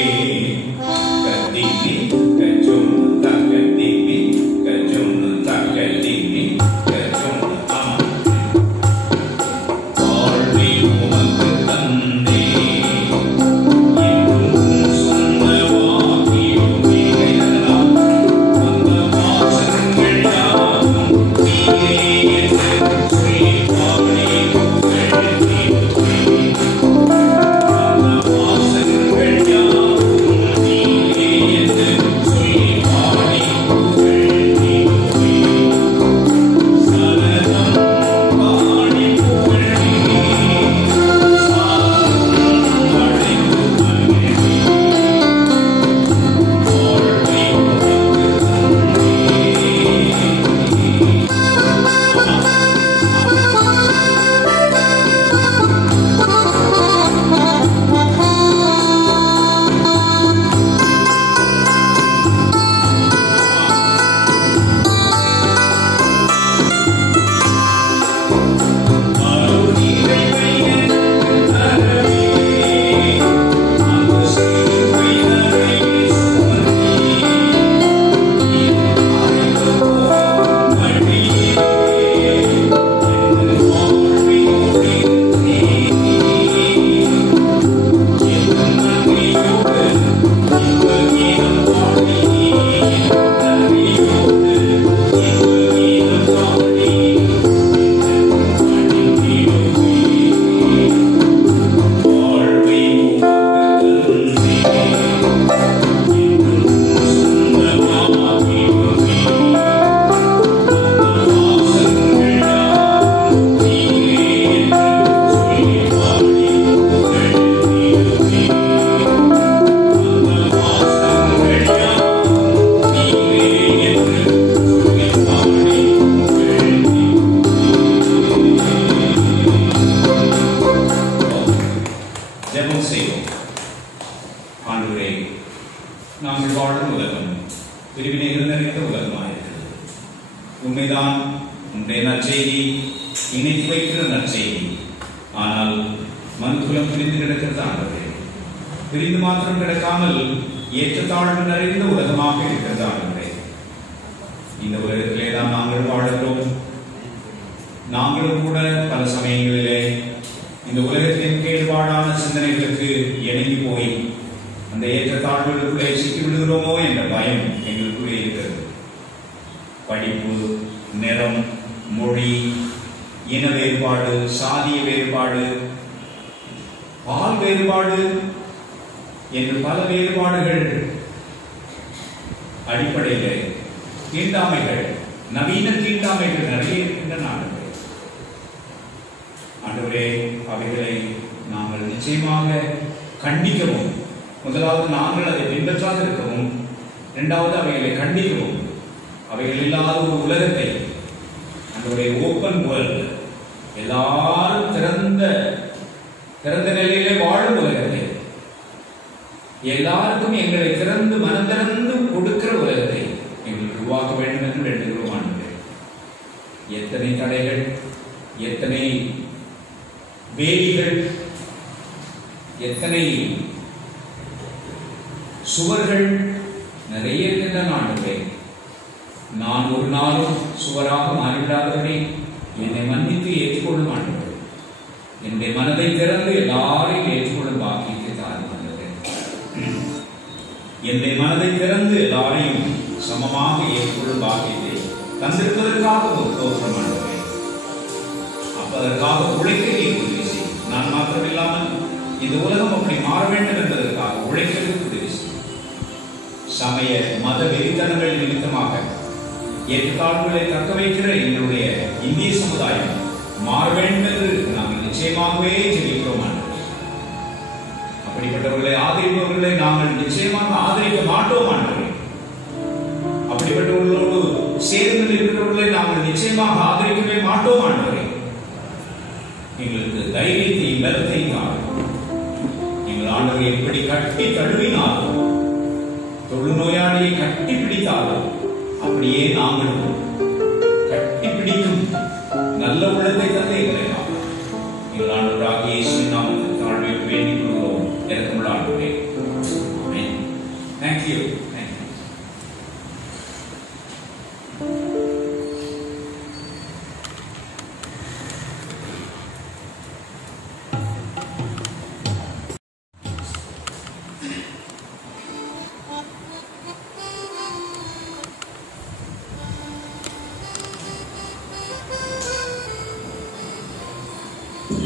கத்தினி கஜும் தகதினி கஜும் தகதினி கஜும் வாழ்வை உமக்கு தந்தே என்றும் சொந்தமாகி உமையெல்லாம் அந்த வாசங்கள் யாவும் நீரே என்று சொல்லி பாடி அப்படிப்பட்டவர்களை ஆதரிப்பவர்களை நாங்கள் நிச்சயமாக ஆதரிக்க மாட்டோம் ஆண்டவரே. அப்படிப்பட்டவர்களோடு சேர்ந்து இருக்கிறவர்களை நாங்கள் நிச்சயமாக ஆதரிக்கவே மாட்டோம் ஆண்டவரே. எங்களுக்கு தைரியத்தையும் பலத்தையும் எங்கள் ஆண்டவரை எப்படி கட்டி தழுவினாலும் தொழுநோயாளியை கட்டி பிடித்தாலும் அப்படியே நாங்களும் கட்டிப்பிடிக்கும் நல்ல உள்ளத்தை தந்து எங்களை எங்கள் ஆண்டவராகிய இயேசுவின் நாமத்தில் தாழ்மை வேண்டிக் கொள்கிறோம். இரக்கமுள்ள ஆண்டவரே. ஆமென். Thank you. Thank you.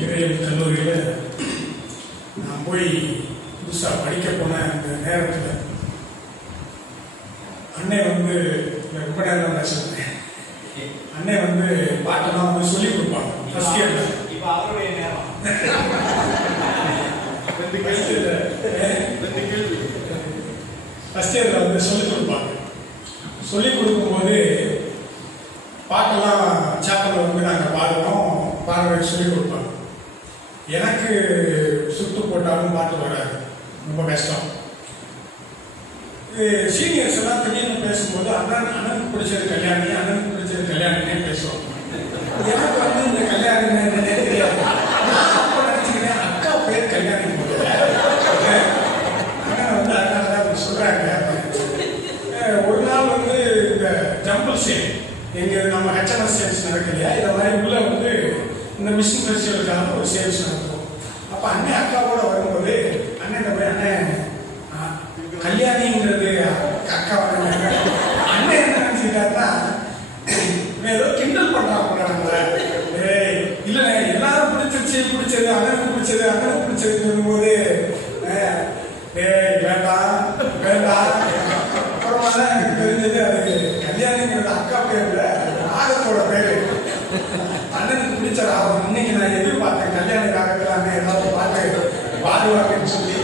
இறையல் கல்லூரியில் நான் போய் புதுசாக படிக்க போன அந்த நேரத்தில் அன்னை வந்து ரொம்ப நேரம் தான் சொன்னேன். அன்னை வந்து பாட்டெல்லாம் வந்து சொல்லிக் கொடுப்பாங்க. ஃபர்ஸ்ட் இயரில் இப்போ அவருடைய நேரம் ஃபர்ஸ்ட் இயரில் வந்து சொல்லிக் கொடுப்பாங்க. சொல்லிக் கொடுக்கும்போது பாட்டெல்லாம் சாப்பிட வந்து நாங்கள் பாடுவோம், பாட சொல்லிக் கொடுப்பாங்க. எனக்கு சுட்டு போட்டாலும் பாட்டு வராது, ரொம்ப கஷ்டம். சீனியர்ஸ் எல்லாம் திடீர்னு பேசும்போது அண்ணனுக்கு பிடிச்சது கல்யாணி, அண்ணனுக்கு பிடிச்சது கல்யாணினே பேசுவோம். எனக்கு வந்து இந்த கல்யாணி என்னன்னே தெரியாது. நினைச்சுக்கிறேன் அக்கா பேர் கல்யாணி போது அண்ணன் வந்து அதனால தான் சொல்றாங்க. ஒரு நாள் வந்து இந்த ஜம்பிள் சேல் எங்க நம்ம ஹெச்எம்எஸ் சேல்ஸ் நடக்கு இல்லையா, இதை மாதிரி உள்ள வந்து இந்த மிஷின் ஃபெஸ்டிவலுக்கான ஒரு சேல்ஸ் நடக்கும். அப்போ அண்ணன் அக்காவோட வரும்போது அண்ணன் போய் அண்ணன் கல்யாணிங்கிறது அக்கா வராங்க. அண்ணன் என்ன நினைச்சுக்கிட்டாருன்னா ஏதோ கிண்டல் பண்றாங்க நம்மள. இல்லைண்ணே எல்லாரும் பிடிச்சது அண்ணனுக்கு பிடிச்சதுன்னு சொல்லும்போது வேண்டாம் வேண்டாம். அப்புறமா தான் எனக்கு தெரிஞ்சது அது கல்யாணிங்கிறது அக்கா பேர்ல ராகத்தோட பேரு. அண்ணனுக்கு பிடிச்ச ராகம். இன்னைக்கு நான் எதிர்பார்த்தேன் கல்யாண ராகத்தில் அண்ணன் ஏதாவது பாட்டு பாடுவாங்கன்னு சொல்லி.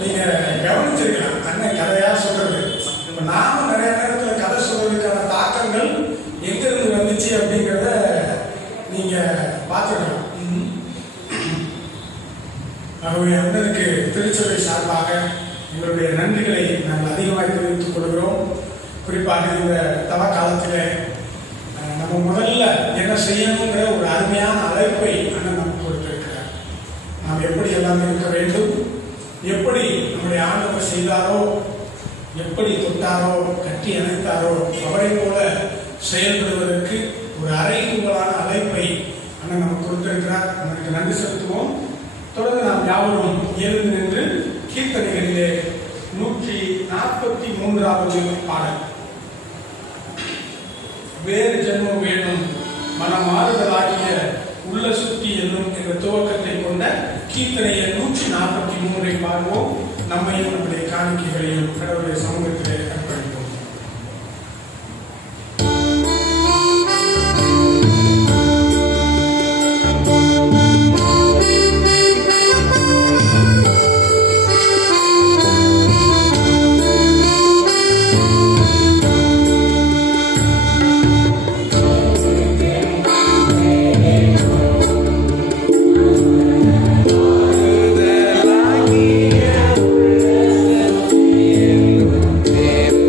நீங்க கவனிச்சிருக்கலாம் அண்ணன் கதையா சொல்றது. இப்ப நாமும் நிறைய நேரத்துல கதை சொல்றதுக்கான தாக்கங்கள் எங்க இருந்து வந்துச்சு அப்படிங்கிறத நீங்க பார்த்துக்கலாம். ஆகவே அண்ணனுக்கு திருச்சபை சார்பாக எங்களுடைய நன்றிகளை நாங்கள் அதிகமாக தெரிவித்துக் கொள்கிறோம். குறிப்பாக இந்த தவ காலத்தில் நம்ம முதல்ல என்ன செய்யணுங்கிற ஒரு அருமையான அழைப்பை அண்ணன் நமக்கு கொடுத்திருக்கிறார். நாம் எப்படி எல்லாம் இருக்க வேண்டும், எப்படி நம்முடைய ஆண்டவர் செய்தாரோ, எப்படி தொட்டாரோ, கட்டி அணைத்தாரோ அவரை போல செயல்படுவதற்கு ஒரு அறைகூவலான அழைப்பை அண்ணன் நமக்கு கொடுத்திருக்கிறார். அவனுக்கு நன்றி செலுத்துவோம். தொடர்ந்து நாம் யாவரும் எழுந்து நின்று கீர்த்தனைகளிலே 143வது பாடல் வேறு ஜென்மம் வேணும் மனமாறுதலாகிய உள்ள சுத்தி என்னும் என்ற துவக்கத்தை கொண்ட கீர்த்தனையை 143 பாடுவோம். நம்மையும் நம்முடைய காணிக்கைகளையும் கடவுளுடைய சமூகத்திலே அர்ப்பணிப்போம். Yeah.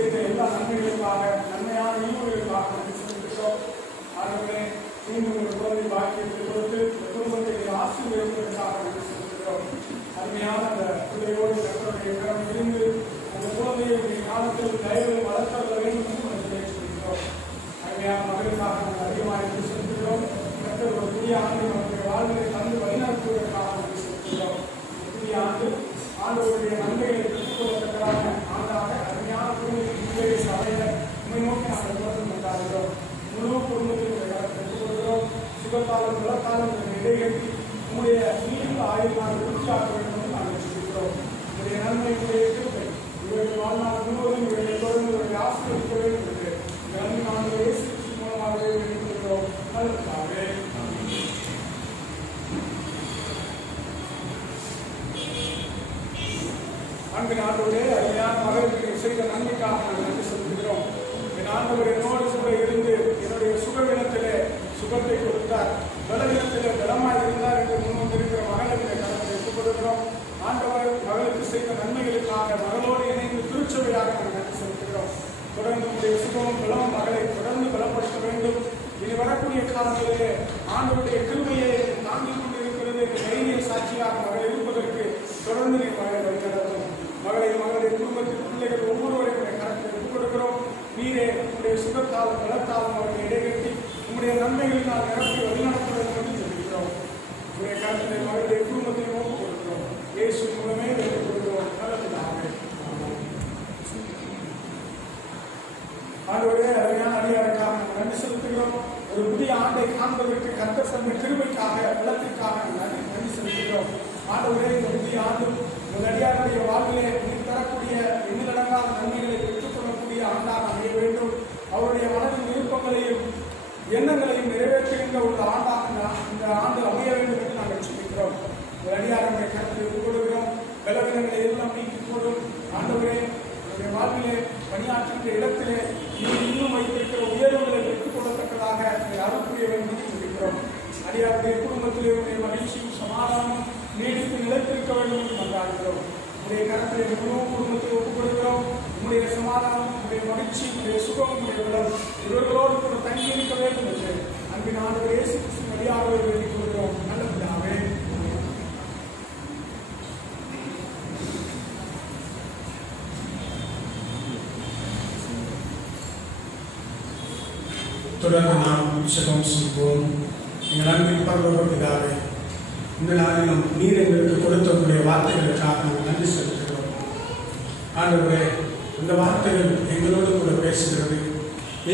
செய்த எல்லா நன்மைகளுக்காக நன்மையான ஈவுகளுக்காக நன்றி செலுத்துகிறோம். ஆகவே மீண்டும் ஒரு குழந்தை பாக்கியத்தை கொடுத்து குடும்பத்தை ஆசீர்வதிப்பதற்காக நன்றி செலுத்துகிறோம். அருமையான அந்த பிள்ளையோடு கர்த்தருடைய கரம் இருந்து அந்த குழந்தையுடைய காலத்தில் தயவு வளர்த்தவர வேண்டும் என்று நம்ம கேட்டுக்கொள்கிறோம். அருமையான மகளுக்காக நாங்கள் அதிகமாக நன்றி செலுத்துகிறோம். கர்த்தர் ஒரு புதிய ஆண்டு நம்முடைய வாழ்வை தந்து வழிநடத்துவதற்காக நன்றி செலுத்துகிறோம். புதிய ஆண்டு ஆண்டவருடைய நன்மைகளை பெற்றுக்கொள்ளத்தக்கதான ஆண்டாக அருமையான குடும்பத்தின் சபையை உண்மை நோக்கி நாங்கள் தொடர்ந்து கொண்டாடுகிறோம். முழு குடும்பத்தினுடைய பெற்றுக்கொள்கிறோம். சுகத்தாலும் குலத்தாலும் இடையேற்றி உங்களுடைய நீண்ட ஆயுள்மான உறுதியாக்க வேண்டும் என்று நாங்கள் சொல்கிறோம். உங்களுடைய நன்மையுடைய கிருபை இவர்கள் வாழ்நாள் முழுவதும் இவர்களை தொடர்ந்து இவர்களை ஆசீர்வதிக்க வேண்டும் என்று நன்மை நாங்கள் இயேசு கிறிஸ்து மூலமாகவே வேண்டிக்கொள்கிறோம். நல்லதாகவே அன்பின் ஆண்டவரே, அருமையான மகளுக்கு செய்த நன்மைக்காக நாங்கள் நன்றி செலுத்துகிறோம். என் ஆண்டவர் என்னோடு கூட இருந்து என்னுடைய சுகவீனத்திலே சுகத்தை கொடுத்தார், பலவீனத்திலே பலமாய் இருந்தார் என்று முன்வந்திருக்கிற மகளுடைய கருத்தை ஒப்புக்கொள்கிறோம். ஆண்டவர் மகளுக்கு செய்த நன்மைகளுக்காக மகளோடு இணைந்து திருச்சபையாக நாங்கள் நன்றி செலுத்துகிறோம். தொடர்ந்து உடைய சுகமும் பலமும் மகளை தொடர்ந்து பலப்படுத்த வேண்டும். இனி வரக்கூடிய காலங்களிலே ஆண்டவருடைய கிருபையை தாங்கிக் கொண்டிருக்கிறது தைரிய சாட்சியாக மகள் இருப்பதற்கு தொடர்ந்து நீ மகளை வழிநடத்தும். மகளுடைய குடும்பத்தின் பிள்ளைகள் ஒவ்வொருவரையும் கருத்தை ஒப்புக் கொடுக்கிறோம். நீரே உங்களுடைய சுகத்தாலும் பலத்தாலும் அவர்களை இடைகட்டி உங்களுடைய நன்மைகளினால் நிரப்பி வழிநடத்த வேண்டும் என்று சொல்கிறோம். உங்களுடைய கருத்தை மகளுடைய குடும்பத்தையும் ஒப்புக் கொடுக்கிறோம். இயேசு மூலமே வைத்துக் கொடுக்கிறோம். நல்லதாக ஆண்டவரே, அருமையான அடியாருக்காக நாங்கள் நன்றி செலுத்துகிறோம். ஒரு புதிய ஆண்டை காண்பதற்கு கர்த்தர் தந்த கிருபைக்காக பலத்திற்காக நன்றி செலுத்துகிறோம். ஆண்டவரே, இந்த புதிய ஆண்டும் ஒரு அடியாருடைய வாழ்விலே நீர் தரக்கூடிய எண்ணிலடங்காத நன்மைகளை பெற்றுக்கொள்ளக்கூடிய ஆண்டாக அமைய வேண்டும். அவருடைய மனதின் விருப்பங்களையும் எண்ணங்களையும் நிறைவேற்றுகின்ற ஒரு ஆண்டாக இந்த ஆண்டு அமைய வேண்டும் என்று நாங்கள் சொல்லிக்கிறோம். ஒரு அடியாருடைய கருத்தை ஒப்புக்கொள்கிறோம். பலவீனங்களை எல்லாம் நீக்கி போடும். ஆண்டவரே, அவருடைய வாழ்விலே பணியாற்றுகின்ற இடத்திலே நீர் இன்னும் வைத்திருக்கிற உயர்வுகளை பெற்றுக் கொள்ளத்தக்கதாக அருள்புரிய வேண்டும் என்று சொல்லிக்கிறோம். அடியாருடைய குடும்பத்திலே உடைய மகிழ்ச்சியும் சமாதானமும் நீடித்து நிலைத்திருக்க வேண்டும் என்று கொண்டாடுகிறோம். உடைய கருத்திலே முழு குடும்பத்தை ஒப்புக் கொடுக்கிறோம். உங்களுடைய சமாதானம், உங்களுடைய மகிழ்ச்சி, உங்களுடைய சுகம், உங்களுடைய விடம் இவர்களோடு கூட தங்கியிருக்க வேண்டும் என்று அன்பின் ஆண்டவர் இயேசு கிறிஸ்து வழியாக வேண்டிக் கொள்கிறோம். நல்லதாகவே தொடர்ந்து நாம் ஜெபம் செய்வோம். எங்கள் அன்பின் பரலோக பிதாவே, இந்த நாளிலும் நீர் எங்களுக்கு கொடுத்த உங்களுடைய வார்த்தைகளுக்காக நாங்கள் நன்றி செலுத்துகிறோம். ஆண்டவரே, இந்த வார்த்தைகள் எங்களோடு கூட பேசுகிறது,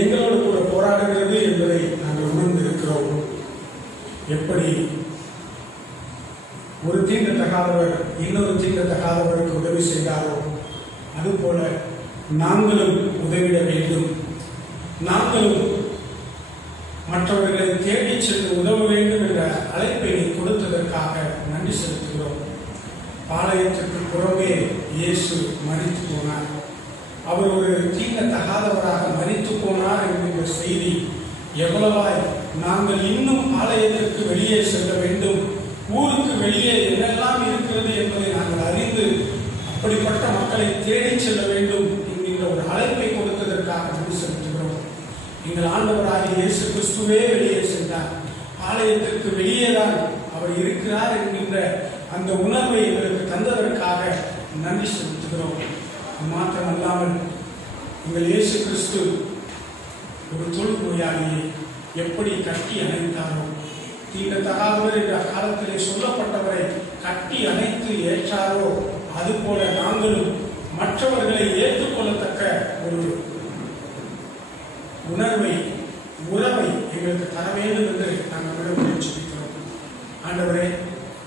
எங்களோடு கூட போராடுகிறது என்பதை நாங்கள் உணர்ந்திருக்கிறோம். எப்படி ஒரு தீண்டத்தகாதவர் இன்னொரு தீண்டத்தகாதவருக்கு உதவி செய்தாரோ அதுபோல நாங்களும் உதவிட வேண்டும். நாங்களும் மற்றவர்களை தேடி சென்று உதவ வேண்டும் என்ற அழைப்பை கொடுத்ததற்காக நன்றி செலுத்துகிறோம். பாளையத்திற்கு புறமே இயேசு மரித்து போனார். அவர் ஒரு தீண்டத்தகாதவராக மரித்து போனார் என்கின்ற செய்தி எவ்வளவாய் நாங்கள் இன்னும் பாளையத்திற்கு வெளியே செல்ல வேண்டும், ஊருக்கு வெளியே என்னெல்லாம் இருக்கிறது என்பதை நாங்கள் அறிந்து அப்படிப்பட்ட மக்களை தேடி செல்ல வேண்டும் என்கின்ற ஒரு அழைப்பை கொடுத்ததற்காக நன்றி செலுத்துகிறோம். எங்கள் ஆண்டவராகிய இயேசு கிறிஸ்துவே வெளியே சென்றார். ஆலயத்திற்கு வெளியேதான் அவர் இருக்கிறார் என்கின்ற அந்த உணர்வை எங்களுக்கு தந்ததற்காக நன்றி செலுத்துகிறோம். மாத்திரமல்லாமல் எங்கள் இயேசு கிறிஸ்து ஒரு தொழு நோயாளியை எப்படி கட்டி அணைத்தாரோ, தீண்டத்தகாதவர் என்ற காலத்திலே சொல்லப்பட்டவரை கட்டி அணைத்து ஏற்றாரோ அதுபோல நாங்களும் மற்றவர்களை ஏற்றுக்கொள்ளத்தக்க ஒரு உணர்வை, உறவை எங்களுக்கு தர வேண்டும் என்று நாங்கள் முயற்சிக்கிறோம். ஆண்டவரே,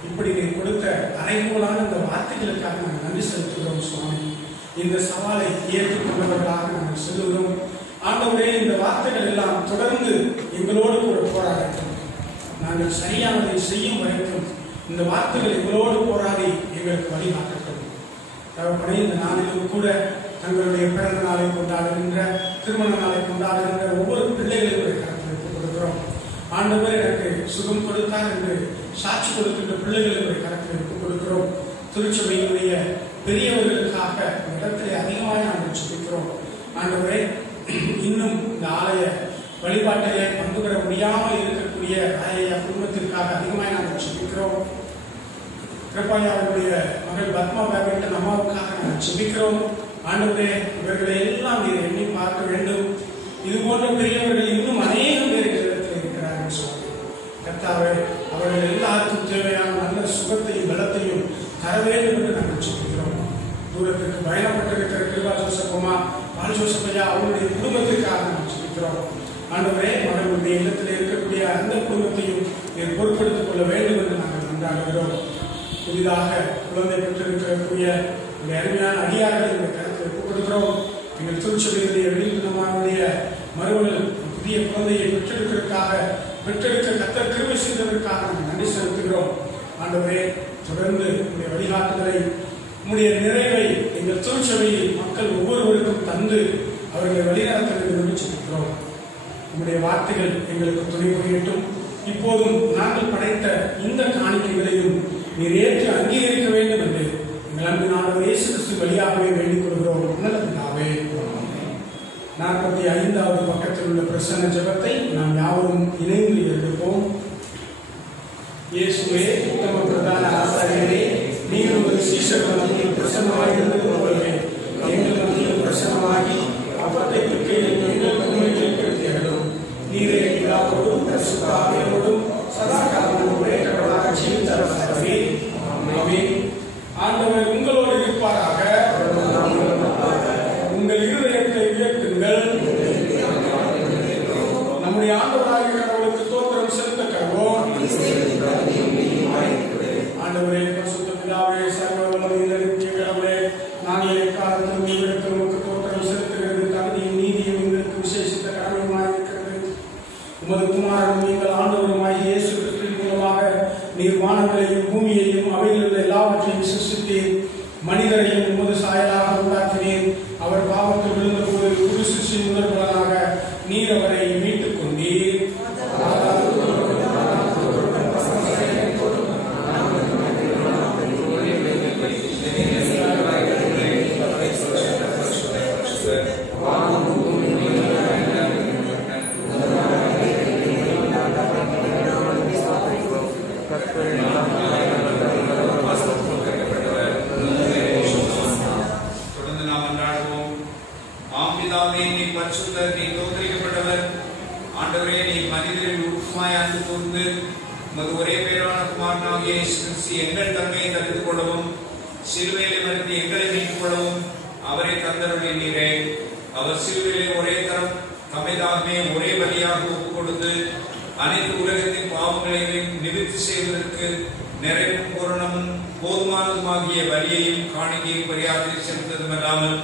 இப்படி நீ கொடுத்த அறைகோலான இந்த வார்த்தைகளுக்காக நாங்கள் நன்றி செலுத்துகிறோம். சுவாமி, இந்த சவாலை ஏற்றுக்கொண்டவர்களாக நாங்கள் செல்லுகிறோம். ஆண்டவரே, இந்த வார்த்தைகள் எல்லாம் தொடர்ந்து எங்களோடு கூட போராடட்டும். நாங்கள் சரியானதை செய்யும் வரைக்கும் இந்த வார்த்தைகள் எங்களோடு போராடி எங்களுக்கு வழிகாட்டட்டும். தகப்பனே, இந்த நாளிலும் கூட தங்களுடைய பிறந்த நாளை கொண்டாடுகின்ற, திருமண நாளை கொண்டாடுகின்ற ஒவ்வொரு பிள்ளைகளுக்கு கருத்து கொடுக்கிறோம். ஆண்டவர் எனக்கு சுகம் கொடுத்தார் என்று சாட்சி கொடுக்கின்ற பிள்ளைகளுக்கு கருத்து எடுத்துக் கொடுக்கிறோம். திருச்சபையினுடைய பெரியவர்களுக்காக இடத்திலே அதிகமாக நாங்கள் சொல்லிக்கிறோம். ஆண்டவரே, இன்னும் இந்த ஆலய வழிபாட்டிலே பங்கு பெற முடியாமல் இருக்கக்கூடிய ராயையா குடும்பத்திற்காக அதிகமாக நாங்கள் ஜெபிக்கிறோம். கிருபாயாவுடைய மகள் பத்மா பேபிட்ட அம்மாவுக்காக நாங்கள் ஜெபிக்கிறோம். ஆண்டவரே, இவர்களை எல்லாம் நீர் எண்ணி பார்க்க வேண்டும். இது போன்ற பெரியவர்கள் இன்னும் அநேகம் பேர் இடத்தில் இருக்கிறார்கள் சொல்லி கர்த்தாவே, அவர்கள் எல்லாருக்கும் தேவையான நல்ல சுகத்தையும் பலத்தையும் தர வேண்டும் என்று நாங்கள் ஜெபிக்கிறோம். தூரத்திற்கு பயணப்பட்டிருக்கிற கிருபா ஜோசப்பம்மா, பால் ஜோசப்பையா அவருடைய குடும்பத்திற்காக நாங்கள் ஜெபிக்கிறோம். ஆண்டவரே, அவர்களுடைய இல்லத்தில் இருக்கக்கூடிய அந்த குடும்பத்தையும் நீர் பொறுப்படுத்திக் கொள்ள வேண்டும் என்று நாங்கள் கொண்டாடுகிறோம். புதிதாக குழந்தை பெற்றிருக்கக்கூடிய அருமையான அடியார்கள் இந்த கருத்தை ஒப்புக்கொடுக்கிறோம். எங்கள் திருச்சபையுடைய வெளியினுடைய மறுவர்கள் புதிய குழந்தையை பெற்றெடுக்க கர்த்தர் கிருபை செய்ததற்காக நாங்கள் நன்றி செலுத்துகிறோம். ஆண்டவரே, தொடர்ந்து உங்களுடைய வழிகாட்டுதலை, உங்களுடைய நிறைவை எங்கள் திருச்சபையில் மக்கள் ஒவ்வொருவருக்கும் தந்து அவர்களை வழிநடத்த வேண்டும் என்று சொல்கிறோம். உங்களுடைய வார்த்தைகள் எங்களுக்கு துணை புரியட்டும். இப்போதும் நாங்கள் படைத்த இந்த காணிக்கைகளையும் நீர் ஏற்று அங்கீகரிக்க வேண்டும் என்று எங்கள் அன்பு நாடு இயேசு கிறிஸ்து வழியாகவே வேண்டிக் கொள்கிறோம். நல்ல பிதாவே. 45வது பக்கத்தில் உள்ள பிரசன்ன ஜெபத்தை நாம் யாவரும் இணைந்து எழுதுவோம். இயேசுவே, உத்தம பிரதான ஆசாரியரே, நீர் உங்கள் சீஷர்கள் மத்தியில் பிரசன்னமாக இருந்தது போலவே எங்கள் மத்தியில் பிரசன்னமாகி அப்பத்தை பிற்கையில் எங்கள் உண்மைகளை பெறுத்தீர்களும் நீரே பிதாவோடும் பரிசுத்த ஆவியோடும் சதா காலமும் ஒரே கடவுளாக ஜீவித்தார்களே. ஆமென். ஆண்டவர் உங்களோடு இருப்பாராக. உங்கள் இருதயத்தை உயர்த்துங்கள். நம்முடைய ஆண்டவராகிய கடவுளுக்கு ஸ்தோத்திரம் செலுத்த கடவோம். ஆண்டவரே, பரிசுத்த பிதாவே, சர்வ வல்லமையுள்ள கடவுளே, நாங்கள் எக்காலத்திலும் உங்களிடத்தில் உமக்கு ஸ்தோத்திரம் செலுத்துகிறது தகுதியும் நீதியும் எங்களுக்கு விசேஷித்த கடமையுமாய் இருக்கிறது. உமது குமாரனும் எங்கள் ஆண்டவருமாய் இயேசு கிறிஸ்துவின் மூலமாக நீர் வானங்களையும் பூமியையும் அவையில் உள்ள எல்லாவற்றையும் சிருஷ்டித்தீர். மனிதரையும் உமது சாயலாக உண்டாக்கினீர். அவர் பாவத்தில் விழுந்தபோது ஒரு சிருஷ்டி முதல் பலனாக நீர் அவரை மீட்டுக் கொண்டீர். ஒரே பேரான குமாரனாகிய இயேசு கிறிஸ்து எங்கள் தன்மையை தடுத்துக் கொள்ளவும் சிலுவையிலே மறித்து எங்களை மீட்டுக் கொள்ளவும் அவரை தந்தருடைய நீரே. அவர் சிலுவையிலே ஒரே தரம் தம்மைதாமே ஒரே வழியாக ஒப்புக் கொடுத்து அனைத்து உலகத்தின் பாவங்களையும் நிவர்த்தி செய்வதற்கு நிறைவும் பூரணமும் போதுமானதுமாகிய வழியையும் காணிக்கையும் பரியாற்றி செலுத்ததுமல்லாமல்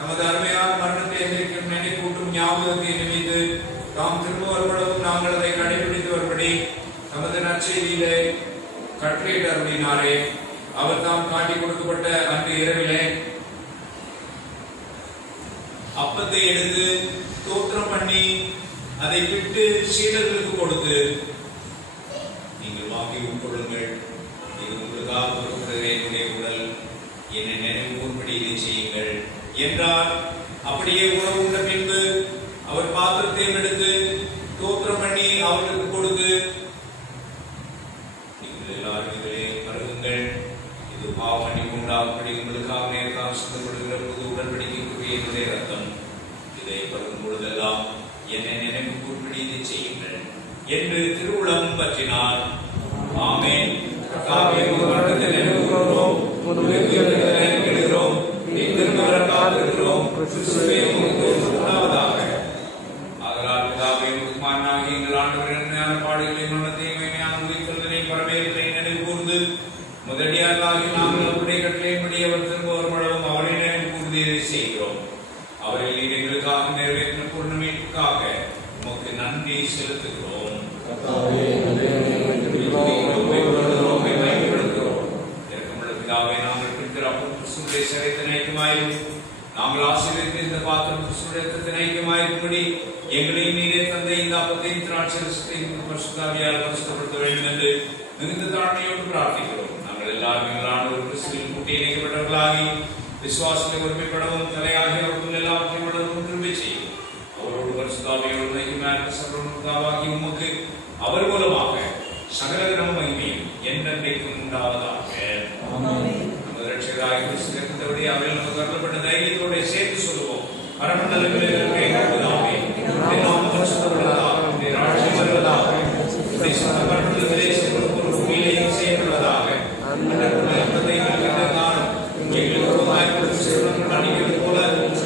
நமது அருமையான மரணத்தை எதிர்க்கும் நினைப்பூட்டும் ஞாபகத்தை நினைத்து தாம் திரும்ப வரும்படவும் நாங்கள் அதை கடைபிடித்து வரும்படி நமது நற்செய்தியிலே கட்டளையிட்டு அருளினாரே. அவர் தாம் காட்டி கொடுக்கப்பட்ட அன்று இரவிலே அப்பத்தை எடுத்து ஸ்தோத்திரம் பண்ணி அதை விட்டு சீடர்களுக்கு கொடுத்து, நீங்கள் வாங்கி உட்கொள்ளுங்கள், இது உங்களுக்காக கொடுக்கிறது என்னுடைய உடல், என்னை நினைவு கூர்படி இதை செய்யுங்கள் என்றார். அப்படியே உணவு உண்ட பின்பு அவர் பாத்திரத்தை எடுத்து ஸ்தோத்திரம் பண்ணி அவர்களுக்கு கொடுத்து, நீங்கள் எல்லாரும் இதிலே பருகுங்கள், இது பாவ மன்னிப்பு உண்டாகும்படி உங்களுக்காக நேரத்தால் சுத்தப்படுகிற புது உடன்படிக்கைக்குரிய என்னுடைய ரத்தம், இதை பருகும் பொழுதெல்லாம் என்னை நினைவு கூர்படி இதை செய்யுங்கள் என்று திருவுளம் பற்றினார். ஆமென். முதலியாகி நாங்கள் அவருடைய கட்டளையின்படி அவர் திரும்ப வரும்படவும் அவரை நினைவு கூர்ந்து செய்கிறோம். அவரை எங்களுக்காக நிறைவேற்றின பூர்ணமைக்காக உமக்கு நன்றி செலுத்துகிறோம். பிதாவை நாங்கள் பிடிக்கிற கிறிஸ்துடைய சரீரத்தின் ஐக்கியமாயும் நாங்கள் ஆசீர்வதித்து இந்த பாத்திரம் கிறிஸ்துடைய ஐக்கியமாயிருக்கும்படி எங்களையும் நீரே தந்தை இந்த அப்பத்தையும் திராட்சரசத்தையும் பரிசுத்தாவியால் பரிசுத்தப்படுத்த வேண்டும் என்று மிகுந்த தாழ்மையோடு பிரார்த்திக்கிறோம். நாங்கள் எல்லாரும் எங்களான ஒரு கிறிஸ்துவின் கூட்டி இணைக்கப்பட்டவர்களாகி விசுவாசத்தை ஒருமைப்படவும் தலையாகி அவர்கள் எல்லாவற்றையும் வளரவும் கிருபை செய்யும். அவரோடு பரிசுத்தாவியோடு ஐக்கியமாக சர்வமுதாவாகி உமக்கு அவர் மூலமாக சகல கிரம மகிமையும் என்றென்றைக்கும் உண்டாவதாக. நமது ரட்சகராகிய கிறிஸ்து இரத்தத்தோடே அவர்கள் நமக்கு அருளப்பட்ட தைரியத்தோட சேர்த்து சொல்லுவோம். பரமண்டலங்களில் இருக்கிற எங்கள் பிதாவே, உம்முடைய நாமம் பரிசுத்தப்படுவதாக, உம்முடைய ராஜ்யம் வருவதாக, உம்முடைய சித்தம் பரமண்டலத்திலே செய்யப்படுவது பூமியிலேயும் செய்யப்படுவதாக. அன்றைய அப்பத்தை எங்களுக்கு தாரும். எங்களுக்கு விரோதமாய் குற்றம் மன்னிக்கிறது போல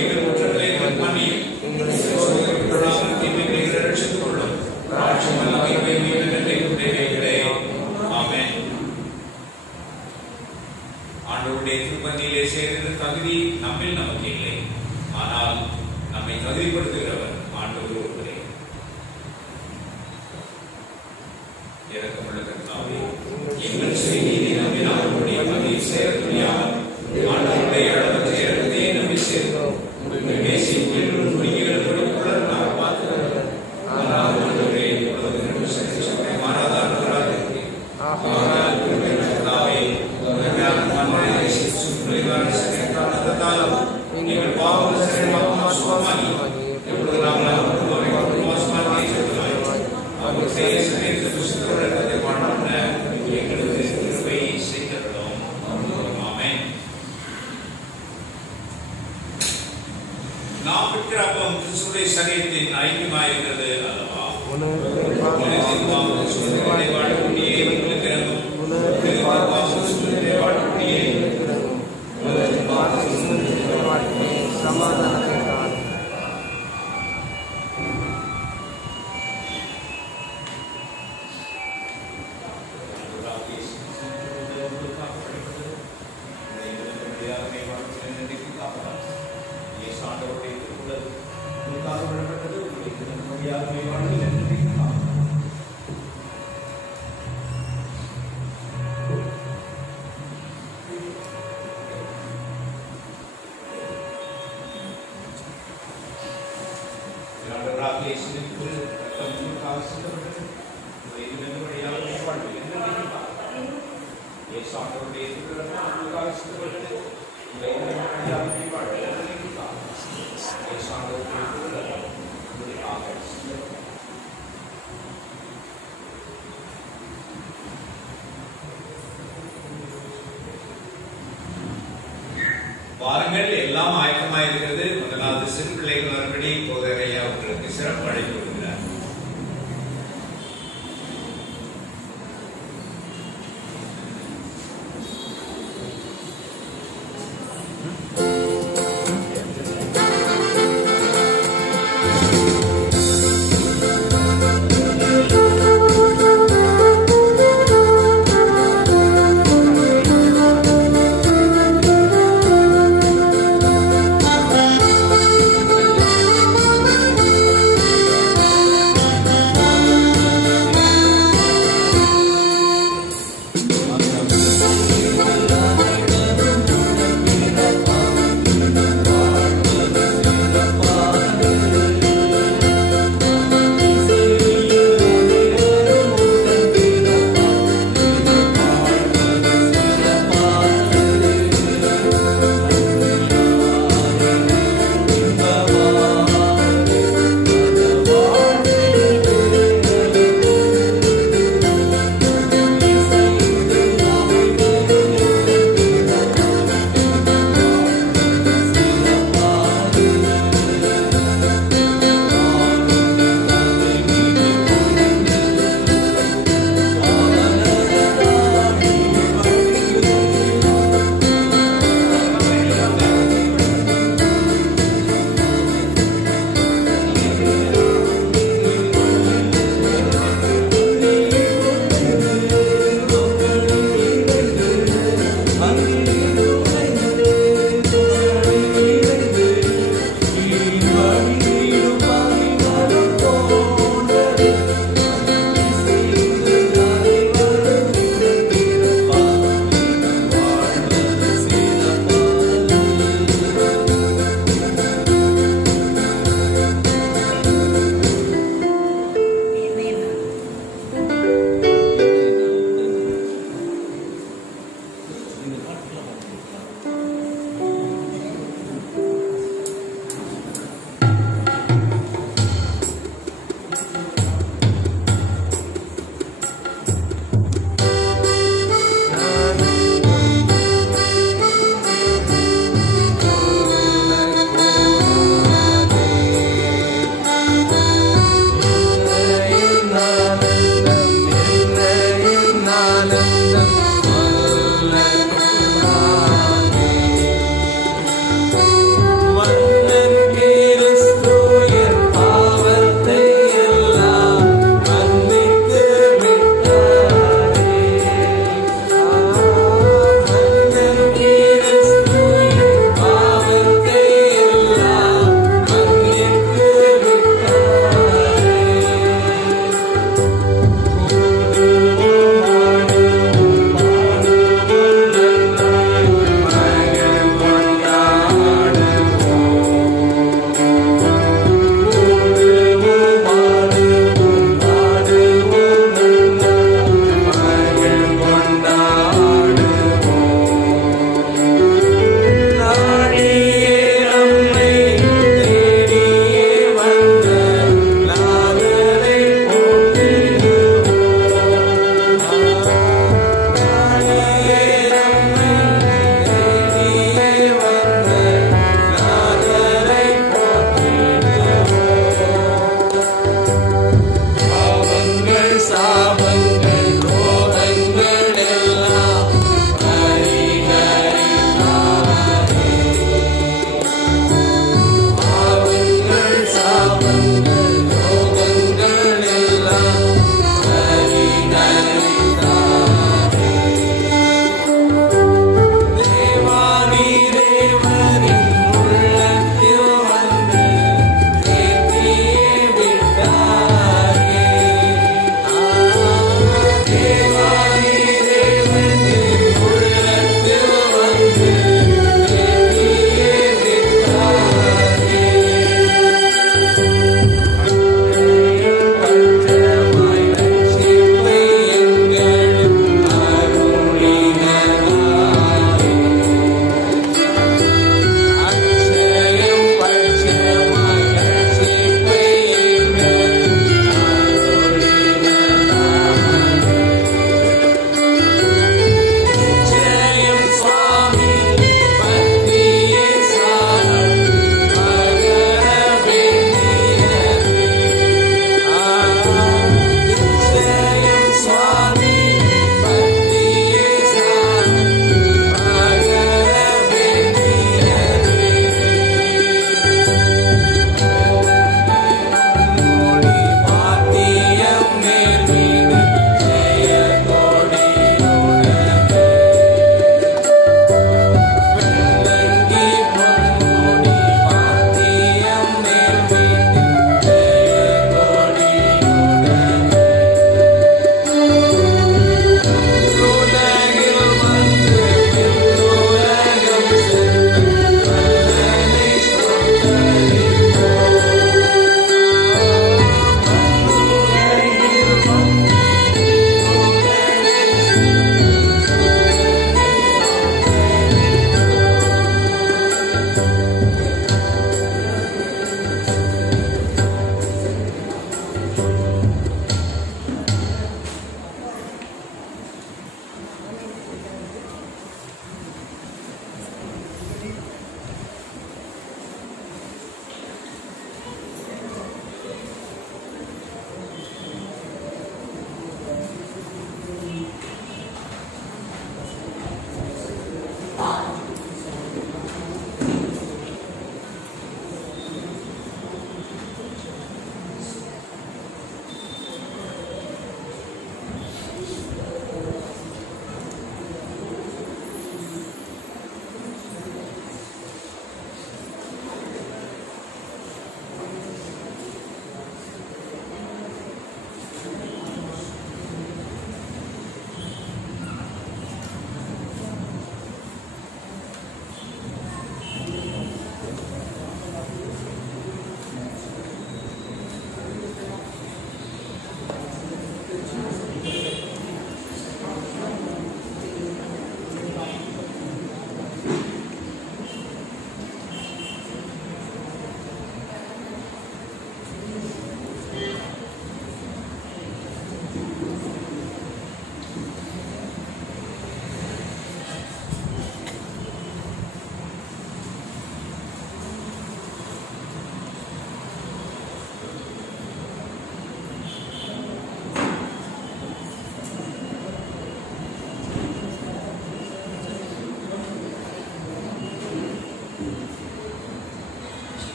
எங்கள் குற்றங்களை எங்களுக்கு மன்னியும். தீமைகளை ரட்சித்துக் கொள்ளும். ராஜ்யம் எல்லாம் என்றென்றைக்கும் உடையவைகளே. ஆமென். ஆண்டவருடைய திருப்பதியிலே சேர்ந்த தகுதி நம்மில் நமக்கு இல்லை. ஆனால் நம்மை தகுதிப்படுத்துகிறவர் ஆண்டவர் ஒருவரே. இரக்கமுள்ள கர்த்தாவே, எங்கள் செய்தியை நம்பினால் உம்முடைய பணியில் சேர முடியாமல் ஆண்டவருடைய அளவற்ற இரக்கத்தை நம்பி சேர்ந்தோம். உங்கள் பேசி என்றும் குறிகள் படிப்புள்ள நாம் பார்த்துக்கிறோம். ஆனால் ஆண்டவரே, உலக சக்தி மாறாதார்களாக இருக்கிறேன். ஆனால் கர்த்தாவே, எங்கள் பாவங்கள் சிறையாக சுகமாகி எப்பொழுது நாங்கள் அவர் செய்த புஸ்தகத்தை பாடாம எங்களுக்கு கிருபை செய்திருக்கிறோம். ஆமென். நாம் பெற்ற அப்பம் கிறிஸ்துவின் சரீரத்தின் ஐக்கியமாயிருக்கிறது அல்லவா? வாழக்கூடிய எங்களுக்கு இறங்கும். வாழக்கூடிய சமாதானத்தை தான் வாருங்கள், எல்லாம் ஆயத்தமாயிருக்கிறது. முதலாவது சிறு பிள்ளைகள் மறுபடி போதரையா அவர்களுக்கு சிறப்பு அழைப்பு விடுகிறார். Thank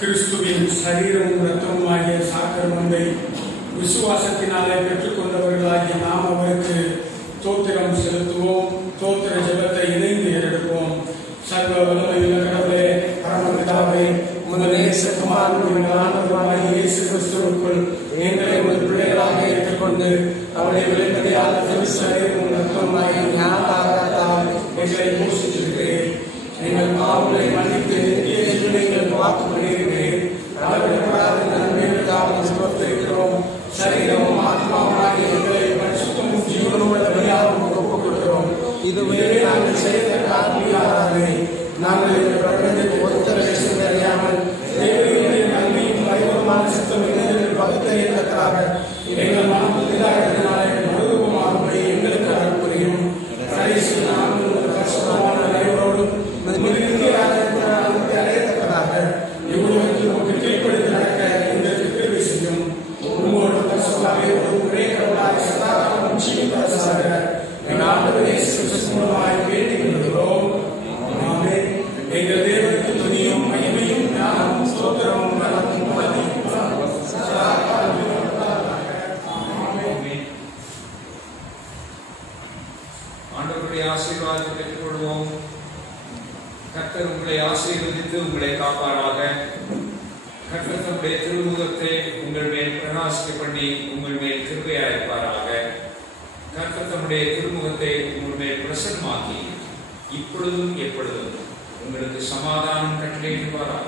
கிறிஸ்துவின் சரீரமும் இரத்தமுமாகிய சாக்கிரமத்தை விசுவாசத்தினாலே பெற்றுக்கொண்டவர்களாகிய நாம் அவருக்கு தோத்திரம் செலுத்துவோம். தோத்திர ஜெபத்தை இணைந்து ஏறெடுப்போம். சர்வ வல்லமையுள்ள கடவுளே, பரமபிதாவே, உமது நேசகுமாரனுடைய ஆண்டவராகிய இயேசு கிறிஸ்துவுக்குள் எங்களை உமது பிள்ளைகளாக ஏற்றுக்கொண்டு அவருடைய வெளிப்படையான திருச்சரீரமும் இரத்தமுமாகிய ஞானத்தால் எங்களை போஷித்திருக்கிறேன். எங்கள் பாவங்களை மன்னித்து நீங்கள் வாக்கு பண்ணியிருக்கிறேன். அளவிடப்படாத நன்மைகளுக்காக ஸ்தோத்திரிக்கிறோம். சரீரமும் ஆத்மாவுமாகிய எங்களை பரிசுத்தமும் ஜீவனும் உள்ளபடியாகவும் ஒப்புக் கொடுக்கிறோம். இதுவே நாங்கள் செய்த காரணமே. நாங்கள் இந்த பிரபஞ்சத்தை ஒத்த விஷயம் அறியாமல் தேவையுடைய நன்மையும் பயங்கரமான சித்தம் எங்கள் பகுத்தறியத்தக்காக எங்கள் மனதினாலே மறுரூபமாகும்படி எங்களுக்கு அருள் புரியும். கடைசி நாங்கள் கஷ்டமான நிலையோடும் அடையத்தக்கதாக இவ்வளவு நமக்கு கீழ்ப்படுத்தி நடக்க எங்களுக்கு தேவை செய்யும். உங்களோட பரிசுத்தமாக ஒரு ஒரே கடவுளாக சதாகாலம் ஜீவிப்பதாக எங்கள் ஆண்டவர் இயேசு கிறிஸ்து மூலமாய் வேண்டிக் கொள்கிறோம். ஆமென். எங்கள் தேவனுக்கு துதியும் மகிமையும் ஞானமும் ஸ்தோத்திரமும் நலமும் ஆண்டவருடைய ஆசீர்வாதத்தை பெற்றுக் கொள்வோம். கர்த்தர் உங்களை ஆசீர்வதித்து உங்களை காப்பாராக. கர்த்தர் தம்முடைய திருமுகத்தை உங்கள் மேல் பிரகாசிக்க பண்ணி உங்கள் மேல் கிருபையாயிருப்பாராக. கர்த்தர் தம்முடைய திருமுகத்தை உங்கள் மேல் பிரசன்னமாக்கி இப்பொழுதும் எப்பொழுதும் உங்களுக்கு சமாதானம் கட்டளையிடுவாராக.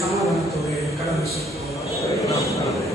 சமாதானத்தோடு கடமை சொல்லுவோம்.